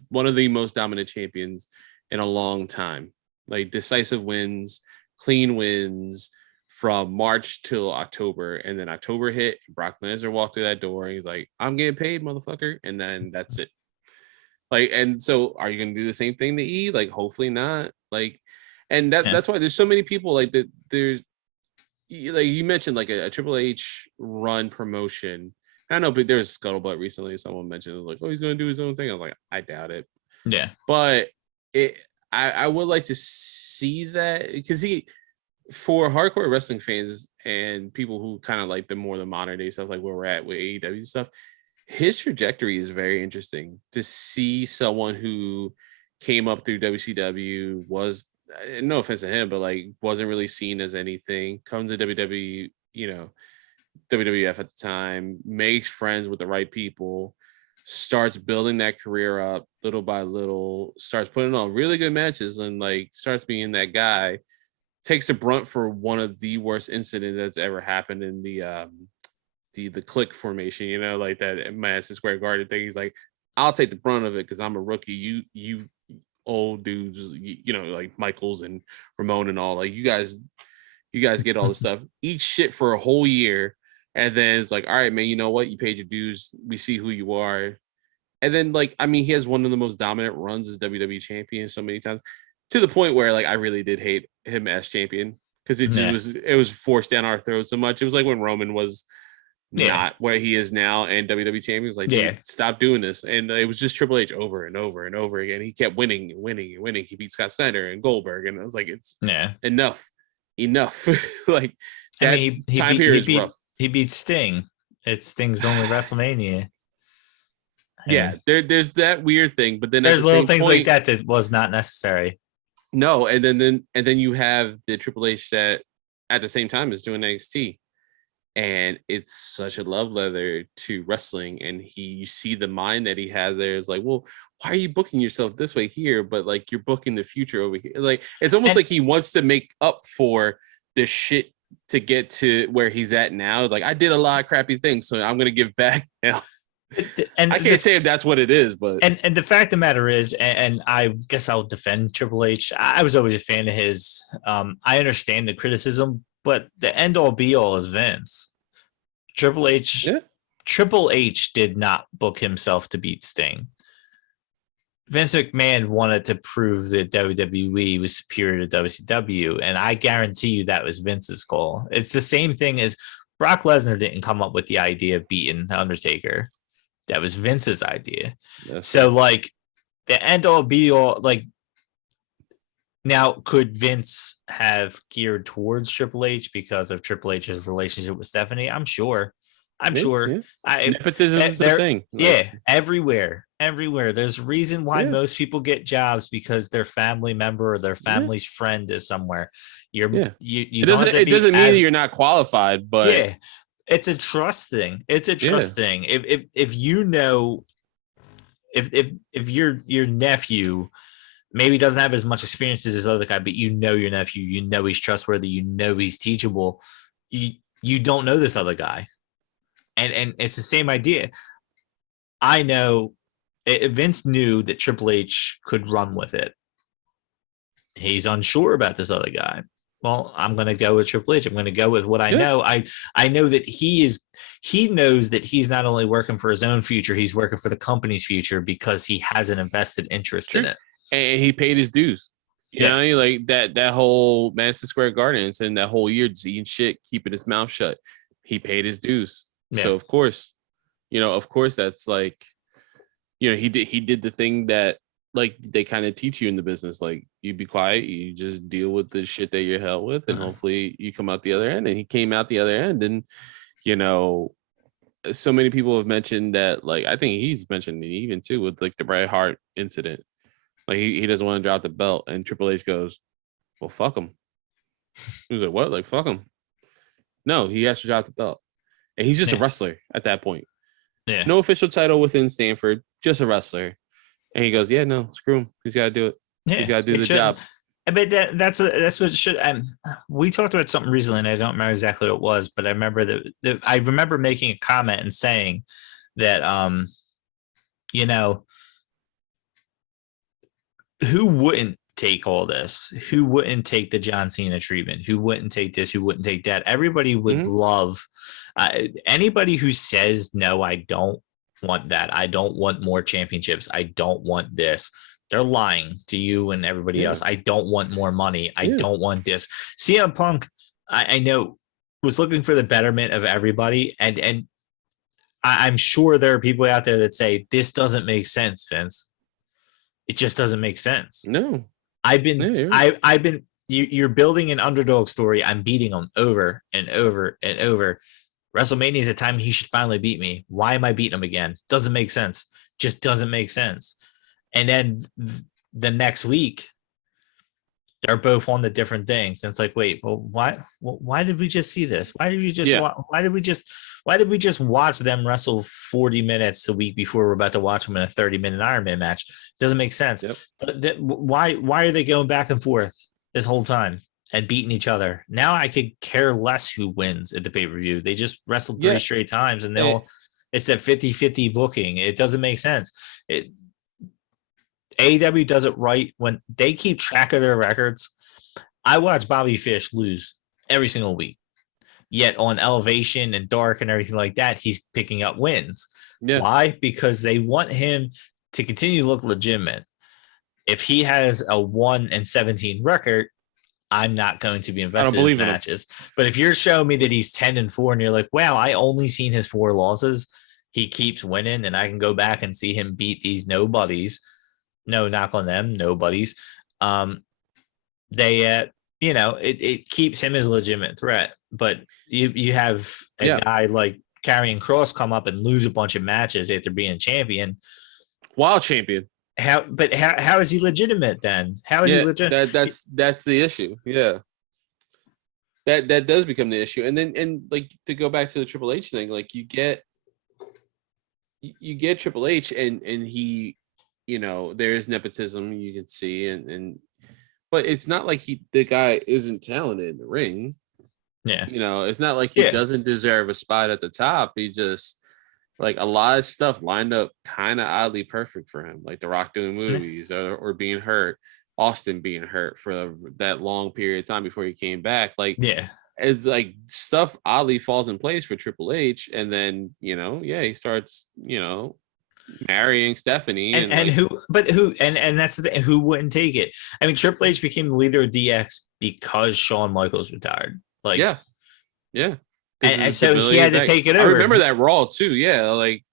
one of the most dominant champions in a long time. Like, decisive wins, clean wins from March till October. And then October hit, Brock Lesnar walked through that door, and he's like, I'm getting paid, motherfucker. And then that's it. Like, and so are you going to do the same thing to E? Like, hopefully not. Like, and that's why there's so many people like that. There's, like you mentioned, like a Triple H run promotion. I don't know, but there's scuttlebutt recently. Someone mentioned like, oh, he's going to do his own thing. I was like, I doubt it. Yeah. But I would like to see that, because for hardcore wrestling fans and people who kind of like the modern day stuff, like where we're at with AEW stuff, his trajectory is very interesting to see. Someone who came up through WCW, was, no offense to him, but like wasn't really seen as anything, comes to WWE, WWF at the time, makes friends with the right people, starts building that career up little by little, starts putting on really good matches, and like starts being that guy, takes the brunt for one of the worst incidents that's ever happened in the click formation, you know, like that Madison Square Garden thing. He's like, I'll take the brunt of it because I'm a rookie. You old dudes, you know, like Michaels and Ramon and all, like you guys get all the stuff, eat shit for a whole year. And then it's like, all right, man, you know what? You paid your dues. We see who you are. And then, like, I mean, he has one of the most dominant runs as WWE champion so many times, to the point where, like, I really did hate him as champion because it was forced down our throats so much. It was like when Roman was not where he is now and WWE champion was like, dude, stop doing this. And it was just Triple H over and over and over again. He kept winning and winning and winning. He beat Scott Snyder and Goldberg. And I was like, it's enough. Like, that time period is rough. He beat Sting. It's Sting's only WrestleMania. Yeah, there's that weird thing, but then there's little things like that was not necessary. No, and then you have the Triple H that at the same time is doing NXT, and it's such a love letter to wrestling. And you see the mind that he has there is like, well, why are you booking yourself this way here? But like you're booking the future over here. Like it's almost like he wants to make up for the shit to get to where he's at now. It's like, I did a lot of crappy things, so I'm gonna give back now. And I can't say if that's what it is, but and the fact of the matter is, and I guess I'll defend Triple H. I was always a fan of his. I understand the criticism, but the end all be all is Vince. Triple H did not book himself to beat Sting. Vince McMahon wanted to prove that WWE was superior to WCW, and I guarantee you that was Vince's goal. It's the same thing as Brock Lesnar didn't come up with the idea of beating The Undertaker. That was Vince's idea. So, like, the end all be all, like, now, could Vince have geared towards Triple H because of Triple H's relationship with Stephanie? I'm sure. Nepotism is the thing. Yeah, everywhere. There's a reason why most people get jobs because their family member or their family's friend is somewhere. It doesn't mean that you're not qualified, but it's a trust thing. It's a trust thing. If you know, if your nephew maybe doesn't have as much experience as this other guy, but you know your nephew, you know he's trustworthy, you know he's teachable. You don't know this other guy. And it's the same idea. I know Vince knew that Triple H could run with it. He's unsure about this other guy. Well, I'm going to go with Triple H. I'm going to go with what I know. I know that he knows that he's not only working for his own future, he's working for the company's future because he has an invested interest in it. And he paid his dues. You know, like that whole Madison Square Garden and that whole year eating shit, keeping his mouth shut. He paid his dues. Yeah. So of course that's like, you know, he did the thing that like they kind of teach you in the business, like you be quiet, you just deal with the shit that you're held with, and hopefully you come out the other end. And he came out the other end, and you know, so many people have mentioned that, like I think he's mentioned it even too with like the Bret Hart incident, like he doesn't want to drop the belt, and Triple H goes, well, fuck him. He was like, what? Like fuck him? No, he has to drop the belt. And he's just a wrestler at that point. Yeah. No official title within Stanford, just a wrestler. And he goes, yeah, no, screw him. He's got to do it. Yeah, he's got to do the job. But that's what it should. And we talked about something recently, and I don't remember exactly what it was, but I remember that I remember making a comment and saying that, you know, who wouldn't take all this? Who wouldn't take the John Cena treatment? Who wouldn't take this? Who wouldn't take that? Everybody would love anybody who says, no, I don't want that. I don't want more championships. I don't want this. They're lying to you and everybody else. I don't want more money. I don't want this. CM Punk, I know, was looking for the betterment of everybody. And I'm sure there are people out there that say, this doesn't make sense, Vince. It just doesn't make sense. No. You're building an underdog story. I'm beating them over and over and over. WrestleMania is a time he should finally beat me. Why am I beating him again? Doesn't make sense. Just doesn't make sense. And then the next week, they're both on the different things. And it's like, wait, well, why did we just see this? Why did we just why did we just watch them wrestle 40 minutes a week before we're about to watch them in a 30-minute Iron Man match? It doesn't make sense. Yep. But why are they going back and forth this whole time and beating each other? Now I could care less who wins at the pay-per-view. They just wrestled 3 straight times, and it's that 50-50 booking. It doesn't make sense. AEW does it right when they keep track of their records. I watch Bobby Fish lose every single week. Yet on Elevation and Dark and everything like that, he's picking up wins. Yeah. Why? Because they want him to continue to look legitimate. If he has a 1-17 record, I'm not going to be invested in matches. But if you're showing me that he's 10-4 and you're like, wow, I only seen his 4 losses, he keeps winning, and I can go back and see him beat these nobodies. No knock on them, nobodies. It keeps him as a legitimate threat. But you have a guy like Karrion Kross come up and lose a bunch of matches after being champion. Wild champion. How is he legitimate then? How is he legitimate? That's the issue. Yeah. That does become the issue. And like to go back to the Triple H thing, like you get Triple H and he, there's nepotism you can see but it's not like the guy isn't talented in the ring. Yeah. It's not like he doesn't deserve a spot at the top. He just like a lot of stuff lined up kind of oddly perfect for him, like The Rock doing movies or being hurt, Austin being hurt for that long period of time before he came back. Like, it's like stuff oddly falls in place for Triple H. And then, he starts, marrying Stephanie and that's the thing, who wouldn't take it? I mean, Triple H became the leader of DX because Shawn Michaels retired. Like, and so he had to take it over. I remember that Raw too.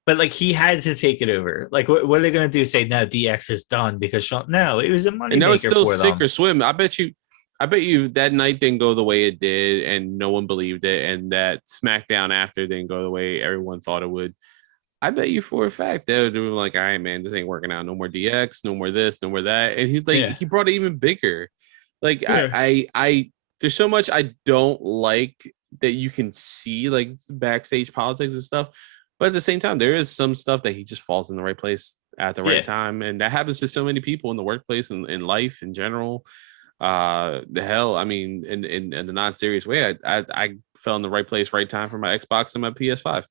But he had to take it over. Like, what are they going to do? Say no, DX is done because Shawn? No, it was a money. And that was still sink or swim. I bet you that night didn't go the way it did, and no one believed it, and that SmackDown after didn't go the way everyone thought it would. I bet you for a fact they would be like, all right, man, this ain't working out. No more DX, no more this, no more that. And he's like, he brought it even bigger. Like, I there's so much I don't like that you can see, like backstage politics and stuff. But at the same time, there is some stuff that he just falls in the right place at the right time. And that happens to so many people in the workplace and in life in general. The hell, I mean, in the non-serious way, I fell in the right place, right time for my Xbox and my PS5.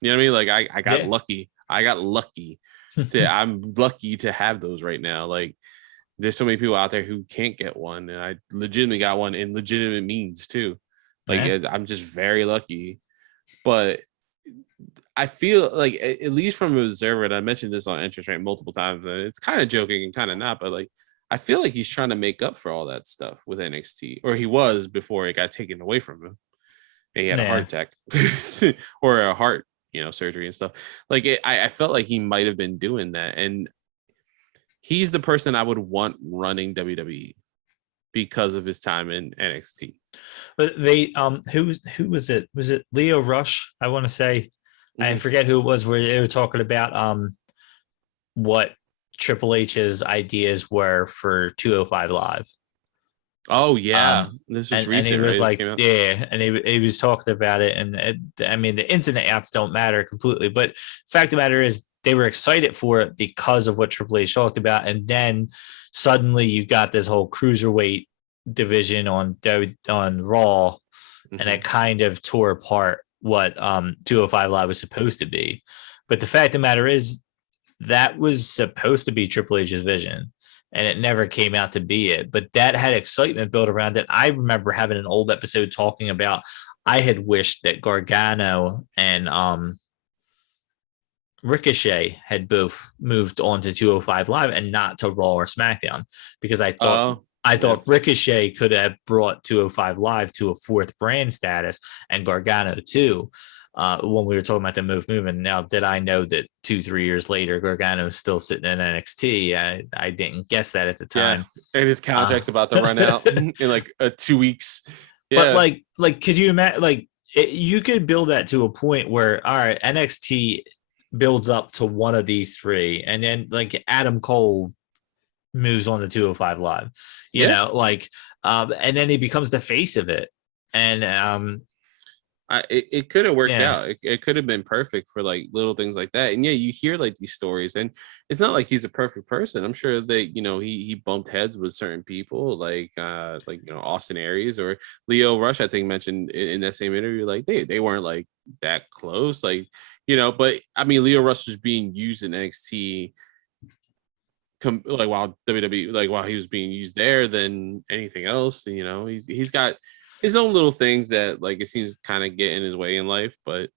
You know what I mean? Like I got lucky. I'm lucky to have those right now. Like there's so many people out there who can't get one, and I legitimately got one in legitimate means too. Like I'm just very lucky. But I feel like, at least from an observer, and I mentioned this on Interest Rate multiple times, and it's kind of joking and kind of not, but like I feel like he's trying to make up for all that stuff with NXT, or he was before it got taken away from him. And he had a heart attack or a heart, surgery and stuff. Like I felt like he might have been doing that, and he's the person I would want running WWE because of his time in NXT. But they who was it? Was it Leo Rush? I want to say, I forget who it was, where they were talking about what Triple H's ideas were for 205 Live. Oh yeah, this was recent. And he was like, and he was talking about it, and I mean, the ins and the outs don't matter completely, but fact of the matter is they were excited for it because of what Triple H talked about, and then suddenly you got this whole cruiserweight division on Raw, and it kind of tore apart what 205 Live was supposed to be. But the fact of the matter is that was supposed to be Triple H's vision, and it never came out to be it. But that had excitement built around it. I remember having an old episode talking about I had wished that Gargano and Ricochet had both moved on to 205 Live and not to Raw or SmackDown, because I thought Ricochet could have brought 205 Live to a fourth brand status, and Gargano too. When we were talking about the move, and now did I know that 2-3 years later Gargano is still sitting in NXT? I didn't guess that at the time. And his contract's about to run out in like 2 weeks. But like, could you imagine? You could build that to a point where, all right, NXT builds up to one of these three, and then like Adam Cole moves on to 205 Live, you Yeah. know, like, and then he becomes the face of it. And it could have worked yeah. out. It could have been perfect for like little things like that. And yeah, you hear like these stories, and it's not like he's a perfect person. I'm sure that, you know, he bumped heads with certain people, like you know, Austin Aries or Leo Rush, I think mentioned in that same interview, like they weren't like that close, like, you know. But I mean, Leo Rush was being used in NXT like while WWE, like while he was being used there than anything else. You know, he's got his own little things that like it seems kind of get in his way in life. But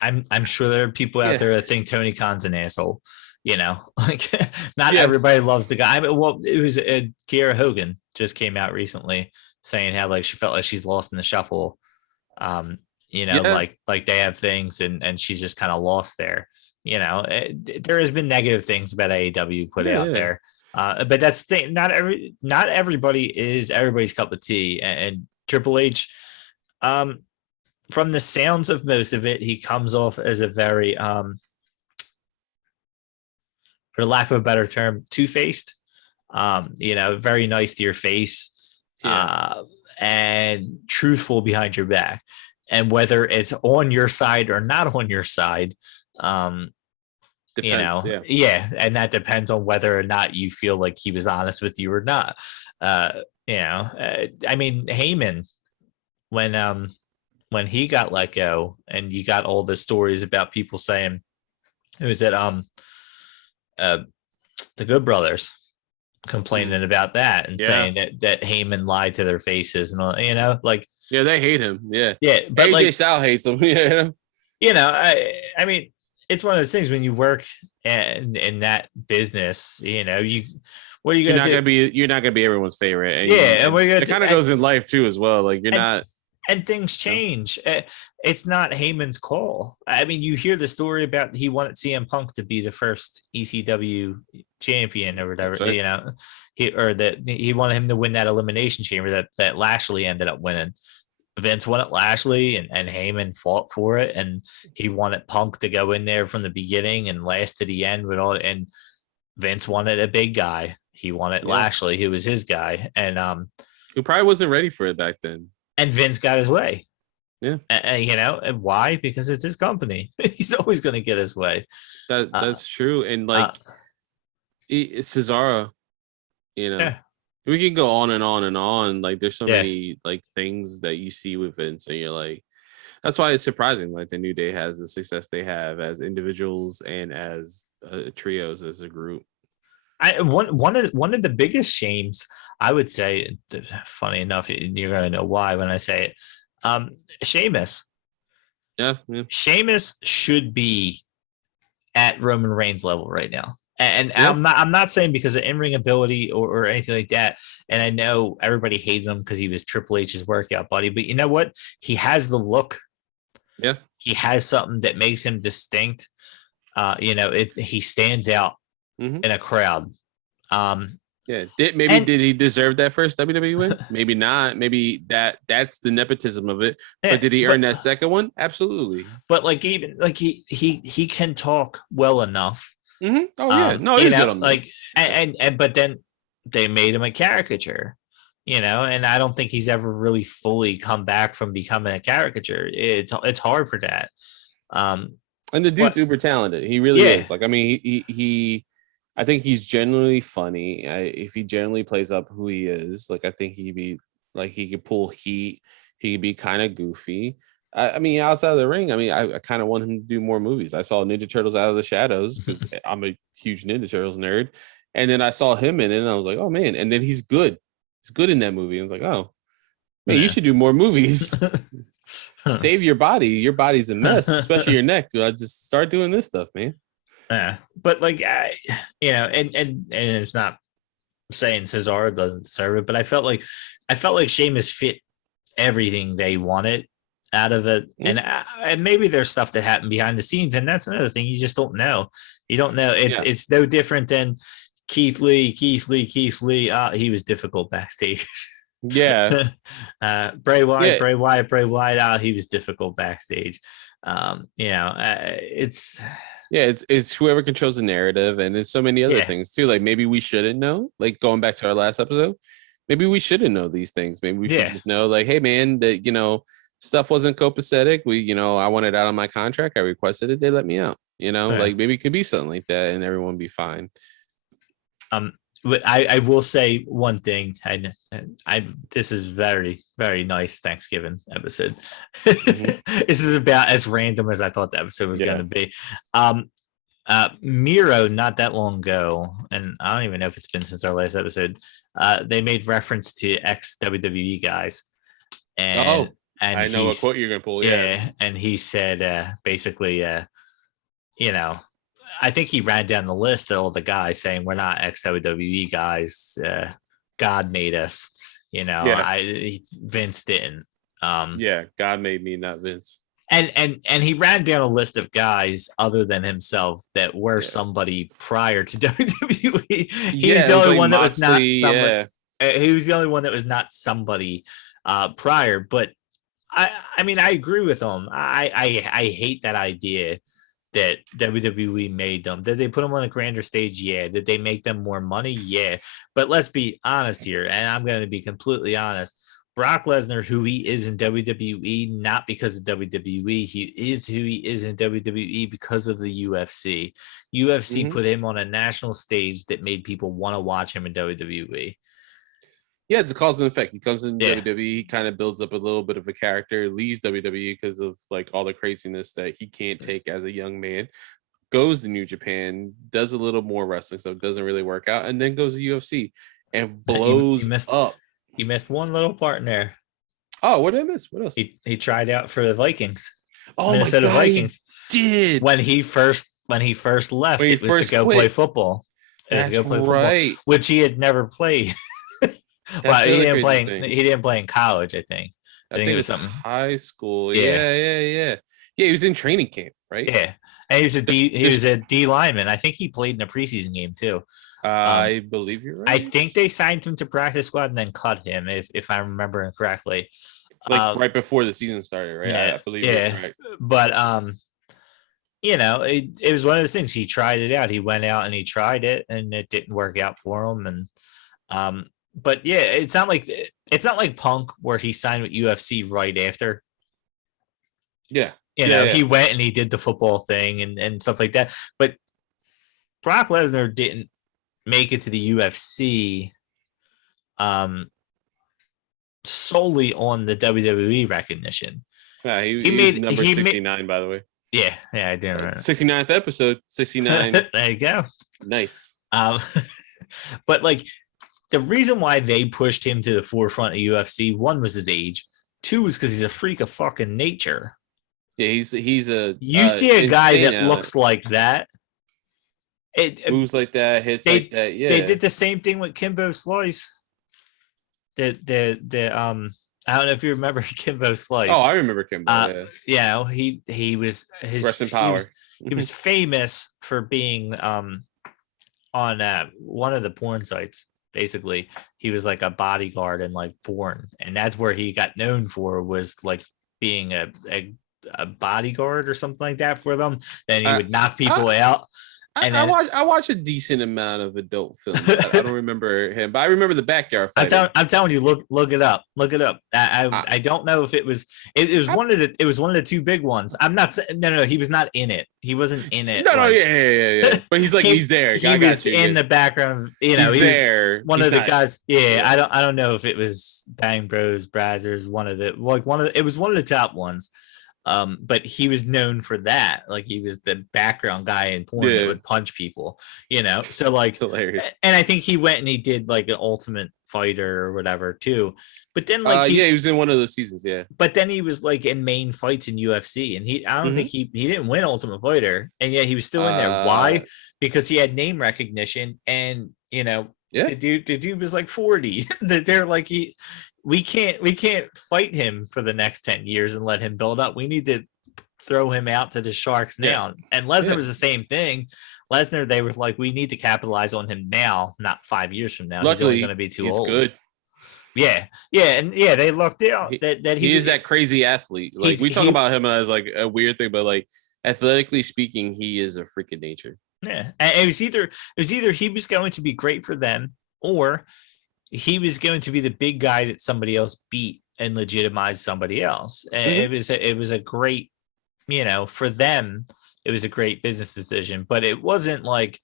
I'm sure there are people out Yeah. there that think Tony Khan's an asshole, you know, like not Yeah. everybody loves the guy. I mean, well, it was Kiera Hogan just came out recently saying how like she felt like she's lost in the shuffle. You know, Yeah. like they have things and she's just kind of lost there. You know, there has been negative things about AEW put out there. But that's the thing. Not everybody is everybody's cup of tea. And Triple H, from the sounds of most of it, he comes off as a very, for lack of a better term, two-faced. You know, very nice to your face, and truthful behind your back. And whether it's on your side or not on your side, Depends, you know, and that depends on whether or not you feel like he was honest with you or not. You know, I mean, Heyman, when he got let go, and you got all the stories about people saying it was at the Good Brothers complaining about that and saying that Heyman lied to their faces and all, you know, like they hate him. Yeah, but AJ like Styles hates him. Yeah, you know, I mean, it's one of those things when you work in that business, you know, what are you gonna do? You're not gonna be everyone's favorite. And and what are you gonna it kind of goes in life too as well. Like you're not. And things change. It's not Heyman's call. I mean, you hear the story about he wanted CM Punk to be the first ECW champion or whatever, Right. you know, he wanted him to win that elimination chamber that Lashley ended up winning. Vince wanted Lashley and Heyman fought for it, and he wanted Punk to go in there from the beginning and last to the end with all. And Vince wanted a big guy. He wanted Lashley, who was his guy, and who probably wasn't ready for it back then. And Vince got his way. Yeah. You know, and why? Because it's his company. He's always going to get his way. That's true. And like Cesaro, you know, we can go on and on and on. Like there's so many like things that you see with Vince, and you're like, that's why it's surprising. Like the New Day has the success they have as individuals and as trios, as a group. One of the biggest shames, I would say, funny enough, you're gonna know why when I say it. Sheamus. Yeah. Sheamus should be at Roman Reigns level right now. And I'm not saying because of in-ring ability or anything like that. And I know everybody hated him because he was Triple H's workout buddy, but you know what? He has the look. Yeah. He has something that makes him distinct. You know, he stands out in a crowd. Did he deserve that first WWE win? Maybe not. Maybe that's the nepotism of it. But did he earn that second one? Absolutely. But like even like he can talk well enough. Mm-hmm. Oh yeah, no, he's good on that. Like and but then they made him a caricature, you know, and I don't think he's ever really fully come back from becoming a caricature. It's hard for that. And the dude's uber talented. He really is. Like I mean, he I think he's genuinely funny. If he generally plays up who he is, like I think he'd be like he could pull heat. He could be kind of goofy. I mean, outside of the ring, I mean, I kind of want him to do more movies. I saw Ninja Turtles Out of the Shadows because I'm a huge Ninja Turtles nerd, and then I saw him in it, and I was like, oh man! And then he's good. He's good in that movie. And I was like, oh man, you should do more movies. Save your body. Your body's a mess, especially your neck. I just start doing this stuff, man. Yeah, but like you know, and it's not saying Cesaro doesn't deserve it, but I felt like Sheamus fit everything they wanted out of it, and maybe there's stuff that happened behind the scenes, and that's another thing you just don't know. You don't know. It's no different than Keith Lee. He was difficult backstage. Yeah. Bray Wyatt. He was difficult backstage. You know, it's. Yeah, it's whoever controls the narrative, and it's so many other things too. Like maybe we shouldn't know. Like going back to our last episode, maybe we shouldn't know these things. Maybe we should just know, like, hey man, that stuff wasn't copacetic. I wanted out on my contract. I requested it. They let me out. Like maybe it could be something like that, and everyone be fine. But I will say one thing. This is very, very nice Thanksgiving episode. Mm-hmm. This is about as random as I thought the episode was going to be. Miro, not that long ago, and I don't even know if it's been since our last episode, they made reference to ex-WWE guys. And I know what quote you're going to pull. Yeah. And he said, basically, I think he ran down the list of all the guys saying we're not ex-WWE guys. God made us. Vince didn't. God made me, not Vince. And he ran down a list of guys other than himself that were somebody prior to WWE. He was the only one that was not somebody. He was the only one that was not somebody prior. But I mean, I agree with him. I hate that idea that WWE made them. Did they put them on a grander stage? Yeah. Did they make them more money? Yeah. But let's be honest here, and I'm going to be completely honest. Brock Lesnar, who he is in WWE, not because of WWE, he is who he is in WWE because of the UFC. UFC put him on a national stage that made people want to watch him in WWE. Yeah, it's a cause and effect. He comes in WWE, he kind of builds up a little bit of a character, leaves WWE because of like all the craziness that he can't take as a young man, goes to New Japan, does a little more wrestling stuff, doesn't really work out, and then goes to UFC and blows up. He missed one little part in there. Oh, what did I miss? What else? He tried out for the Vikings. Oh, Minnesota my God, Vikings. He did. When he first left, it was to go play football. That's right. Football, which he had never played. Well, he didn't play in college, I think. I think it was something high school. Yeah. He was in training camp, right? Yeah. And he was a D lineman. I think he played in a preseason game too. I believe you're right. I think they signed him to practice squad and then cut him, if I'm remembering correctly. Like right before the season started, right? Yeah, I believe you're right. But it was one of those things. He tried it out. He went out and he tried it, and it didn't work out for him. And but yeah, it's not like Punk where he signed with UFC right after. Yeah. He went and he did the football thing and stuff like that. But Brock Lesnar didn't make it to the UFC solely on the WWE recognition. Yeah, he made number 69, by the way. Yeah, I didn't remember. 69th episode, 69. There you go. Nice. But like the reason why they pushed him to the forefront of UFC, one was his age, two was because he's a freak of fucking nature. Yeah, he's a. You see a guy that looks like that. Moves like that, hits like that. Yeah, they did the same thing with Kimbo Slice. I don't know if you remember Kimbo Slice. Oh, I remember Kimbo. He was his rest in power. He was famous for being on one of the porn sites. Basically, he was like a bodyguard in like porn, and that's where he got known for, was like being a bodyguard or something like that for them. Then he would knock people out. And I watch a decent amount of adult films. I don't remember him, but I remember the backyard fight. I'm telling you, look it up. I don't know if it was one of the two big ones. I'm not saying no, he was not in it. He wasn't in it. No, yeah. But he's like he's there. He was in the background. He's there. One of the guys. Yeah, I don't know if it was Bang Bros, Brazzers, it was one of the top ones. But he was known for that. Like he was the background guy in porn that would punch people, so like, it's hilarious. And I think he went and he did like an Ultimate Fighter or whatever too. But then like, he was in one of those seasons. Yeah. But then he was like in main fights in UFC, and I don't think he didn't win Ultimate Fighter, and yet he was still in there. Why? Because he had name recognition, and the dude was like 40. That they're like we can't fight him for the next 10 years and let him build up. We need to throw him out to the Sharks now. And Lesnar was the same thing. Lesnar, they were like, we need to capitalize on him now, not 5 years from now. Luckily, he's only going to be too old. Good. Yeah, and they looked out that he is that crazy athlete. Like we talk about him as like a weird thing, but like athletically speaking, he is a freak of nature. Yeah, and it was either he was going to be great for them, or he was going to be the big guy that somebody else beat and legitimize somebody else. And it was a great, for them, it was a great business decision. But it wasn't like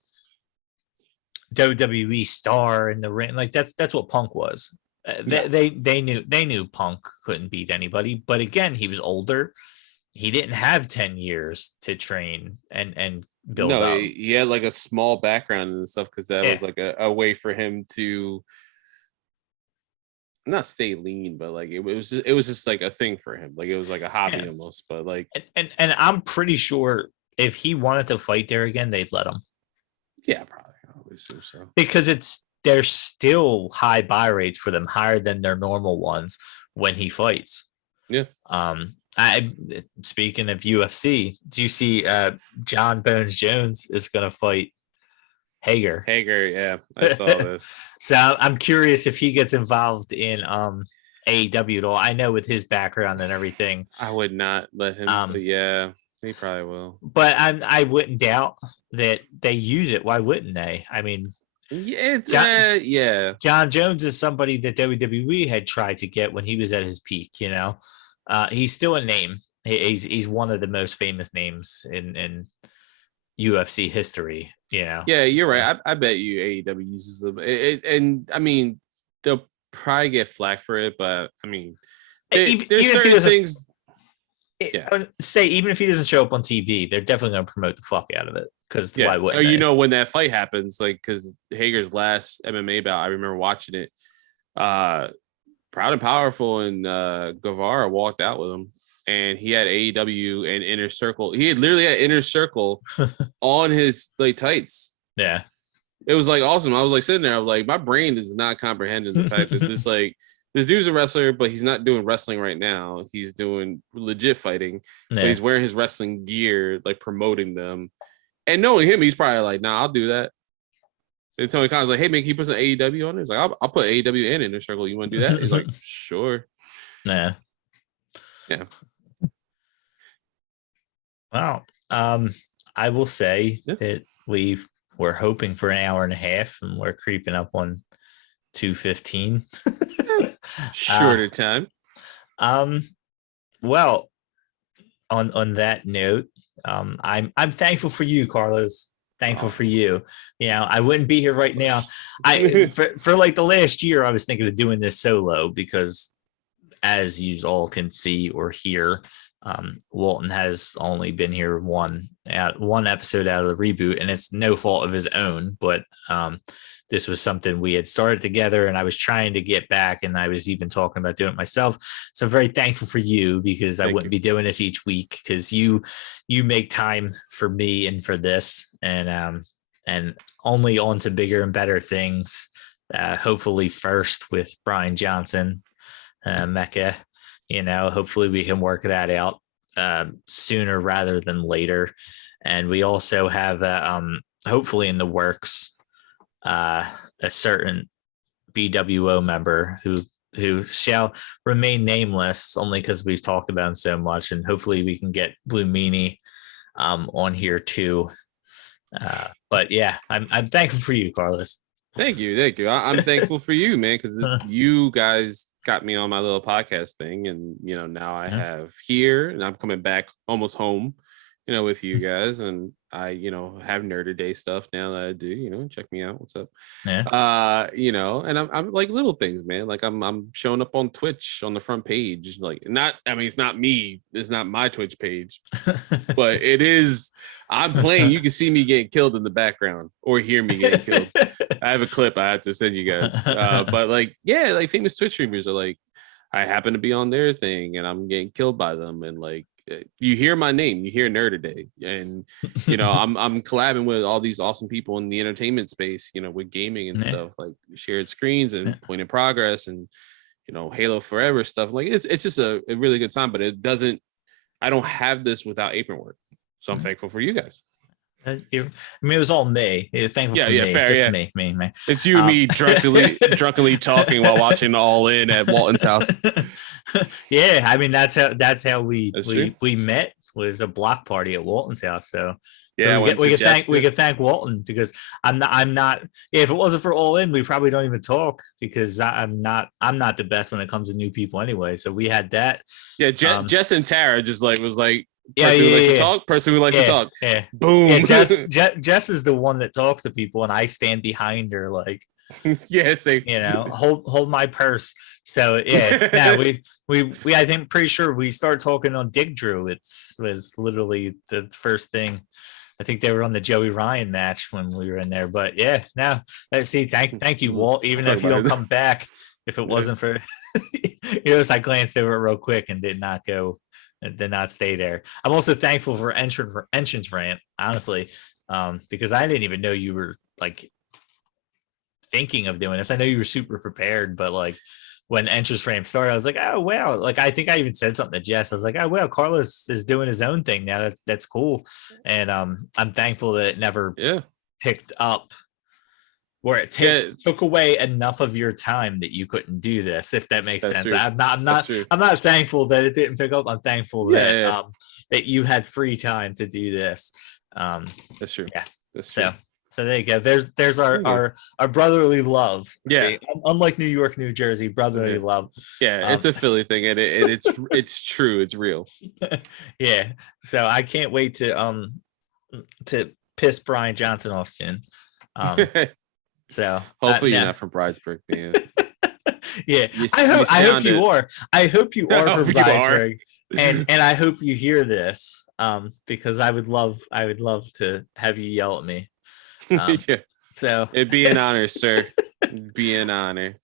WWE star in the ring. Like that's what Punk was. They knew Punk couldn't beat anybody. But again, he was older. He didn't have 10 years to train and build up. He had like a small background and stuff because that was like a way for him to not stay lean, but like it was just like a thing for him. Like it was like a hobby almost. But like and I'm pretty sure if he wanted to fight there again, they'd let him. Yeah, probably. I would assume so. Because there's still high buy rates for them, higher than their normal ones when he fights. Yeah. Speaking of UFC, do you see John Bones Jones is going to fight Hager? Yeah, I saw this. So I'm curious if he gets involved in AEW at all. I know with his background and everything, I would not let him. But yeah, he probably will. But I wouldn't doubt that they use it. Why wouldn't they? I mean, John Jones is somebody that WWE had tried to get when he was at his peak. He's still a name. He's one of the most famous names in UFC history. Yeah, you're right. I bet you AEW uses them, and I mean they'll probably get flack for it, but I mean there's certain things. I would say even if he doesn't show up on TV, they're definitely going to promote the fuck out of it. Because why wouldn't they? When that fight happens, like because Hager's last MMA bout, I remember watching it. Proud and Powerful and Guevara walked out with him, and he had AEW and Inner Circle. He had literally had Inner Circle on his like tights. Yeah, it was like awesome. I was like sitting there. I was like, my brain is not comprehending the fact that this dude's a wrestler, but he's not doing wrestling right now. He's doing legit fighting. Yeah. But he's wearing his wrestling gear, like promoting them. And knowing him, he's probably like, nah, I'll do that. And Tony Khan's like, hey, man, can you put some AEW on it? He's like, I'll put AEW in Inner Circle. You want to do that? He's like, sure. Yeah. Well, I will say that we were hoping for an hour and a half, and we're creeping up on 2:15. Shorter time. Well, on that note, I'm thankful for you, Carlos. Thankful for you. I wouldn't be here right now. For like the last year, I was thinking of doing this solo because, as you all can see or hear, Walton has only been here one episode out of the reboot, and it's no fault of his own. But this was something we had started together, and I was trying to get back, and I was even talking about doing it myself. So I'm very thankful for you because I wouldn't be doing this each week because you make time for me and for this, and only on to bigger and better things. Hopefully first with Brian Johnson, Mecca. Hopefully we can work that out sooner rather than later. And we also have hopefully in the works a certain BWO member who shall remain nameless only because we've talked about him so much, and hopefully we can get Blue Meanie on here too. But yeah, I'm thankful for you, Carlos. Thank you. I'm thankful for you, man, because you guys got me on my little podcast thing, and now I have here, and I'm coming back almost home, with you guys, and I have Nerder Day stuff now that I do. Check me out. What's up? Yeah. And I'm like little things, man. Like I'm showing up on Twitch on the front page. Like it's not me. It's not my Twitch page, but it is. I'm playing. You can see me getting killed in the background or hear me getting killed. I have a clip I have to send you guys. But like famous Twitch streamers are like, I happen to be on their thing and I'm getting killed by them. And like, you hear my name, you hear Nerd Day. And, I'm collabing with all these awesome people in the entertainment space, with gaming and stuff like shared screens and Point in Progress and, Halo Forever stuff. Like it's just a really good time, but I don't have this without Apron Work. So I'm thankful for you guys. It was all me. Thankful for me. Fair, just me. It's you and me drunkenly talking while watching All In at Walton's house. Yeah, I mean that's how we met. was a block party at Walton's house. So Yeah, we could thank Walton, because I'm not. If it wasn't for All In, we probably don't even talk, because I'm not the best when it comes to new people anyway. So we had that. Yeah, Jess and Tara just was like. Person who likes to talk, person who likes to talk. Yeah. Boom. Yeah, Jess is the one that talks to people, and I stand behind her, like, yeah, same. Hold my purse. So yeah, we I think pretty sure we started talking on Dig Drew. It was literally the first thing. I think they were on the Joey Ryan match when we were in there. But yeah, now let's see. Thank you, Walt. Even if you don't come back, if it wasn't for I glanced over it real quick and did not stay there. I'm also thankful for entrance rant, honestly, because I didn't even know you were like thinking of doing this. I know you were super prepared, but like when entrance ramp started, I was like, oh wow. Like I think I even said something to Jess. I was like, oh well, Carlos is doing his own thing now. That's cool. And I'm thankful that it never picked up where it took away enough of your time that you couldn't do this, if that makes sense. True. I'm not thankful that it didn't pick up. I'm thankful that that you had free time to do this. That's true. Yeah. That's true. So there you go. There's our brotherly love. Yeah. See, unlike New York, New Jersey, brotherly love. Yeah, it's a Philly thing, and it's true. It's real. Yeah. So I can't wait to piss Brian Johnson off soon. So hopefully you're not from Bridesburg, man. Yeah, I hope you are. I hope you are from Bridesburg, and I hope you hear this, because I would love to have you yell at me. Yeah. So it'd be an honor, sir. It'd be an honor.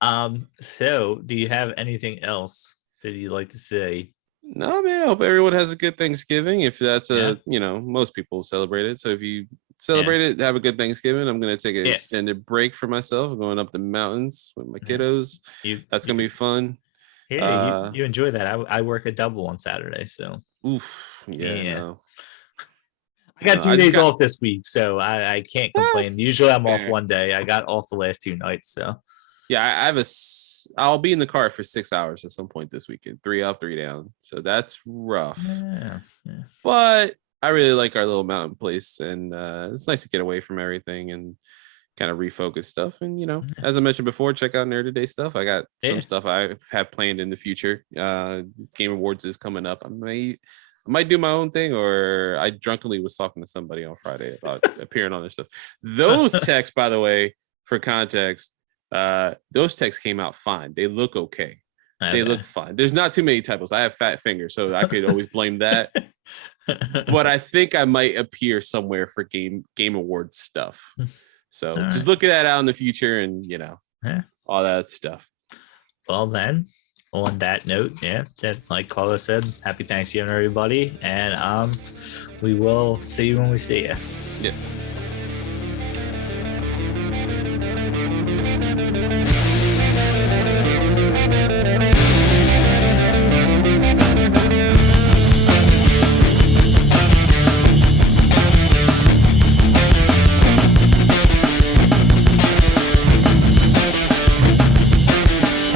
So do you have anything else that you'd like to say? No, man. I hope everyone has a good Thanksgiving. If that's most people celebrate it. So if you celebrate it, have a good Thanksgiving. I'm gonna take an extended break for myself. I'm going up the mountains with my kiddos. That's gonna be fun. Yeah, you enjoy that. I work a double on Saturday, so oof. Yeah. No. I got 2 days off this week, so I can't complain. Usually I'm off one day. I got off the last 2 nights, so yeah, I'll be in the car for 6 hours at some point this weekend. 3 up, 3 down. So that's rough. Yeah. But I really like our little mountain place, and it's nice to get away from everything and kind of refocus stuff. And as I mentioned before, check out Nerd Today stuff. I got some stuff I have planned in the future. Game Awards is coming up. I might do my own thing, or I drunkenly was talking to somebody on Friday about appearing on this stuff. Those texts, by the way, for context, those texts came out fine. They look okay. They look fine. There's not too many typos. I have fat fingers, so I could always blame that. But I think I might appear somewhere for Game Awards stuff. So just look at that out in the future, and all that stuff. Well then, on that note, that like Carlos said, happy Thanksgiving, everybody, and we will see you when we see you. Yeah.